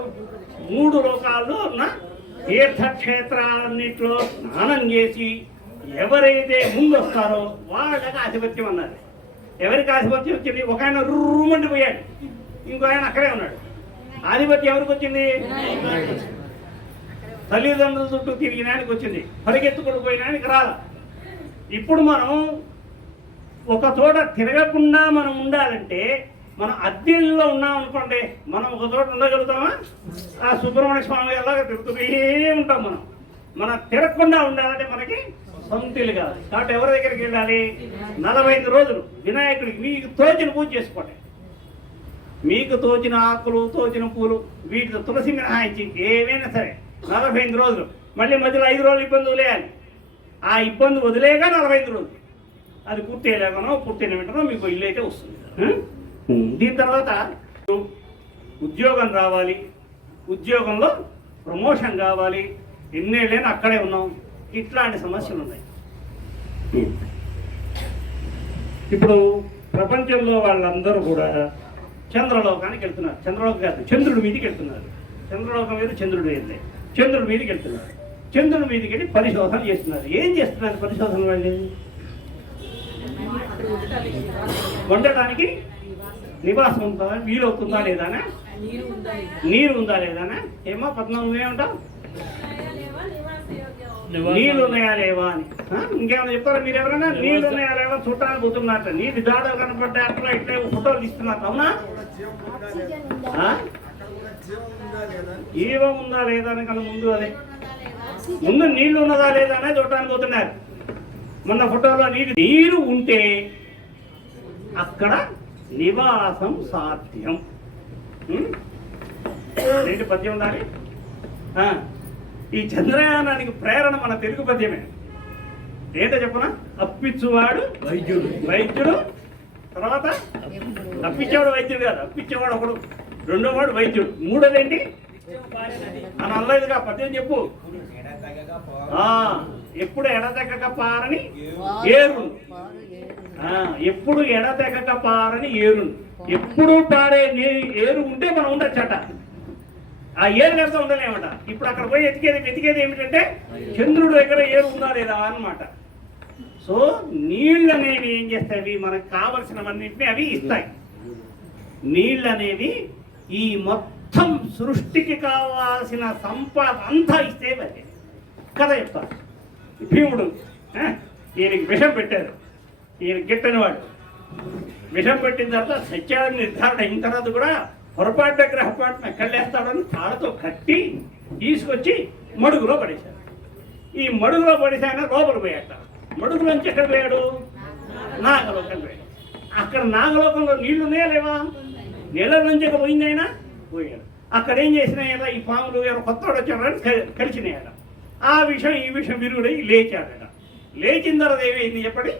3 లోకాల్లో ఉన్న తీర్థక్షేత్రాలన్నింటిలో స్నానం చేసి ఎవరైతే ముందు వస్తారో వాళ్ళకి ఆధిపత్యం అన్నారు. ఎవరికి ఆధిపత్యం వచ్చింది? ఒక ఆయన రూమండి పోయాడు, ఇంకో ఆయన అక్కడే ఉన్నాడు. ఆధిపత్యం ఎవరికి వచ్చింది? తల్లిదండ్రుల చుట్టూ తిరిగినానికి వచ్చింది, పరిగెత్తుకుని పోయినానికి రాల. ఇప్పుడు మనం ఒక చోట తిరగకుండా మనం ఉండాలంటే, మనం అద్దెల్లో ఉన్నాం అనుకోండి, మనం ఒక చోట ఉండగలుగుతామా? ఆ సుబ్రహ్మణ్య స్వామి ఎలాగ తిరుగుతూనే ఉంటాం. మనం తిరగకుండా ఉండాలంటే మనకి సొంతిల్లు కావాలి. కాబట్టి ఎవరి దగ్గరికి వెళ్ళాలి? 45 రోజులు వినాయకుడికి మీకు తోచిన పూజ చేసుకోండి. మీకు తోచిన ఆకులు, తోచిన పూలు, వీటితో తులసి మినహాయించి ఏమైనా సరే 45 రోజులు. మళ్ళీ మధ్యలో 5 రోజులు ఇబ్బంది వదిలేయాలి. ఆ ఇబ్బంది వదిలేక 45 రోజులు. అది పూర్తి అయ్యేలాగానో పూర్తయిన వెంటనో మీకు ఇల్లు అయితే వస్తుంది. దీని తర్వాత ఉద్యోగం రావాలి, ఉద్యోగంలో ప్రమోషన్ కావాలి, ఎన్నేళ్ళైనా అక్కడే ఉన్నాం, ఇట్లాంటి సమస్యలు ఉన్నాయి. ఇప్పుడు ప్రపంచంలో వాళ్ళందరూ కూడా చంద్రలోకానికి వెళ్తున్నారు. చంద్రలోకం కాదు, చంద్రుడి మీదకి వెళ్తున్నారు. చంద్రలోకం మీద చంద్రుడు వెళ్ళే, చంద్రుడి మీదకి వెళ్తున్నారు. చంద్రుడి మీదకి వెళ్ళి పరిశోధన చేస్తున్నారు. ఏం చేస్తున్నారు పరిశోధన? వాళ్ళు వండటానికి నివాసం ఉంటుందా, వీలవుతుందా లేదానా, నీరు ఉందా లేదానా. ఏమో 14 ఏమంటావు? నీళ్ళు ఉన్నాయా లేవా అని. ఇంకేమైనా చెప్తారా మీరు? ఎవరైనా నీళ్ళు ఉన్నాయా లేవా చూడటానికి పోతున్నట్ట, నీళ్ళు దాడలు కనపడ్డా అట్లా ఇట్లా ఫోటోలు తీస్తున్నారు. అవునా? ఈవ ఉందా లేదా అని కన్నా ముందు అదే ముందు నీళ్లు ఉన్నదా లేదా అనే చూడటానికి పోతున్నారు. మొన్న ఫోటోలో నీరు ఉంటే అక్కడ నివాసం సాధ్యం. ఏంటి పద్యం ఉండాలి? ఈ చంద్రయానానికి ప్రేరణ మన తెలుగు పద్యమే. ఏంటో చెప్పనా? అప్పిచ్చువాడు వైద్యుడు, తర్వాత అప్పించేవాడు వైద్యుడు కాదు, అప్పించేవాడు ఒకడు, రెండో వాడు వైద్యుడు, మూడోదేంటి అని అనలేదుగా పద్యం చెప్పు. ఎప్పుడు ఎడతెగక పారని ఏరు, ఎప్పుడు ఎడతెగక పారని ఏరు. ఎప్పుడు పారే ఏరు ఉంటే మనం ఉండొచ్చట. ఆ ఏరు కనుక ఉండలేమట. ఇప్పుడు అక్కడ పోయి వెతికేది ఏమిటంటే చంద్రుడి దగ్గర ఏరు ఉందా లేదా అన్నమాట. సో నీళ్ళు అనేవి ఏం చేస్తాయి? మనకు కావలసినవన్నింటినీ అవి ఇస్తాయి. నీళ్ళు అనేవి ఈ మొత్తం సృష్టికి కావాల్సిన సంపద అంతా ఇస్తే అది కథ చెప్తారు. భీముడు ఈయనకి విషం పెట్టారు, ఈయన గిట్టని వాడు. విషం పెట్టిన తర్వాత సత్యాన్ని నిర్ధారణ అయిన తర్వాత కూడా పొరపాటు దగ్గర పొరపాటున ఎక్కడేస్తాడని తాళతో కట్టి తీసుకొచ్చి మడుగులో పడేశాడు. ఈ మడుగులో పడేసాయన లోపల పోయాట. మడుగులోంచి ఎక్కడ పోయాడు? నాగలోకం పోయాడు. అక్కడ నాగలోకంలో నీళ్లు ఉన్నాయా లేవా? నీళ్ళ నుంచి ఎక్కడ పోయింది ఆయన? పోయాడు. అక్కడ ఏం చేసినాయట? ఈ పాములు ఎవరు కొత్త వాడు వచ్చాడని కలిసినాయట. ఆ విషయం ఈ విషయం విరుగుడై లేచాడట. లేచిన తర్వాత ఏమైంది చెప్పండి?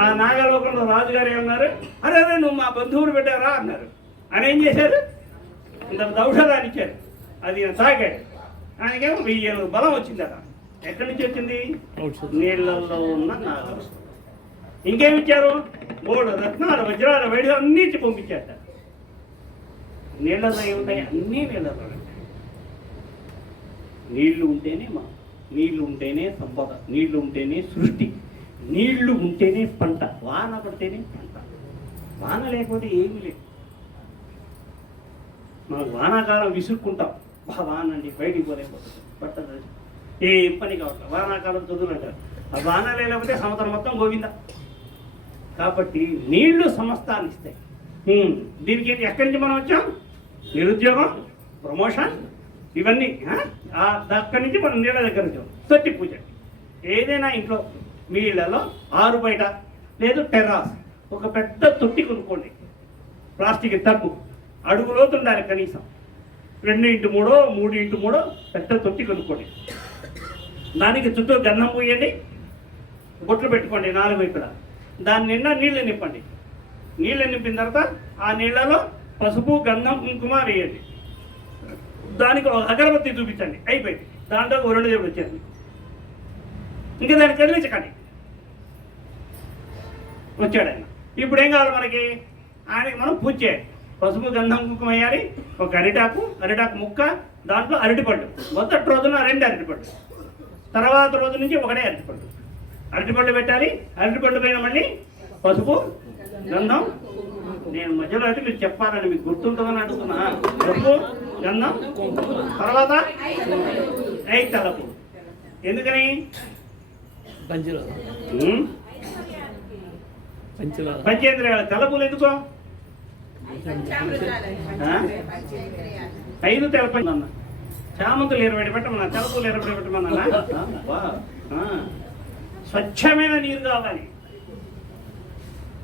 ఆ నాగలోకంలో రాజుగారు ఏమన్నారు? అరే నువ్వు మా బంధువులు పెట్టారా అన్నారు. ఆయన ఏం చేశారు? ఇంత ఔషధాన్ని ఇచ్చారు, అది తాగాడు. ఆయనకేమో 1000 బలం వచ్చిందట. ఎక్కడి నుంచి వచ్చింది? నీళ్ళల్లో ఉన్న నాగలు. ఇంకేమిచ్చారు? 3 రత్నాలు, వజ్రాలు, వైద్యులు అన్నీ ఇచ్చి పంపించాట. నీళ్ళలో ఏముంటాయి? అన్నీ నీళ్ళలో. నీళ్లు ఉంటేనే నీళ్లు ఉంటేనే సంపద, నీళ్లు ఉంటేనే సృష్టి, నీళ్లు ఉంటేనే పంట, వాన పడితేనే పంట. వాన లేకపోతే ఏమీ లేదు. మనం వానాకాలం విసుక్కుంటాం, వాన అండి బయటికి పోలేకపోతుంది, పట్టదు, ఏం పని కావట్లేదు. వానాకాలం చదువులంటారు. ఆ వాన లేకపోతే సంవత్సరం మొత్తం గోవిందా. కాబట్టి నీళ్లు సమస్తాన్ని ఇస్తాయి. దీనికి ఎక్కడి నుంచి మనం వచ్చాం? నిరుద్యోగం, ప్రమోషన్, ఇవన్నీ అక్కడి నుంచి మనం నీళ్ళ దగ్గర వచ్చాం. తొట్టి పూజ ఏదైనా ఇంట్లో మీ ఇళ్లలో ఆరు బయట లేదు టెర్రాస్ ఒక పెద్ద తొట్టి కొనుక్కోండి. ప్లాస్టిక్ తగ్గు అడుగు లోతు ఉండాలి, కనీసం 2x3 3x3 పెద్ద తొట్టి కొనుక్కోండి. దానికి చుట్టూ గంధం పోయండి, బొట్లు పెట్టుకోండి 4 వైపులా. దాని నిండా నీళ్ళు నింపండి. నీళ్ళు నింపిన తర్వాత ఆ నీళ్ళలో పసుపు, గంధం, కుంకుమ వేయండి. దానికి ఒక అగరబత్తి చూపించండి. అయిపోయింది. దాంట్లో ఒక 2 దేవుడు వచ్చేది. ఇంకా దాన్ని కదిలించకండి. వచ్చాడు ఆయన. ఇప్పుడు ఏం కావాలి మనకి? ఆయనకి మనం పూజ చేయాలి. పసుపు, గంధం, కుంకుమ వేయాలి. ఒక అరిటాకు ముక్క, దాంట్లో అరటిపండు. మొదటి రోజున 2 అరటిపండు, తర్వాత రోజు నుంచి 1 అరటిపండు. అరటిపండు పెట్టాలి. అరటిపండు పైన మళ్ళీ పసుపు, గంధం. నేను మధ్యలో అయితే మీరు చెప్పాలని మీకు గుర్తుంటుందని అడుగుతున్నా. పసుపు, గంధం, తర్వాత 5 తలపు. ఎందుకని? పంచేంద్రియాల తలపులు ఎందుకో? 5 తెలపండి. చామంతులు 20 పెట్టమన్నా, తలపులు 20 పెట్టమన్నా. స్వచ్ఛమైన నీరు కావాలి.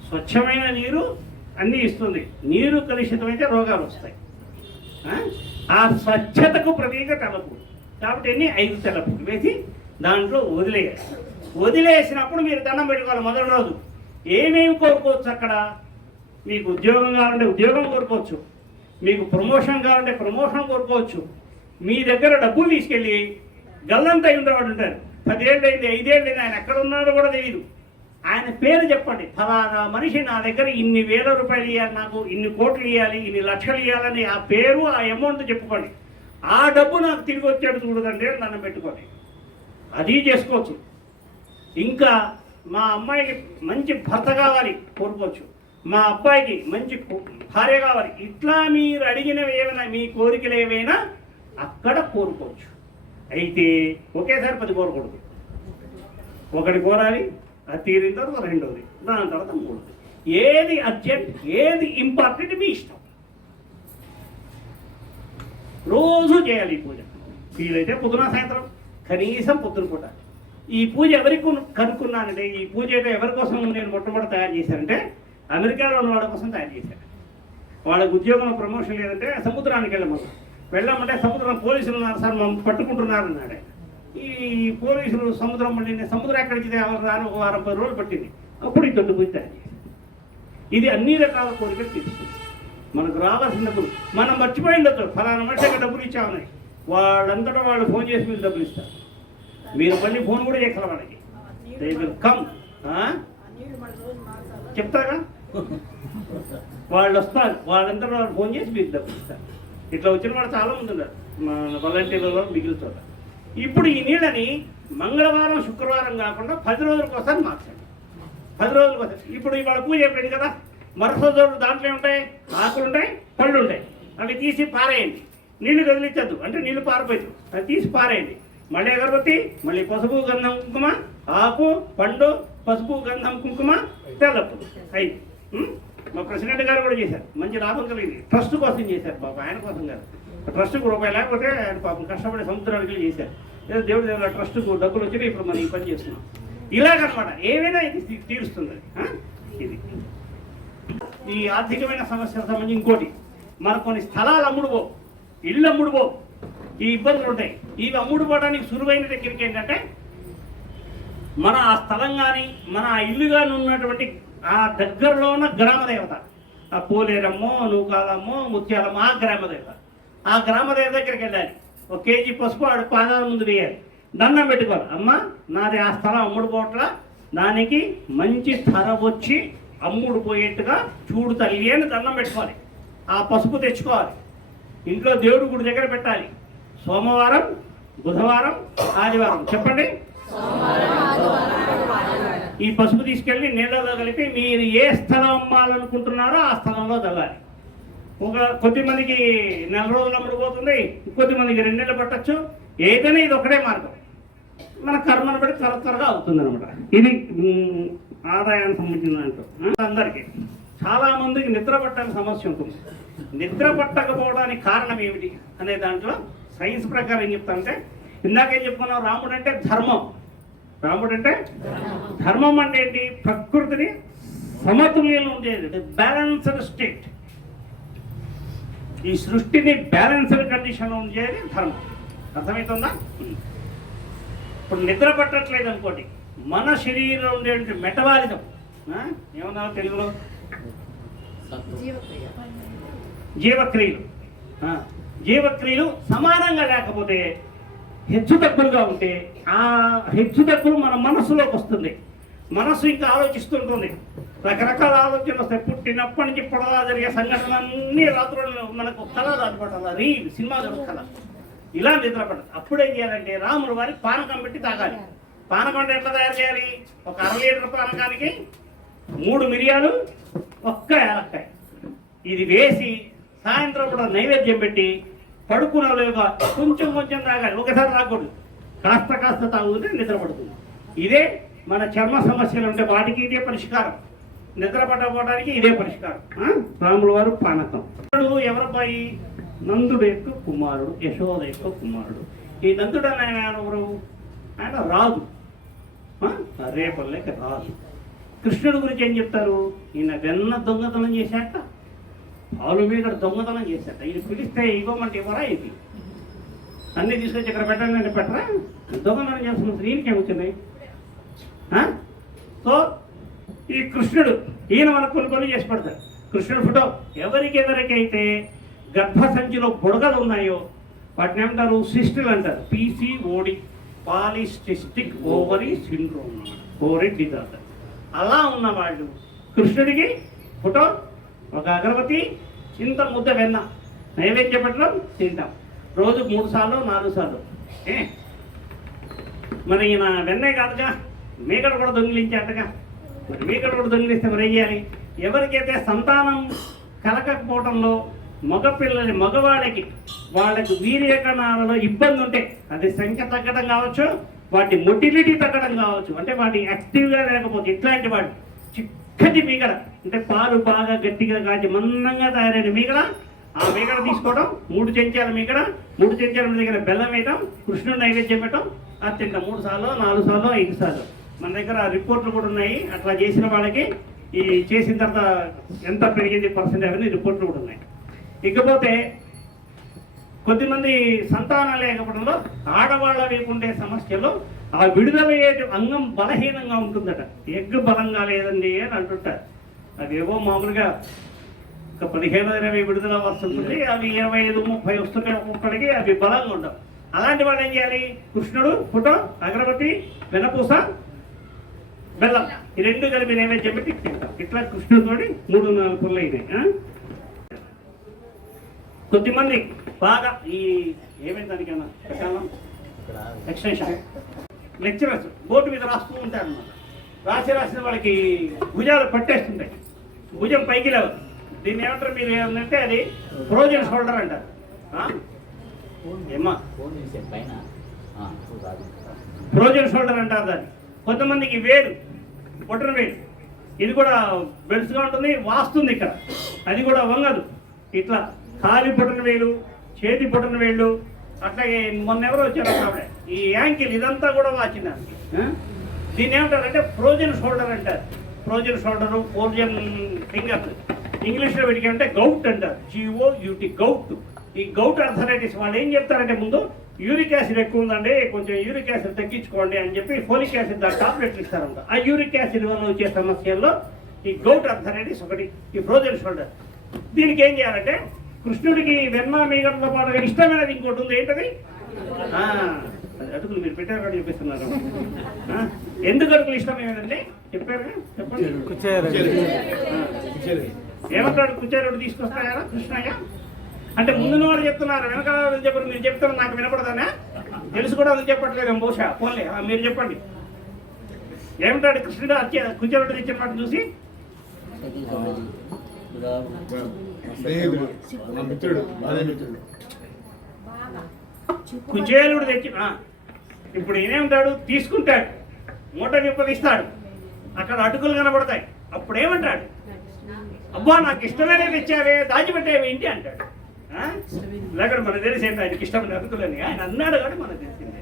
స్వచ్ఛమైన నీరు అన్నీ ఇస్తుంది. నీరు కలుషితమైతే రోగాలు వస్తాయి. ఆ స్వచ్ఛతకు ప్రతీక తలపు. కాబట్టి 5 తలపులు వేసి దాంట్లో వదిలేయాలి. వదిలేసినప్పుడు మీరు దండం పెట్టుకోవాలి. మొదటి రోజు ఏమేమి కోరుకోవచ్చు అక్కడ? మీకు ఉద్యోగం కావాలంటే ఉద్యోగం కోరుకోవచ్చు, మీకు ప్రమోషన్ కావాలంటే ప్రమోషన్ కోరుకోవచ్చు. మీ దగ్గర డబ్బులు తీసుకెళ్ళి గల్లంతా ఉండేవాడు ఉంటారు. 10 ఏళ్ళు అయింది, 5 ఏళ్ళు అయింది, ఆయన ఎక్కడ ఉన్నాడో కూడా తెలియదు. ఆయన పేరు చెప్పండి. ఫలానా మనిషి నా దగ్గర ఇన్ని వేల రూపాయలు ఇవ్వాలి, నాకు ఇన్ని కోట్లు ఇవ్వాలి, ఇన్ని లక్షలు ఇవ్వాలని ఆ పేరు, ఆ అమౌంట్ చెప్పుకోండి. ఆ డబ్బు నాకు తిరిగి వచ్చేట్టు చూడదండి నన్ను పెట్టుకోండి. అది చేసుకోవచ్చు. ఇంకా మా అమ్మాయికి మంచి భర్త కావాలి కోరుకోవచ్చు, మా అబ్బాయికి మంచి భార్య కావాలి. ఇట్లా మీరు అడిగినవి ఏమైనా, మీ కోరికలు ఏవైనా అక్కడ కోరుకోవచ్చు. అయితే ఒకేసారి 10 కోరకూడదు. 1 కోరాలి, అది తీరిన తర్వాత 2వది, దాని తర్వాత 3వది. ఏది అర్జెంట్, ఏది ఇంపార్టెంట్ మీ ఇష్టం. రోజు చేయాలి ఈ పూజ. వీలైతే పొద్దున సాయంత్రం, కనీసం పొద్దున పూట. ఈ పూజ ఎవరికి కనుక్కున్నానంటే, ఈ పూజ అయితే ఎవరి కోసం నేను మొట్టమొదటి తయారు చేశానంటే అమెరికాలో ఉన్న వాళ్ళ కోసం తయారు చేశాను. వాళ్ళకి ఉద్యోగంలో ప్రమోషన్ లేదంటే సముద్రానికి వెళ్ళమంటే సముద్రం పోలీసులు ఉన్నారు సార్, మమ్మల్ని పట్టుకుంటున్నారు అన్నాడు. ఈ పోలీసులు సముద్రం మళ్ళీ సముద్రం ఎక్కడికి రాని 1 వారం 10 రోజులు పట్టింది. అప్పుడు ఈ తొట్టు పూజ తయారు చేశాను. ఇది అన్ని రకాల కోరికలు తీర్చుకుంది. మనకు రావాల్సిన డబ్బులు మనం మర్చిపోయి ఉండొచ్చు. ఫలానా మనిషికి డబ్బులు ఇచ్చామని వాళ్ళంతటా వాళ్ళు ఫోన్ చేసి మీరు డబ్బులు ఇస్తారు. మీరు మళ్ళీ ఫోన్ కూడా చేస్తారు వాళ్ళకి. కమ్ చెప్తారా? వాళ్ళు వస్తారు, వాళ్ళంతా వాళ్ళు ఫోన్ చేసి మీకు డబ్బులు ఇస్తారు. ఇట్లా వచ్చిన వాళ్ళు చాలా మంది ఉన్నారు మన వాలంటీర్లలో మిగిలిన చోట. ఇప్పుడు ఈ నీళ్ళని మంగళవారం శుక్రవారం కాకుండా 10 రోజులకు ఒకసారి మార్చండి. 10 రోజులకు ఒకసారి. ఇప్పుడు ఇవాళ పూజ అయిపోయింది కదా, మరుసటి రోజు దాంట్లో ఉంటాయి, ఆకులు ఉంటాయి, పళ్ళు ఉంటాయి. అవి తీసి పారేయండి. నీళ్లు కదిలించద్దు, అంటే నీళ్లు పారిపోయింది, అది తీసి పారేయండి. మళ్ళీ అగరబత్తి, మళ్ళీ పసుపు, గంధం, కుంకుమ, ఆకు, పండు, పసుపు, గంధం, కుంకుమ, తెల్లపు 5. మా ప్రెసిడెంట్ గారు కూడా చేశారు. మంచి లాభం కలిగింది. ట్రస్ట్ కోసం చేశారు పాపం, ఆయన కోసం కాదు. ట్రస్ట్కు రూపాయి లేకపోతే ఆయన పాపం కష్టపడి సముద్రానికి చేశారు. ఏదో దేవుడి దగ్గర ట్రస్ట్కు డబ్బులు వచ్చి ఇప్పుడు మనం ఈ పని చేస్తున్నాం. ఇలాగనమాట ఏమైనా ఇది తీరుస్తుంది. ఇది ఈ ఆర్థికమైన సమస్యలకు సంబంధించి ఇంకోటి, మనకు కొన్ని స్థలాలు అమ్ముడుపో, ఇళ్ళు అమ్ముడుపో, ఈ ఇబ్బందులు ఉంటాయి. ఇవి అమ్ముడుపోవడానికి సులువైన టెక్నిక్ ఏంటంటే, మన ఆ స్థలం కానీ మన ఆ ఇల్లు కానీ ఉన్నటువంటి ఆ దగ్గరలో ఉన్న గ్రామదేవత, ఆ పోలేరమ్మో, నూకాలమ్మో, ముత్యాలమ్మో, ఆ గ్రామదేవత, ఆ గ్రామదేవత దగ్గరికి వెళ్ళాలి. 1 కేజీ పసుపు ఆడు పాదాల ముందు వేయాలి, దండం పెట్టుకోవాలి. అమ్మ నాది ఆ స్థలం అమ్ముడుపోవట్లా, దానికి మంచి ధర వచ్చి అమ్ముడు పోయేట్టుగా చూడు తల్లి అని దండం పెట్టుకోవాలి. ఆ పసుపు తెచ్చుకోవాలి, ఇంట్లో దేవుడి గుడి దగ్గర పెట్టాలి. సోమవారం, బుధవారం, ఆదివారం చెప్పండి. ఈ పసుపు తీసుకెళ్ళి నీళ్ళలో కలిపి మీరు ఏ స్థలం అమ్మాలనుకుంటున్నారో ఆ స్థలంలో చల్లాలి. కొద్దిమందికి 4 రోజులు అమ్ముడుపోతుంది, కొద్దిమందికి 2 నెలలు పట్టచ్చు. ఏదైనా ఇది ఒకటే మార్గం, మన కర్మను బట్టి త్వరగా అవుతుంది అనమాట. ఇది ఆదాయానికి సంబంధించిన దాంట్లో అందరికీ. చాలా మందికి నిద్ర పట్టడానికి సమస్య ఉంటుంది. నిద్ర పట్టకపోవడానికి కారణం ఏమిటి అనే దాంట్లో సైన్స్ ప్రకారం ఏం చెప్తానంటే, ఇందాకేం చెప్పుకున్నాం, రాముడు అంటే ధర్మం. రాముడు అంటే ధర్మం అంటే ఏంటి? ప్రకృతిని సమతుల్యంలో ఉండేది, బ్యాలెన్స్డ్ స్టేట్. ఈ సృష్టిని బ్యాలెన్స్డ్ కండిషన్లో ఉండేది ధర్మం. అర్థమవుతుందా? ఇప్పుడు నిద్ర పట్టట్లేదు అనుకోండి, మన శరీరంలో ఉండే మెటబాలిజం, ఏమన్నా తెలుగులో జీవక్రియలు, జీవక్రియలు సమానంగా లేకపోతే, హెచ్చు తగ్గులుగా ఉంటే, ఆ హెచ్చు తగ్గులు మన మనస్సులోకి వస్తుంది. మనస్సు ఇంకా ఆలోచిస్తుంటుంది, రకరకాల ఆలోచనలు వస్తాయి. పుట్టినప్పటి నుంచి ఇప్పటిదా జరిగే సంఘటనలన్నీ రాత్రులు మనకు కళ అనుకుంటారు, రీల్ సినిమా కళ, ఇలా నిద్రపడదు. అప్పుడేం చేయాలంటే రాముడు వారికి పానకం పెట్టి తాగాలి. పానకం అంటే ఎట్లా తయారు చేయాలి? ఒక 1/2 లీటర్ పానకానికి 3 మిరియాలు, 1 యాలక్కాయ ఇది వేసి సాయంత్రం కూడా నైవేద్యం పెట్టి పడుకునేలోగా కొంచెం కొంచెం తాగాలి, ఒకసారి తాగకూడదు. కాస్త కాస్త తాగుతుంటే నిద్ర పడుతుంది. ఇదే మన చర్మ సమస్యలు ఉంటే వాటికి ఇదే పరిష్కారం, నిద్ర పట్టకపోవడానికి ఇదే పరిష్కారం. రాముడు వారు పానకం. ఎవరబ్బాయి? నందుడు యొక్క కుమారుడు, యశోద యొక్క కుమారుడు. ఈ నందుడు అని ఆయన ఎవరు? ఆయన రాజు, రేపల్లెకి రాజు. కృష్ణుడి గురించి ఏం చెప్తారు? ఈయన వెన్న దొంగతనం చేశాక, పాలు మీద దొంగతనం చేశాక, ఈయన పిలిస్తే ఇవ్వమంటే ఇవ్వరా? ఇది అన్నీ తీసుకొచ్చి ఇక్కడ పెట్టండి అంటే పెట్టరా? దొంగతనం చేస్తున్న స్త్రీకి ఏమవుతున్నాయి? సో ఈ కృష్ణుడు, ఈయన మనకు కొన్ని చేసి పెడతారు. కృష్ణుడు ఫోటో ఎవరికెవరికైతే గర్భసంచిలో బుడగలు ఉన్నాయో వాటిని ఏమంటారు? సిస్టులు అంటారు. PCOD, polycystic ovary syndrome, ovary disorder. అలా ఉన్నవాళ్ళు కృష్ణుడికి ఫోటో, ఒక అగరబత్తి, ఇంత ముద్ద వెన్న నైవేద్యం పెట్టడం, తింటాం. రోజుకు 3 సార్లు 4 సార్లు. మరి ఈయన వెన్నే కాదుగా, మీగడ కూడా దొంగిలించేటగా. మరి మీగడ కూడా దొంగిలిస్తే మరి ఏం చేయాలి? ఎవరికైతే సంతానం కలగకపోవడంలో మగవాళ్ళకి వాళ్ళకి వీర్యకణాలలో ఇబ్బంది ఉంటే, అది సంఖ్య తగ్గడం కావచ్చు, వాటి మొటిలిటీ తగ్గడం కావచ్చు, అంటే వాటి యాక్టివ్గా లేకపోతే, ఇట్లాంటి వాడు చిక్కటి మీగడ, అంటే పాలు బాగా గట్టిగా కాచి మందంగా తయారైన మీగడ, ఆ మీగడ తీసుకోవడం, 3 చెంచాల మీగడ, 3 చెంచాల దగ్గర బెల్లం వేయడం, కృష్ణుడు నైవేద్యం పెట్టడం, అది తింటాం 3 సార్లు 4 సార్లు 5 సార్లు. మన దగ్గర రిపోర్ట్లు కూడా ఉన్నాయి. అట్లా చేసిన వాళ్ళకి ఈ చేసిన తర్వాత ఎంత పెరిగింది పర్సెంటేజ్ అని రిపోర్ట్లు కూడా ఉన్నాయి. ఇకపోతే కొద్దిమంది సంతానం లేకపోవడంలో ఆడవాళ్ళ వైపు ఉండే సమస్యలు, ఆ విడుదలయ్యే అంగం బలహీనంగా ఉంటుందట. ఎగ్ బలంగా లేదండి అని అంటుంటారు. అవేవో మామూలుగా ఒక 15-20 విడుదల వస్తుంటుంది, అవి 25-30 వస్తుంటాయి ఒక్కొక్కడికి, అవి బలంగా ఉండవు. అలాంటి వాళ్ళు ఏం చేయాలి? కృష్ణుడు ఫోటో, అగరబత్తి, వెనపూస, బెల్లం, ఈ 2 కలిపి నైవేద్యం పెట్టి తింటాం. ఇట్లా కృష్ణుడితోటి 3-4 పుల్ల అయినాయి. కొద్దిమంది బాగా ఈ ఏమైంది దానికన్నా ప్రకారం ఎక్స్టెన్షన్ లెక్చరర్స్ బోర్డు మీద రాస్తూ ఉంటారు అన్నమాట. రాసిన వాళ్ళకి భుజాలు పట్టేస్తుంటాయి, భుజం పైకి లేవు. దీన్ని ఏమంటారు మీరు ఏమంటే? అది ఫ్రోజన్ షోల్డర్ అంటారు. ఏమా ఫ్రోజన్ షోల్డర్ అంటారు దాన్ని. కొంతమందికి వేలు, బొట్టన వేలు, ఇది కూడా బెల్స్గా ఉంటుంది, వాస్తుంది ఇక్కడ, అది కూడా వంగదు. ఇట్లా కాలి బొట్టన వేలు, చేతి బొట్టన వేళ్ళు, అట్లాగే మొన్న ఎవరో వచ్చారు అప్పుడే ఈ యాంకిల్ ఇదంతా కూడా వాచిందానికి. దీన్ని ఏమంటారంటే ఫ్రోజన్ షోల్డర్ అంటారు. ఫ్రోజన్ షోల్డరు, ఫ్రోజన్ ఫింగర్స్, ఇంగ్లీష్లో వీటికి అంటే గౌట్ అంటారు. GOUT, gout. ఈ గౌట్ అర్థరైటిస్ వాళ్ళు ఏం చెప్తారంటే, ముందు యూరిక్ యాసిడ్ ఎక్కువ ఉందండి, కొంచెం యూరిక్ యాసిడ్ తగ్గించుకోండి అని చెప్పి ఫోలిక్ యాసిడ్ దాని టాబ్లెట్లు ఇస్తారంట. ఆ యూరిక్ యాసిడ్ వల్ల వచ్చే సమస్యల్లో ఈ గౌట్ అర్థరైటిస్ ఒకటి, ఈ ఫ్రోజన్ షోల్డర్. దీనికి ఏం చేయాలంటే, కృష్ణుడికి వెన్న మీగడతో పాటు ఇష్టమైనది ఇంకోటి ఉంది. ఏంటది? అటుకులు మీరు పెట్టారు కూడా చూపిస్తున్నారు. ఎందుకు అటుకులు ఇష్టమైనదండి చెప్పారు? చెప్పండి. ఏమంటాడు? కుచేరుడు తీసుకొస్తాయా కృష్ణయ్య అంటే ముందు వాడు చెప్తున్నారు, వెనకాల చెప్పారు. మీరు చెప్తారు నాకు వినపడదానా? తెలుసు కూడా అది చెప్పట్లేదు బహుశా. పోన్లే, మీరు చెప్పండి. ఏమంటాడు కృష్ణుడు కుచేరుడు తెచ్చిన మాట చూసి? కుచేలుడు తెచ్చిన ఇప్పుడు ఈయనేమంటాడు? తీసుకుంటాడు, మూట విప్పదీస్తాడు, అక్కడ అటుకులు కనబడతాయి. అప్పుడు ఏమంటాడు? అబ్బా నాకు ఇష్టమైన తెచ్చావే దాచిపెట్టేవి ఏంటి అంటాడు. లేకపోతే మనకు తెలిసేంటి ఆయనకి ఇష్టమైన అటుకులని ఆయన అన్నాడు కానీ మనకు తెలిసింది.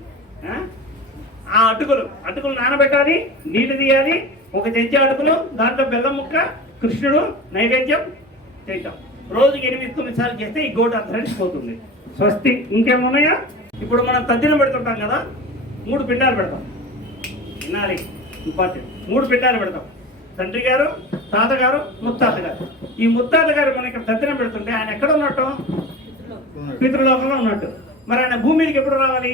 ఆ అటుకులు నానబెట్టాలి, నీళ్ళు తీయాలి, ఒక చెంచా అటుకులు, దాంట్లో బెల్లం ముక్క, కృష్ణుడు నైవేద్యం చేద్దాం. రోజుకి 8-9 సార్లు చేస్తే ఈ గోటు అర్థరించిపోతుంది. స్వస్తి. ఇంకేమున్నాయా? ఇప్పుడు మనం తద్దినం పెడుతుంటాం కదా, 3 పిండాలు పెడతాం. వినాలి, ఇంపార్టెంట్. 3 పిండాలు పెడతాం. తండ్రి గారు, తాతగారు, ముత్తాత గారు. ఈ ముత్తాత గారు మన ఇక్కడ తద్దినం పెడుతుంటే ఆయన ఎక్కడ ఉన్నట్టు? పితృలోకంలో ఉన్నట్టు. మరి ఆయన భూమి మీదకి ఎప్పుడు రావాలి?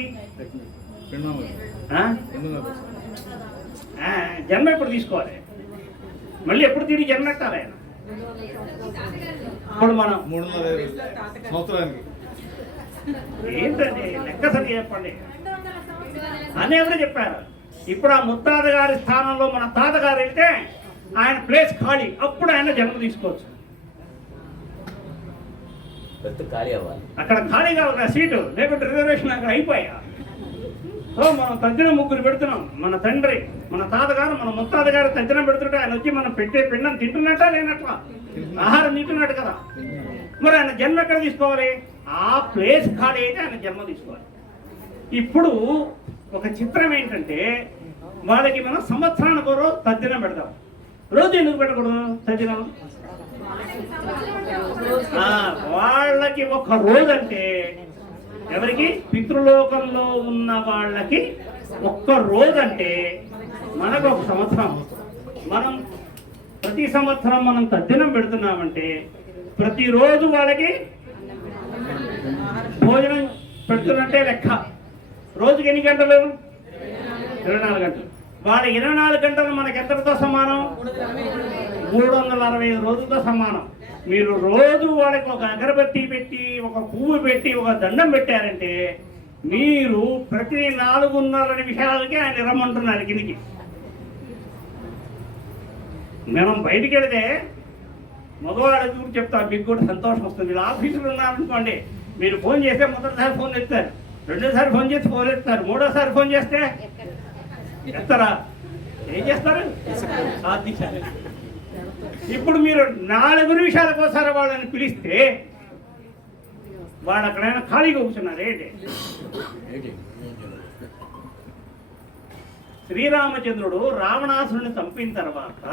జన్మ ఎప్పుడు తీసుకోవాలి? మళ్ళీ ఎప్పుడు తిరిగి జన్మ ఎత్తాలి ఆయన? ఇప్పుడు మనం 3.5 సంవత్సరానికి ఏంటండి లెక్క సరి చెప్పండి అని ఎవరో చెప్పారు. ఇప్పుడు ఆ ముత్తాత గారి స్థానంలో మన తాతగారు వెళ్తే ఆయన ప్లేస్ ఖాళీ, అప్పుడు ఆయన జన్మ తీసుకోవచ్చు. అక్కడ ఖాళీగా ఒక సీటు, లేకపోతే రిజర్వేషన్ అక్కడ అయిపోయా. సో మనం తద్దిన 3 పెడుతున్నాం. మన తండ్రి, మన తాతగారు, మన ముత్తాత గారు తద్దినం పెడుతుంటే ఆయన వచ్చి మనం పెట్టే పిండం తింటున్నట్టా లేనట్లా? ఆహారం తింటున్నట్టు కదా. మరి ఆయన జన్మ ఎక్కడ తీసుకోవాలి? ఆ ప్లేస్ ఖాళీ అయితే ఆయన జన్మ తీసుకోవాలి. ఇప్పుడు ఒక చిత్రం ఏంటంటే వాళ్ళకి మనం సంవత్సరానికి రోజు తద్దినం పెడతాం. రోజు ఎందుకు పెట్టకూడదు తద్దినం? వాళ్ళకి ఒక రోజు అంటే ఎవరికి? పితృలోకంలో ఉన్న వాళ్ళకి ఒక్క రోజు అంటే మనకు ఒక సంవత్సరం. మనం ప్రతి సంవత్సరం మనం తద్దినం పెడుతున్నామంటే ప్రతిరోజు వాళ్ళకి భోజనం పెడుతున్నట్టే లెక్క. రోజుకి ఎన్ని గంటలు? 24 గంటలు. వాళ్ళ 24 గంటలు మనకి ఎంతటితో సమానం? 365 రోజులతో సమానం. మీరు రోజు వాళ్ళకి ఒక అగరబత్తి పెట్టి, ఒక పువ్వు పెట్టి, ఒక దండం పెట్టారంటే మీరు ప్రతి 4.5 నిమిషాలకి ఆయన రమ్మంటున్నారు కిందికి. మనం బయటికి వెళితే మగవాళ్ళ గురించి చెప్తారు, మీకు కూడా సంతోషం వస్తుంది. మీరు ఆఫీసులో ఉన్నారనుకోండి, మీరు ఫోన్ చేస్తే మొదటిసారి ఫోన్ ఎత్తారు, రెండోసారి ఫోన్ చేస్తే ఫోన్ ఎత్తారు, మూడోసారి ఫోన్ చేస్తే ఎత్తారా? ఏం చేస్తారు? ఇప్పుడు మీరు 4 నిమిషాలకోసారి వాళ్ళని పిలిస్తే వాళ్ళు అక్కడైనా ఖాళీగా కూర్చున్నారు ఏంటి? శ్రీరామచంద్రుడు రావణాసురుని చంపిన తర్వాత,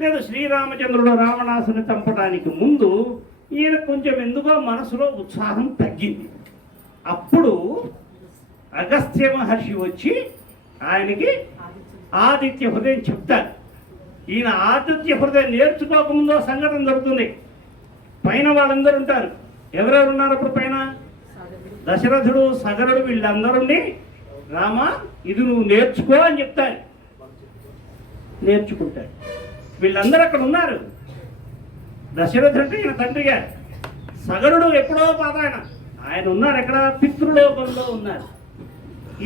లేదా శ్రీరామచంద్రుడు రావణాసురుని చంపడానికి ముందు ఈయన కొంచెం ఎందుకో మనసులో ఉత్సాహం తగ్గింది. అప్పుడు అగస్త్య మహర్షి వచ్చి ఆయనకి ఆదిత్య హృదయం చెప్తారు. ఈయన ఆదిత్య హృదయం నేర్చుకోకముందో సంఘటన జరుగుతుంది. పైన వాళ్ళందరూ ఉంటారు. ఎవరెవరు ఉన్నారు అప్పుడు పైన? దశరథుడు, సగరుడు, వీళ్ళందరూ రామ ఇది నువ్వు నేర్చుకో అని చెప్తారు. నేర్చుకుంటాడు. వీళ్ళందరూ అక్కడ ఉన్నారు. దశరథుడు అంటే ఈయన తండ్రి గారు. సగరుడు ఎప్పుడో పాత ఆయన ఉన్నారు ఎక్కడ? పితృలోకంలో ఉన్నారు.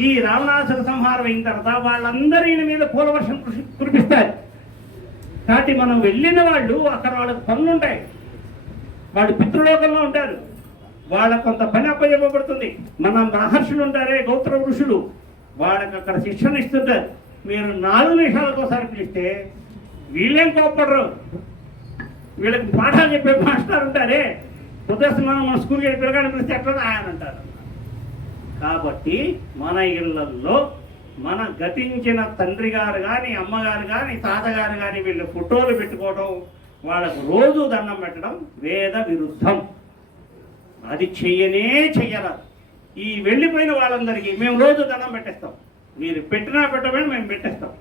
ఈ రావణాసుర సంహారం అయిన తర్వాత వాళ్ళందరూ ఈయన మీద పూలవర్షం కురిపిస్తారు. కాబట్టి మనం వెళ్ళిన వాళ్ళు అక్కడ వాళ్ళకి పనులు ఉంటాయి. వాళ్ళు పితృలోకంలో ఉంటారు. వాళ్ళకు కొంత పని అప్పచెప్పబడుతుంది. మన మహర్షులు ఉంటారే, గౌతమ ఋషులు, వాళ్ళకి అక్కడ శిక్షణ ఇస్తుంటారు. మీరు 4 నిమిషాలకోసారి పిలిస్తే వీళ్ళేం కోప్పడరు. వీళ్ళకి పాఠాలు చెప్పే మాస్టర్ ఉంటారే, పొద్దుస్తున్నాను మన స్కూల్కి వెళ్ళి పిల్లగాని పిలిస్తే ఎట్లా ఆయన అంటారు. కాబట్టి మన ఇళ్లల్లో మన గతించిన తండ్రి గారు కానీ, అమ్మగారు కానీ, తాతగారు కానీ వీళ్ళు ఫోటోలు పెట్టుకోవడం, వాళ్ళకు రోజు దండం పెట్టడం వేద విరుద్ధం. అది చెయ్యరాదు. ఈ వెళ్ళిపోయిన వాళ్ళందరికీ మేము రోజు దండం పెట్టేస్తాం. మీరు పెట్టినా పెట్టమని మేము పెట్టేస్తాం.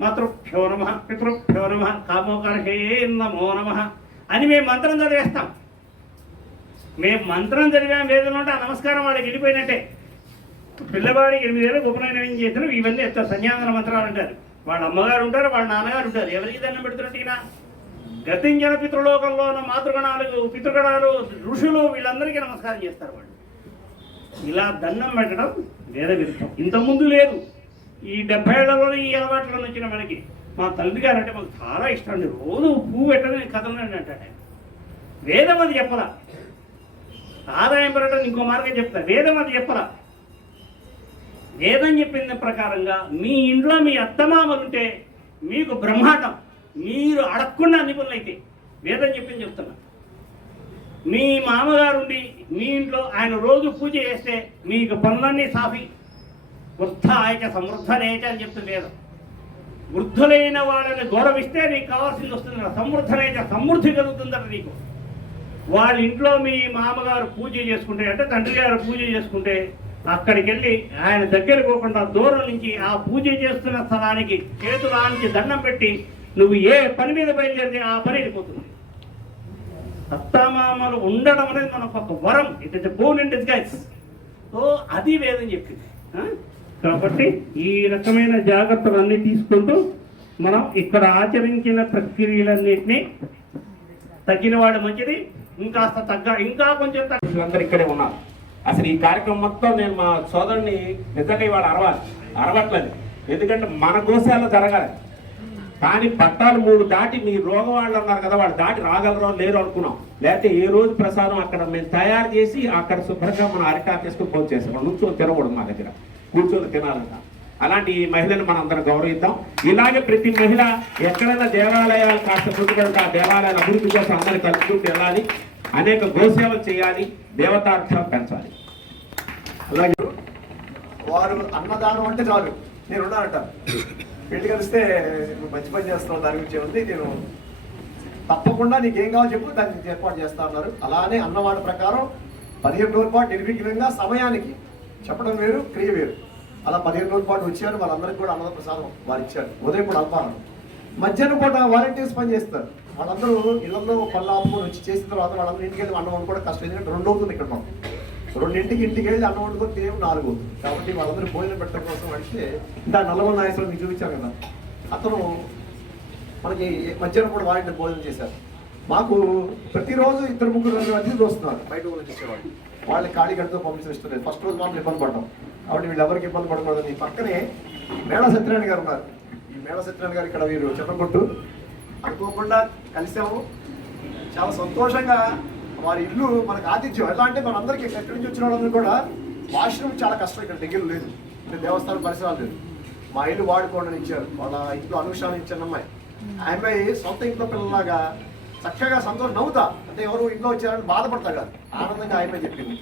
మాతృభ్యో నమః, పితృభ్యో నమః, కామోకర్షే నమో నమః అని మేము మంత్రం చదివేస్తాం. మేము మంత్రం చదివాం వేదంలో ఉంటే ఆ నమస్కారం వాళ్ళకి వెళ్ళిపోయినట్టే. పిల్లవాడికి 8 ఏళ్ళు ఉపనయనం చేసిన ఇవన్నీ ఎత్తారు. సంధ్యావందన మంత్రాలు అంటారు. వాళ్ళ అమ్మగారు ఉంటారు, వాళ్ళ నాన్నగారు ఉంటారు. ఎవరికి దండం పెడుతున్నట్టు ఈయన? గతించిన పితృలోకంలో ఉన్న పితృగణాలు, ఋషులు, వీళ్ళందరికీ నమస్కారం చేస్తారు. వాళ్ళు ఇలా దండం పెట్టడం వేద విరుద్ధం. ఇంతకుముందు లేదు. ఈ 70 ఏళ్లలో ఈ అలవాట్లను వచ్చిన మనకి. మా తండ్రి గారు అంటే మాకు చాలా ఇష్టం అండి. రోజు పువ్వు పెట్టని కథనండి అంటాడు ఆయన. వేదం అది చెప్పలా. ఆదాయం పెరగడం ఇంకో మార్గం చెప్తా. వేదం అది చెప్పలా. వేదం చెప్పిన ప్రకారంగా మీ ఇంట్లో మీ అత్తమామలుంటే మీకు బ్రహ్మాండం. మీరు అడగకుండా అన్ని పనులు అయితే వేదం చెప్పింది చెప్తున్నా. మీ మామగారుండి మీ ఇంట్లో ఆయన రోజు పూజ చేస్తే మీకు పనులన్నీ సాఫీ. వృద్ధాయక సమృద్ధనేచ అని చెప్తుంది వేదం. వృద్ధులైన వాళ్ళని గౌరవిస్తే నీకు కావాల్సింది వస్తుంది. సమృద్ధనేచ సమృద్ధి కలుగుతుందట నీకు. వాళ్ళ ఇంట్లో మీ మామగారు పూజ చేసుకుంటే అంటే తండ్రి గారు పూజ చేసుకుంటే అక్కడికి వెళ్ళి ఆయన దగ్గర పోకుండా దూరం నుంచి ఆ పూజ చేస్తున్న స్థలానికి చేతులానికి దండం పెట్టి నువ్వు ఏ పని మీద బయలుదేరితే ఆ పని వెళ్ళిపోతుంది. అత్తమామలు ఉండడం అనేది మనకు ఒక వరం. It is bone in disguise. So అది వేదం చెప్పింది. కాబట్టి ఈ రకమైన జాగ్రత్తలన్నీ తీసుకుంటూ మనం ఇక్కడ ఆచరించిన ప్రక్రియలన్నింటినీ తగ్గిన వాడు మంచిది, ఇంకా కొంచెం అందరు ఇక్కడే ఉన్నారు. అసలు ఈ కార్యక్రమం మొత్తం నేను మా సోదరుని నిజంగా ఇవాళ అరవట్లేదు. ఎందుకంటే మన గోశాలలో జరగాలి. కానీ పట్టాలు 3 దాటి మీ రోగం వాళ్ళు అన్నారు కదా, వాళ్ళు దాటి రాగలరో లేరు అనుకున్నాం. లేకపోతే ఏ రోజు ప్రసాదం అక్కడ మేము తయారు చేసి అక్కడ శుభ్రంగా మనం అరిటాకు చేసుకుని ఫోన్ చేసాం. నుంచొని తినకూడదు, మా దగ్గర కూర్చొని తినాలంట. అలాంటి ఈ మహిళను మనం అందరం గౌరవిద్దాం. ఇలాగే ప్రతి మహిళ ఎక్కడైనా దేవాలయాలు కాస్త ముందుకెళ్తే ఆ దేవాలయాల అభివృద్ధి కోసం అందరూ కలుపుకుంటూ వెళ్ళాలి. అనేక గోసేవలు చేయాలి, దేవతార్థాలు పెంచాలి. అలాగే వారు అన్నదానం అంటే చాలు నేను ఉన్నానంటాను. పెళ్లి కలిస్తే నువ్వు మంచి పని చేస్తున్నావు, దాని గురించి ఉంది, నేను తప్పకుండా నీకేం కావాలో చెప్పు, దానికి ఏర్పాటు చేస్తా ఉన్నారు. అలానే అన్నమాట ప్రకారం 15 రోజుల పాటు నిర్విఘ్నంగా సమయానికి చెప్పడం వేరు, క్రియ వేరు. అలా 15 రోజుల పాటు వచ్చారు. వాళ్ళందరికీ కూడా అన్నద ప్రసాదం వారు ఇచ్చారు. ఉదయం కూడా అల్పానం, మధ్యాహ్నం పూట వాలంటీర్స్ పని చేస్తారు. వాళ్ళందరూ ఇళ్లలో పళ్ళు ఆపుకొని వచ్చి చేసిన తర్వాత వాళ్ళందరూ ఇంటికి వెళ్ళి అన్నం వండుకోవడం కష్టం. ఎందుకంటే 2 అవుతుంది ఇక్కడ మనం. 2ంటికి ఇంటికి వెళ్ళి అన్నం వండుకొని తినేవి 4 అవుతుంది. కాబట్టి వాళ్ళందరూ భోజనం పెట్టడం కోసం అడిగితే ఇంకా నల్లమల్ల నాయకులు మీకు చూపించాను కదా, అతను మనకి మధ్యాహ్నం కూడా వాలంటీర్ భోజనం చేశారు. మాకు ప్రతిరోజు 2-3 అతిథులు వస్తున్నారు బయట ఊరు వచ్చేవాళ్ళు. వాళ్ళని ఖాళీ గడితో పంపించడం ఇష్టం లేదు. ఫస్ట్ రోజు మనం ఇబ్బంది పడ్డాం. కాబట్టి వీళ్ళెవరికి ఇబ్బంది పడకూడదని పక్కనే మేళ సత్యనారాయణ గారు ఉన్నారు. ఈ మేళ సత్యనారాయణ గారు ఇక్కడ వీరు చెప్పకొట్టు అనుకోకుండా కలిసాము. చాలా సంతోషంగా వారి ఇల్లు మనకు ఆతిథ్యం. ఎలా అంటే మనందరికీ ఎక్కడి నుంచి వచ్చిన వాళ్ళందరూ కూడా వాష్రూమ్ చాలా కష్టం, ఇక్కడ దగ్గర లేదు, అంటే దేవస్థానం పరిసరాలు లేదు. మా ఇల్లు వాడుకోండి ఇచ్చారు. వాళ్ళ ఇంట్లో అనుషాన్ని ఇచ్చాను అమ్మాయి. ఆ అమ్మాయి సొంత ఇంట్లో పిల్లలాగా చక్కగా సంతోషం నవ్వుతా, అంటే ఎవరు ఇంట్లో వచ్చారని బాధపడతా కాదు, ఆనందంగా ఆ అమ్మాయి చెప్పింది.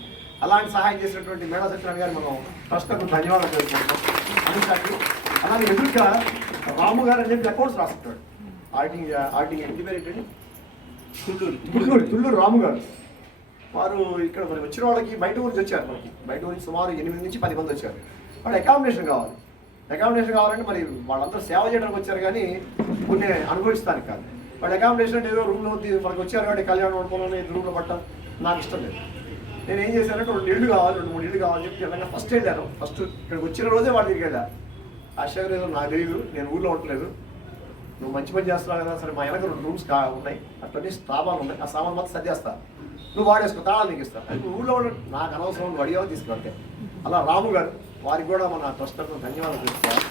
అలాంటి సహాయం చేసినటువంటి మేళా సత్యనారాయణ గారు మనం ఫస్ట్కు ధన్యవాదాలు తెలుసుకుంటాం. అనుషాకి అలాగే ఎదురుగా రాము గారు అని చెప్పి అకౌంట్స్ రాసుకుంటాడు. ఆర్టింగ్ ఇంటి పేరు ఏంటండి? తుళ్ళూరు రాము గారు. వారు ఇక్కడ మరి వచ్చిన వాళ్ళకి బయట ఊరికి వచ్చారు. మనకి బయట ఊరికి సుమారు 8 నుంచి 10 మంది వచ్చారు. వాళ్ళు అకామిడేషన్ కావాలంటే మరి వాళ్ళందరూ సేవ చేయడానికి వచ్చారు కానీ కొన్ని అనుభవిస్తానికి కాదు. వాళ్ళు అకామిడేషన్ అంటే ఏదో రూమ్లో మనకు వచ్చారు కాబట్టి కళ్యాణం వండుకోవాలని రూమ్లో పట్టడం నాకు ఇష్టం లేదు. నేను ఏం చేశానంటే 2 ఇళ్ళు కావాలి, 2-3 ఇళ్ళు కావాలని చెప్పి తెలంగాణ ఫస్ట్ వెళ్ళాను. ఫస్ట్ ఇక్కడికి వచ్చిన రోజే వాళ్ళ దగ్గరికి వెళ్ళా. ఆశ్చర్యం ఏదో నాకు తెలియదు, నేను ఊళ్ళో ఉండలేదు, నువ్వు మంచి పని చేస్తున్నావు కదా, సరే మా వెనక 2 రూమ్స్ ఉన్నాయి, అట్లనే సామాన్లు ఉన్నాయి, ఆ సామాన్ మొత్తం సర్దేస్తా, నువ్వు వాడేసుకో, తాళాలు నీకు ఇస్తా. అది ఊళ్ళో నాకు అనవసరం, నువ్వు అడిగావు తీసుకెళ్తే. అలా రాము గారు వారికి కూడా మన ట్రస్ట్ ధన్యవాదాలు తెలుసుకోవాలి.